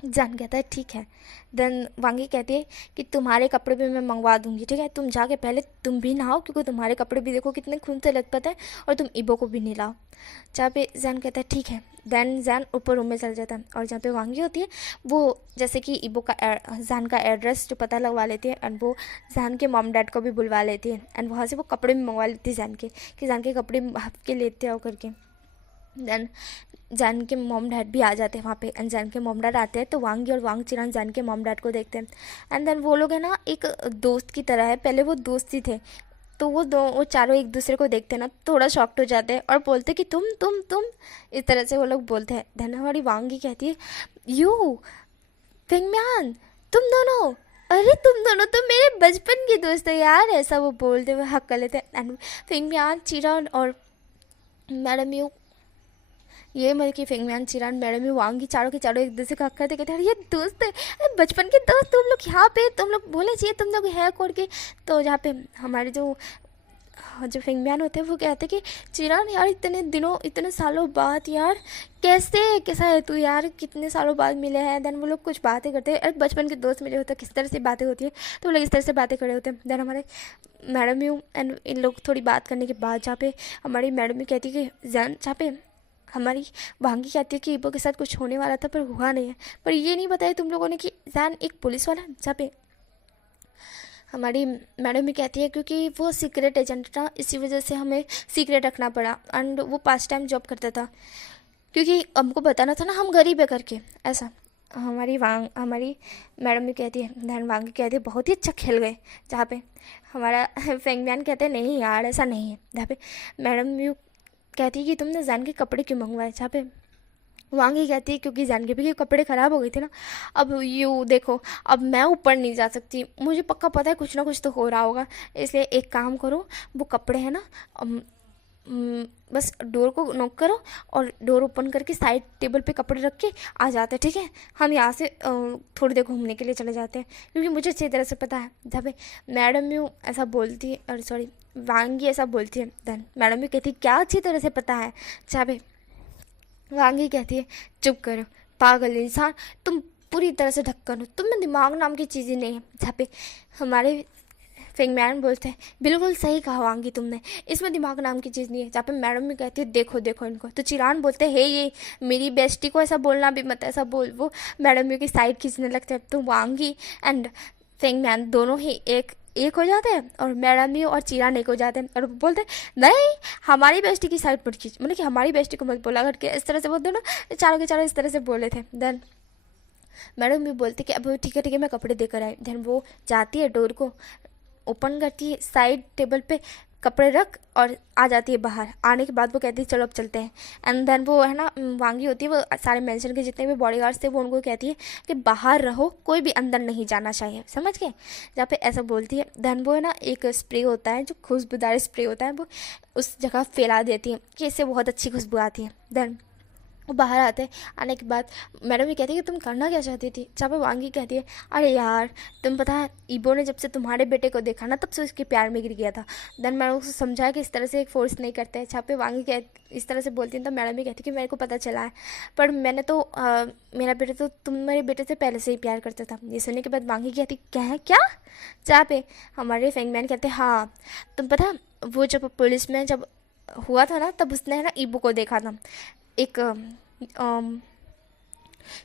जान कहता है ठीक है। देन वांगी कहती है कि तुम्हारे कपड़े भी मैं मंगवा दूंगी, ठीक है, तुम जाके पहले तुम भी नहाओ, क्योंकि तुम्हारे कपड़े भी देखो कितने खून से लथपथ है, और तुम इबो को भी नहलाओ। जहाँ पे जैन कहता है ठीक है। देन जैन ऊपर रूम में चल जाता है, और जहाँ पे वांगी होती है वो जैसे कि इबो का जैन का एड्रेस जो पता लगवा लेती है, एंड वो जैन के मॉम डैड को भी बुलवा लेती है, एंड वहाँ से वो कपड़े भी मंगवा लेती है जैन के, कि जैन के कपड़े हफ्ते के लेते आओ करके। देन जैन के मॉम डैड भी आ जाते हैं वहाँ पे, एंड जैन के मॉम डैड आते हैं तो वांगी और वांग चिरान जैन के मॉम डैड को देखते हैं। एंड देन वो लोग है ना एक दोस्त की तरह है, पहले वो दोस्त ही थे, तो वो चारों एक दूसरे को देखते हैं ना थोड़ा शॉक्ड हो जाते हैं और बोलते कि तुम इस तरह से वो लोग बोलते हैं। देन हमारी वांगी कहती है, यू फिंगम्यान, तुम दोनों, अरे तुम दोनों तो मेरे बचपन के दोस्त है यार, ऐसा वो बोलते हुए हक कर लेते हैं। एंड फिंगम्यान, चिरान और मैडम यू, ये मतलब कि फिंगम्यान, चिरान, मैडम यू, वांगी चारों के चारों एक दूसरे का हक करते कहते हैं, अरे ये दोस्त है, अरे बचपन के दोस्त, तुम लोग यहाँ पे, तुम लोग बोले चाहिए तुम लोग है कोड के। तो जहाँ पे हमारे जो फिंगम्यान होते हैं वो कहते हैं कि चिरान यार इतने दिनों इतने सालों बाद यार, कैसा है तू यार, कितने सालों बाद मिले हैं। देन वो लोग कुछ बातें करते हैं, अरे बचपन के दोस्त मिले होते हैं किस तरह से बातें होती हैं, तो वो लोग इस तरह से बातें करे होते हैं। देन हमारे मैडम यू एंड इन लोग थोड़ी बात करने के बाद जहाँ पे हमारी मैडम यू कहती है कि जैन, जहाँ पे हमारी वांगी कहती है कि इबो के साथ कुछ होने वाला था पर हुआ नहीं है, पर ये नहीं बताया तुम लोगों ने कि जैन एक पुलिस वाला है। जहाँ पे हमारी मैडम भी कहती है क्योंकि वो सीक्रेट एजेंट था, इसी वजह से हमें सीक्रेट रखना पड़ा, एंड वो पास टाइम जॉब करता था, क्योंकि हमको बताना था ना हम गरीब है करके, ऐसा हमारी मैडम भी कहती है। धन वांगी कहती है बहुत ही अच्छा खेल गए। जहाँ पे हमारा फेंगम्यान कहते हैं नहीं यार ऐसा नहीं है। जहाँ पे मैडम यू कहती है कि तुमने जैन के कपड़े क्यों मंगवाए। जहाँ पे वांगी कहती है क्योंकि जैन के भी कपड़े ख़राब हो गए थे ना। अब यू देखो, अब मैं ऊपर नहीं जा सकती, मुझे पक्का पता है कुछ ना कुछ तो हो रहा होगा, इसलिए एक काम करो, वो कपड़े हैं ना, बस डोर को नॉक करो और डोर ओपन करके साइड टेबल पे कपड़े रख के आ जाते हैं, ठीक है, हम यहाँ से थोड़ी देर घूमने के लिए चले जाते हैं, क्योंकि मुझे अच्छी तरह से पता है। जब मैडम यू ऐसा बोलती है, और सॉरी वांगी ऐसा बोलती है, देन मैडम यू कहती है क्या अच्छी तरह से पता है। जब वांगी कहती है चुप करो पागल इंसान, तुम पूरी तरह से ढक्कन हो, तुम में दिमाग नाम की चीज़ें नहीं है। जहाँ पे हमारे फिंगम्यान बोलते हैं बिल्कुल सही कहा वांगी तुमने, इसमें दिमाग नाम की चीज़ नहीं है। जहाँ पे मैडम भी कहती है देखो देखो इनको, तो चिरान बोलते हैं हे ये मेरी बेस्टी को ऐसा बोलना भी मत, ऐसा बोल, वो मैडम की साइड खींचने लगते हैं। तो वांगी एंड फिंगम्यान दोनों ही एक हो जाते हैं, और मैडम भी और चिरान एक हो जाते हैं, और बोलते हैं नहीं हमारी बेस्टी की साइड मत खींच, मतलब कि हमारी बेस्टी को मत बोला करके, इस तरह से बोलते ना, चारों के चारों इस तरह से बोले थे। देन मैडम भी बोलती कि अब ठीक है मैं कपड़े देकर आई। देन वो जाती है डोर को ओपन करती है, साइड टेबल पे कपड़े रख और आ जाती है बाहर। आने के बाद वो कहती है चलो अब चलते हैं। एंड देन वो है ना वांगी होती है, वो सारे मेंशन के जितने भी बॉडीगार्ड्स थे वो उनको कहती है कि बाहर रहो, कोई भी अंदर नहीं जाना चाहिए, समझ गए। जहाँ पे ऐसा बोलती है, देन वो है ना एक स्प्रे होता है जो खुशबूदार स्प्रे होता है, वो उस जगह फैला देती है कि इससे बहुत अच्छी खुशबू आती है। देन वो बाहर आते हैं। आने के बाद मैडम ये कहती है कि तुम करना क्या चाहती थी। जहाँ पे वांगी कहती है अरे यार तुम पता है ईबो ने जब से तुम्हारे बेटे को देखा ना तब से उसके प्यार में गिर गया था। देन मैडम उसको समझाया कि इस तरह से एक फोर्स नहीं करते हैं। जहाँ पे वांगी इस तरह से बोलती है तो मैडम भी कहती है कि मेरे को पता चला है, पर मैंने तो मेरा बेटा तो तुम्हारे बेटे से पहले से ही प्यार करता था। ये सुनने के बाद वांगी कहती क्या है क्या। जहाँ पे हमारे फेंगमैन कहते हैं हाँ तुम पता वो जब पुलिस में जब हुआ था ना तब उसने है ना ईबो को देखा था, एक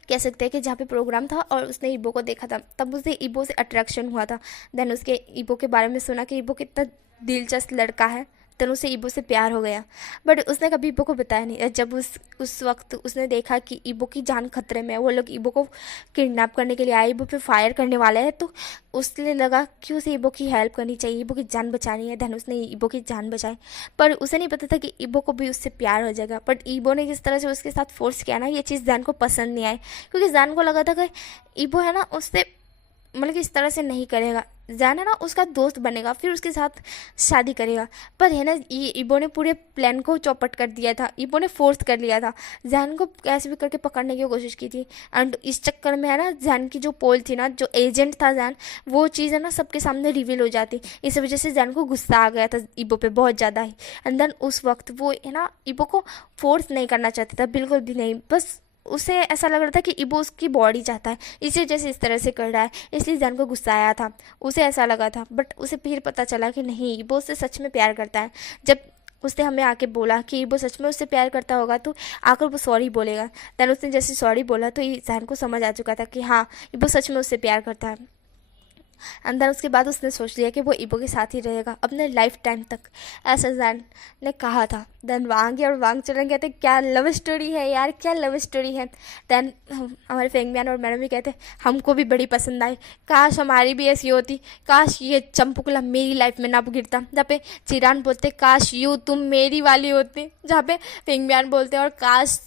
कह सकते हैं कि जहाँ पे प्रोग्राम था और उसने ईबो को देखा था, तब उसे ईबो से अट्रैक्शन हुआ था। देन उसके ईबो के बारे में सुना कि ईबो कितना दिलचस्प लड़का है, देन उसे ईबो से प्यार हो गया, बट उसने कभी ईबो को बताया नहीं। जब उस वक्त उसने देखा कि ईबो की जान खतरे में है, वो लोग ईबो को किडनैप करने के लिए आए, ईबो पे फायर करने वाले हैं, तो उसने लगा कि उसे ईबो की हेल्प करनी चाहिए, ईबो की जान बचानी है। देन उसने ईबो की जान बचाई, पर उसे नहीं पता था कि ईबो को भी उससे प्यार हो जाएगा। बट ईबो ने जिस तरह से उसके साथ फोर्स किया ना, ये चीज़ जैन को पसंद नहीं आई, क्योंकि जैन को लगा था कि ईबो है ना उससे मतलब कि इस तरह से नहीं करेगा, जैन है ना उसका दोस्त बनेगा, फिर उसके साथ शादी करेगा। पर है ना ये ईबो ने पूरे प्लान को चौपट कर दिया था, ईबो ने फोर्स कर लिया था, जैन को कैसे भी करके पकड़ने की कोशिश की थी। एंड इस चक्कर में है ना जैन की जो पोल थी ना, जो एजेंट था जैन, वो चीज़ है ना सबके सामने रिवील हो जाती। इस वजह से जैन को गुस्सा आ गया था ईबो पे बहुत ज़्यादा ही। एंड देन उस वक्त वो है ना ईबो को फोर्स नहीं करना चाहता था, बिल्कुल भी नहीं, बस उसे ऐसा लग रहा था कि ईबो उसकी बॉडी चाहता है, इसी वजह से इस तरह से कर रहा है, इसलिए जैन को गुस्सा आया था, उसे ऐसा लगा था। बट उसे फिर पता चला कि नहीं, ईबो उससे सच में प्यार करता है। जब उसने हमें आके बोला कि ईबो सच में उससे प्यार करता होगा तो आकर वो सॉरी बोलेगा। दैन उसने जैसे सॉरी बोला तो जैन को समझ आ चुका था कि हाँ ईबो सच में उससे प्यार करता है। अंदर उसके बाद उसने सोच लिया कि वो ईबो के साथ ही रहेगा अपने लाइफ टाइम तक, ऐसा जैन ने कहा था। देन वांग और वांग चलन कहते क्या लव स्टोरी है यार, क्या लव स्टोरी है। देन हमारे फेंगम्यान और मैडम भी कहते हमको भी बड़ी पसंद आई, काश हमारी भी ऐसी होती, काश ये चंपुकला मेरी लाइफ में ना गिरता। जहाँ पे चिरान बोलते काश तुम मेरी वाली होती, जहाँ पे फेंगम्यान बोलते और काश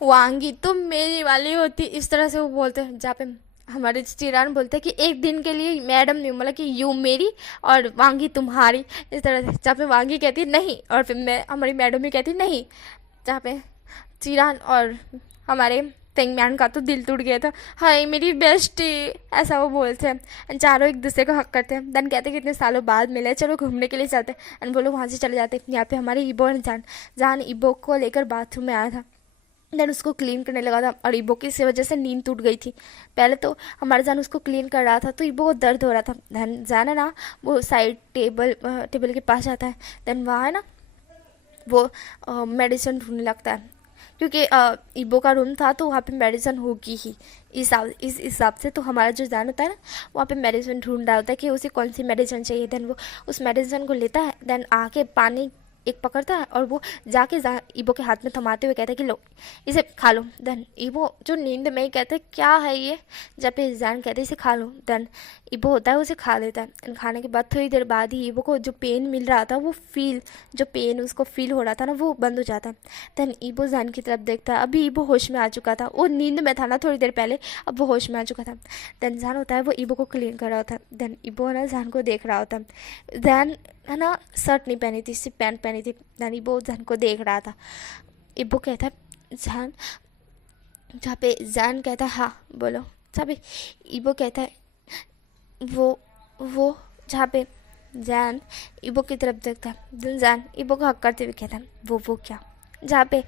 वांगी तुम मेरी वाली होती, इस तरह से वो बोलते हैं। जहाँ पे हमारे चिरान बोलते हैं कि एक दिन के लिए मैडम नहीं, मतलब कि यू मेरी और वांगी तुम्हारी, इस तरह से। जहाँ पे वांगी कहती नहीं और फिर मैं हमारी मैडम भी कहती नहीं, जहाँ पे चिरान और हमारे फेंगम्यान का तो दिल टूट गया था, हाय मेरी बेस्टी, ऐसा वो बोलते हैं। चारों एक दूसरे को हक करते हैं। देन कहते हैं कि इतने सालों बाद मिले, चलो घूमने के लिए चलते हैं। एंड वो लोग वहाँ से चले जाते हैं। यहाँ पे हमारे ईबो और जान ईबो को लेकर बाथरूम में आया था। देन उसको क्लीन करने लगा था और ईबो की इस वजह से नींद टूट गई थी। पहले तो हमारा जान उसको क्लीन कर रहा था तो ईबो को दर्द हो रहा था। देन जान है ना वो साइड टेबल के पास आता है। देन वहाँ है ना वो मेडिसिन ढूंढने लगता है, क्योंकि ईबो का रूम था तो वहाँ पे मेडिसिन होगी ही, इस हिसाब से। तो हमारा जो जान होता है ना वहाँ पे मेडिसिन ढूंढ रहा होता है कि उसे कौन सी मेडिसिन चाहिए। देन वो उस मेडिसिन को लेता है। देन आके पानी एक पकड़ता है और वो जाके ईबो के हाथ में थमाते हुए कहता है कि लो इसे खा लो। देन ईबो जो नींद में ही कहते हैं क्या है ये, जब पे जान कहते हैं इसे खा लो। देन ईबो होता है उसे खा लेता है। खाने के बाद थोड़ी देर बाद ही ईबो को जो पेन मिल रहा था वो जो पेन उसको फील हो रहा था ना वो बंद हो जाता है। देन ईबो जान की तरफ देखता है। अभी ईबो होश में आ चुका था, वो नींद में था ना थोड़ी देर पहले, अब वो होश में आ चुका था। देन जान होता है वो ईबो को क्लीन कर रहा होता है। देन ईबो ना जान को देख रहा होता है। जान है ना शर्ट नहीं पहनी थी, सिर्फ पैंट पहनी थी। देन ईबो जान को देख रहा था। ईबो कहता है जान, जहाँ पे जान कहता है हाँ बोलो, जहाँ पे ईबो कहता है वो जहाँ पे जान ईबो की तरफ देखता है। जान ईबो को हक करते हुए कहता है वो क्या, जहाँ पे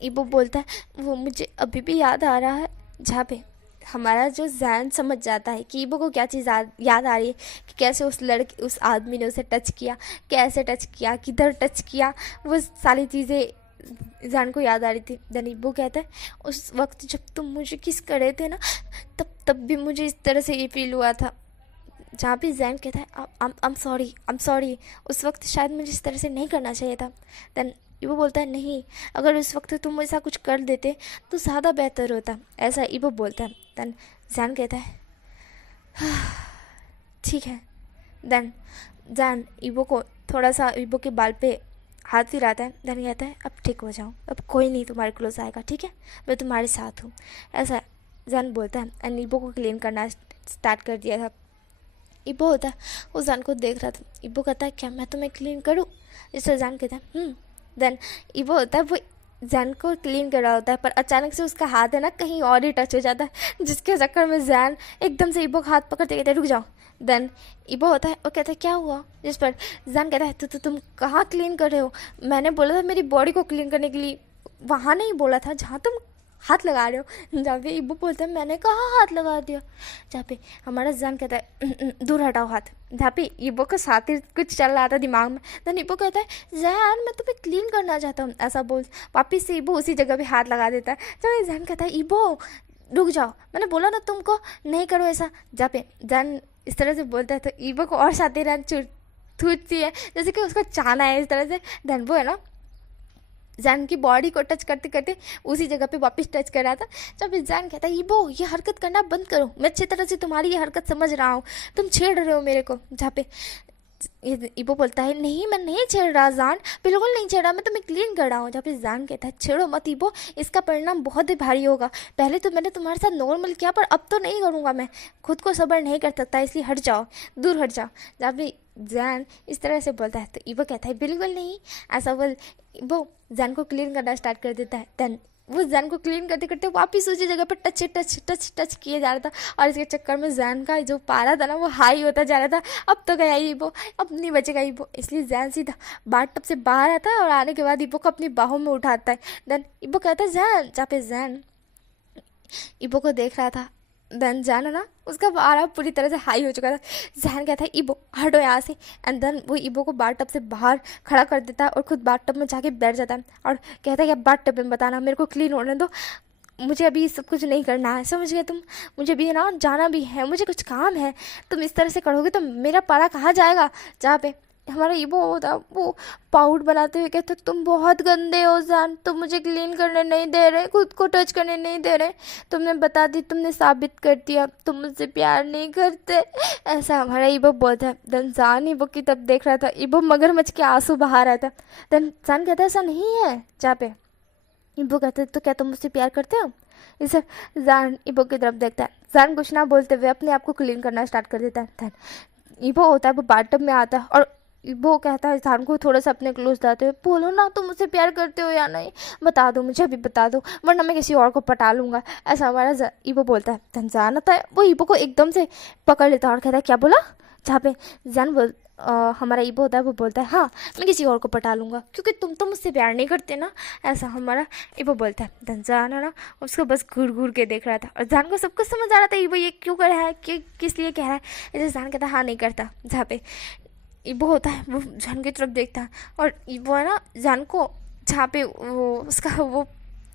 ईबो बोलता है वो मुझे अभी भी याद आ रहा है। जहाँ पे हमारा जो जैन समझ जाता है कि ईबो को क्या चीज़ याद आ रही है, कि कैसे उस आदमी ने उसे टच किया, कैसे टच किया, किधर टच किया, वो सारी चीज़ें जैन को याद आ रही थी। देन ईबो कहता है उस वक्त जब तुम मुझे किस करे थे ना, तब भी मुझे इस तरह से ये फील हुआ था। जहाँ भी जैन कहता है आई एम सॉरी, उस वक्त शायद मुझे इस तरह से नहीं करना चाहिए था। देन ईबो बोलता है नहीं, अगर उस वक्त तुम ऐसा कुछ कर देते तो ज़्यादा बेहतर होता, ऐसा ईबो बोलता है। देन जैन कहता है ठीक है। देन जैन ईबो को थोड़ा सा ईबो के बाल पे हाथ फिराता है। देन कहता है अब ठीक हो जाओ, अब कोई नहीं तुम्हारे क्लोज आएगा, ठीक है, मैं तुम्हारे साथ हूँ, ऐसा जैन बोलता है। एंड ईबो को क्लीन करना स्टार्ट कर दिया था। ईबो होता है वो जैन को देख रहा था। ईबो कहता है क्या मैं तुम्हें क्लीन करूँ, जिससे जैन कहता है देन ईबो होता है वो जैन को क्लीन कर रहा होता है, पर अचानक से उसका हाथ है ना कहीं और ही टच हो जाता है, जिसके चक्कर में जैन एकदम से ईबो का हाथ पकड़ते कहते रुक जाओ। देन ईबो होता है वो कहता है क्या हुआ, जिस पर जैन कहता है तो तुम कहाँ क्लीन कर रहे हो, मैंने बोला था मेरी बॉडी को क्लीन करने के लिए, वहाँ नहीं बोला था जहाँ तुम हाथ लगा रहे हो। जहाँ पे ईबो बोलता है मैंने कहाँ हाथ लगा दिया। जहाँ पे हमारा जैन कहता है दूर हटाओ हाथ। जहाँ पे ईबो का साथ ही कुछ चल रहा था दिमाग में। देन ईबो कहता है जैन मैं तुम्हें क्लीन करना चाहता हूँ, ऐसा बोल वापिस से ईबो उसी जगह पे हाथ लगा देता है। जब जैन कहता है ईबो रुक जाओ, मैंने बोला ना तुमको नहीं करो ऐसा। जहाँ पे जैन इस तरह से बोलता है तो ईबो को और साथ थूत सी है, जैसे कि उसको चाहना है इस तरह से। देन वो है ना जैन की बॉडी को टच करते करते उसी जगह पे वापस टच कर रहा था। जब जैन कहता है इबो ये हरकत करना बंद करो, मैं अच्छी तरह से तुम्हारी ये हरकत समझ रहा हूँ, तुम छेड़ रहे हो मेरे को। जहाँ पे इबो बोलता है नहीं मैं नहीं छेड़ रहा जान, बिल्कुल नहीं छेड़ा, मैं तुम्हें क्लीन कर रहा हूँ। जहाँ पे जान कहता है छेड़ो मत इबो, इसका परिणाम बहुत ही भारी होगा। पहले तो मैंने तुम्हारे साथ नॉर्मल किया पर अब तो नहीं करूँगा, मैं खुद को सब्र नहीं कर सकता, इसलिए हट जाओ, दूर हट जाओ। जहाँ पे जैन इस तरह से बोलता है तो इबो कहता है बिल्कुल नहीं, ऐसा बोल। वो जैन को क्लीन करना स्टार्ट कर देता है। देन वो जैन को क्लीन करते करते वापस उसी जगह पर टच टच टच टच किए जा रहा था, और इसके चक्कर में जैन का जो पारा था ना वो हाई होता जा रहा था। अब तो गया इबो, अब नहीं बचेगा इबो, इसलिए जैन सीधा बाथ टब से बाहर आता है और आने के बाद इबो को अपनी बाहों में उठाता है। देन इबो कहता है जैन, जहाँ पे जैन इबो को देख रहा था। देन जैन है ना उसका पारा पूरी तरह से हाई हो चुका था। जैन कहता है इबो हटो यहाँ से, एंड देन वो इबो को बाथ टब से बाहर खड़ा कर देता है और खुद बाथ टब में जाके बैठ जाता है और कहता है कि अब बाथ टब में बताना, मेरे को क्लीन होने दो, मुझे अभी सब कुछ नहीं करना है, समझ गए तुम, मुझे भी है ना जाना भी है, मुझे कुछ काम है, तुम इस तरह से करोगे तो मेरा पारा कहाँ जाएगा। जहाँ पे हमारा इबो होता वो पाउड बनाते हुए कहते तुम बहुत गंदे हो जान, तुम मुझे क्लीन करने नहीं दे रहे, खुद को टच करने नहीं दे रहे, तुमने बता दी, तुमने साबित कर दिया तुम मुझसे प्यार नहीं करते, ऐसा हमारा इबो बोलता है। देन जान इबो की तब देख रहा था, इबो मगरमच्छ के आंसू बहा रहा था। देन जान कहता है ऐसा नहीं है। जहाँ पे इबो कहते तो क्या तुम मुझसे प्यार करते हो। इसे जान इबो की तरफ देखता है। जान कुछ ना बोलते हुए अपने आप को क्लीन करना स्टार्ट कर देता है। देन इबो होता है वो बाथटब में आता है और वो कहता है जान को थोड़ा सा अपने क्लोज लाते हुए बोलो ना तुम मुझसे प्यार करते हो या नहीं, बता दो मुझे, अभी बता दो वरना मैं किसी और को पटा लूँगा, ऐसा हमारा इबो बोलता है। देन जान आता है वो इबो को एकदम से पकड़ लेता है और कहता है क्या बोला। जहाँ पे जान हमारा इबो होता है वो बोलता है हाँ मैं किसी और को पटा लूँगा क्योंकि तुम तो मुझसे प्यार नहीं करते ना, ऐसा हमारा इबो बोलता है। देन जान है ना उसको बस घूर घूर के देख रहा था और जान को सब कुछ समझ आ रहा था इबो ये क्यों कर रहा है, किस लिए कह रहा है। ऐसे जान कहता है हाँ नहीं करता। जहाँ पे इबो होता है वो जान की तरफ देखता है और इबो है ना जान को जहाँ पे वो उसका वो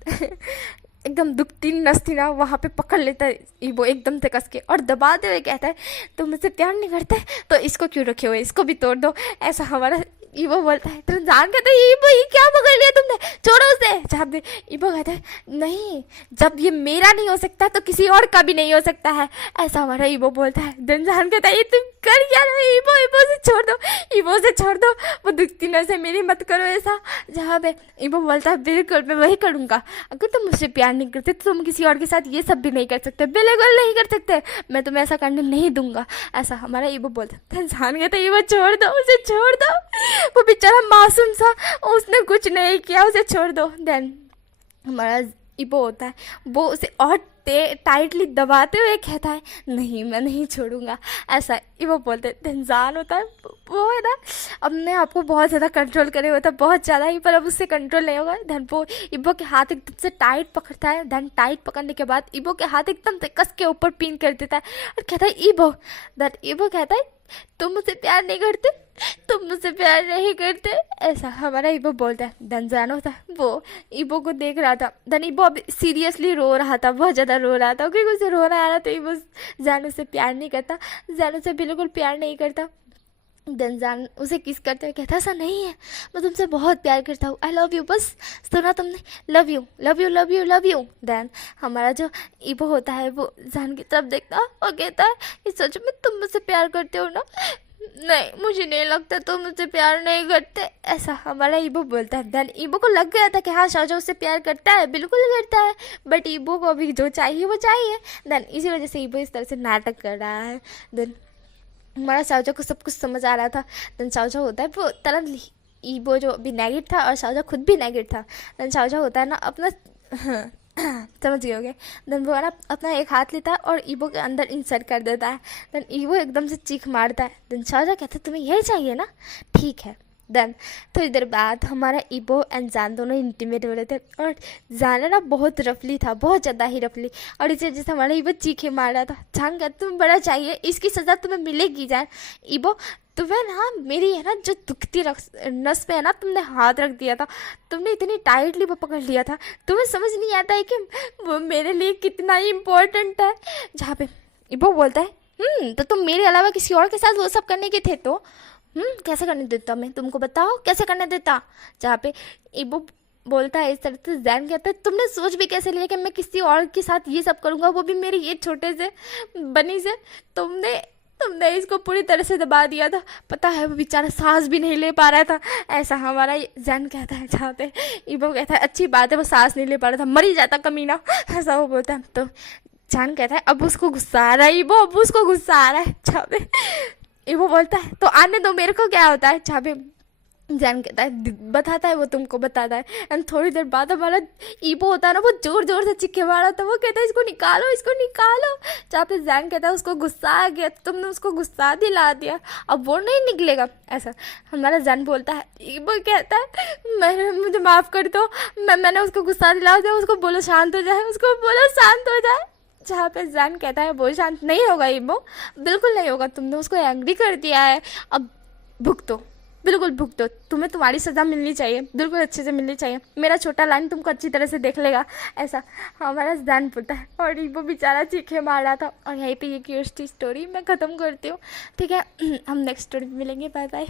एकदम दुखती नस थी ना वहाँ पे पकड़ लेता है इबो एकदम से कस के और दबाते हुए कहता है तुम मुझसे प्यार नहीं करते तो इसको क्यों रखे हुए, इसको भी तोड़ दो, ऐसा हमारा इबो बोलता है। तो जान कहता है इबो ये क्या पकड़ लिया तुमने, छोड़ो उसे। जहाँ पे इबो कहता है नहीं जब ये मेरा नहीं हो सकता तो किसी और का भी नहीं हो सकता है, ऐसा हमारा इबो बोलता है। देन जान कहता है ये तुम कर क्या रहे हो इबो, इबो से छोड़ दो, इबो से छोड़ दो, वो दुखती नजर मेरी मत करो ऐसा। जहाँ पे इबो बोलता है बिल्कुल मैं वही करूँगा, अगर तुम मुझसे प्यार नहीं करते तो तुम किसी और के साथ ये सब भी नहीं कर सकते, बिल्कुल नहीं कर सकते, मैं तुम्हें ऐसा करने नहीं दूंगा, ऐसा हमारा इबो बोलता है। जान कहता है इबो छोड़ दो उसे, छोड़ दो, वो बेचारा मासूम सा, उसने कुछ नहीं किया, उसे छोड़ दो। देन हमारा इबो होता है वो उसे और टाइटली दबाते हुए कहता है नहीं मैं नहीं छोड़ूंगा, ऐसा इबो बोलते हैं। देन जान होता है वो है ना अपने आप को बहुत ज़्यादा कंट्रोल करे हुआ था, बहुत ज़्यादा ही, पर अब उससे कंट्रोल नहीं होगा। देन वो इबो के हाथ एकदम से टाइट पकड़ता है। देन टाइट पकड़ने के बाद इबो के हाथ एकदम से कस के ऊपर पिन कर देता है और कहता है इबो। देन इबो कहता है तुम मुझसे प्यार नहीं करते, तुम मुझसे प्यार नहीं करते, ऐसा हमारा इबो बोलता है। देन जान होता है वो इबो को देख रहा था। देन इबो अब सीरियसली रो रहा था, बहुत ज़्यादा रो रहा था क्योंकि उसे रोना आ रहा था। इबो जान उससे प्यार नहीं करता, जान उसे बिल्कुल प्यार नहीं करता। देन जान उसे किस करते हुए कहता ऐसा नहीं है, मैं तुमसे बहुत प्यार करता हूँ, आई लव यू, बस सुना तुमने, love you love you love you love you. Then हमारा जो इबो होता है वो जान की तरफ देखता और कहता है कि सच में तुम मुझसे प्यार करते हो ना। नहीं मुझे नहीं लगता तुम मुझसे प्यार नहीं करते, ऐसा हमारा इबो बोलता है। देन इबो को लग गया था कि हाँ शाहजहाँ उससे प्यार करता है, बिल्कुल करता है, बट इबो को अभी जो चाहिए वो चाहिए। देन इसी वजह से इबो इस तरह से नाटक कर रहा है। देन हमारा शाहजहाँ को सब कुछ समझ आ रहा था। देन शाहजहाँ होता है वो तरह इबो जो अभी नेगेटिव था और शाहजहाँ खुद भी नेगेटिव था। देन शाहजहाँ होता है ना अपना समझ गए होगे। देन वो है ना अपना एक हाथ लेता है और इबो के अंदर इंसर्ट कर देता है। देन इबो एकदम से चीख मारता है। देन शाहजहाँ कहता है तुम्हें यही चाहिए ना, ठीक है। देन थोड़ी देर बाद हमारा इबो एंड जान दोनों इंटीमेट हो रहे थे और जान है ना बहुत रफली था, बहुत ज़्यादा ही रफली, और इसी वजह से हमारा इबो चीखे मार रहा था। जान कहता तुम्हें बड़ा चाहिए, इसकी सज़ा तुम्हें मिलेगी। जान इबो तुम्हें ना मेरी है ना जो दुखती नस पे है ना तुमने हाथ रख दिया था, तुमने इतनी टाइटली वो पकड़ लिया था, तुम्हें समझ नहीं आता है कि वो मेरे लिए कितना ही इम्पोर्टेंट है। जहाँ पे इबो बोलता है तो तुम मेरे अलावा किसी और के साथ वो सब करने के थे तो कैसे करने देता मैं तुमको, बताओ कैसे करने देता। जहाँ पे इबो बोलता है इस तरह से, जैन कहता है तुमने सोच भी कैसे लिया कि मैं किसी और के साथ ये सब करूँगा, वो भी मेरी ये छोटे से बनी से। तुमने तुमने इसको पूरी तरह से दबा दिया था, पता है वो बेचारा सांस भी नहीं ले पा रहा था। ऐसा हमारा जैन कहता है। जहाँ पे इबो कहता है अच्छी बात है वो सांस नहीं ले पा रहा था, मर ही जाता कमीना, ऐसा वो बोलता है। तो जैन कहता है अब उसको गुस्सा आ रहा है, इबो अब उसको गुस्सा आ रहा है। जहाँ पे इबो बोलता है तो आने दो, मेरे को क्या होता है। जहाँ पे जैन कहता है बताता है वो तुमको बताता है। एंड थोड़ी देर बाद हमारा ईबो होता है ना, वो जोर जोर से चिक्के मारा था, वो कहता है इसको निकालो इसको निकालो। जहाँ पे जैन कहता है उसको गुस्सा आ गया, तुमने उसको गुस्सा दिला दिया, अब वो नहीं निकलेगा। ऐसा हमारा जैन बोलता है। ईबो कहता है मुझे माफ़ कर दो, मैंने उसको गुस्सा दिला दिया, उसको बोलो शांत हो जाए, उसको बोलो शांत हो जाए। जहाँ पे जैन कहता है वो शांत नहीं होगा ईबो, बिल्कुल नहीं होगा, तुमने उसको एंग्री कर दिया है, अब भुगतो, बिल्कुल भुगतो, तुम्हें तुम्हारी सज़ा मिलनी चाहिए, बिल्कुल अच्छे से मिलनी चाहिए, मेरा छोटा लाइन तुमको अच्छी तरह से देख लेगा। ऐसा हमारा जैन बोलता है। और वो बेचारा चीखे मार रहा था। और यहीं पे ये क्यूट स्टोरी मैं ख़त्म करती हूँ, ठीक है। हम नेक्स्ट स्टोरी में मिलेंगे, बाय बाय।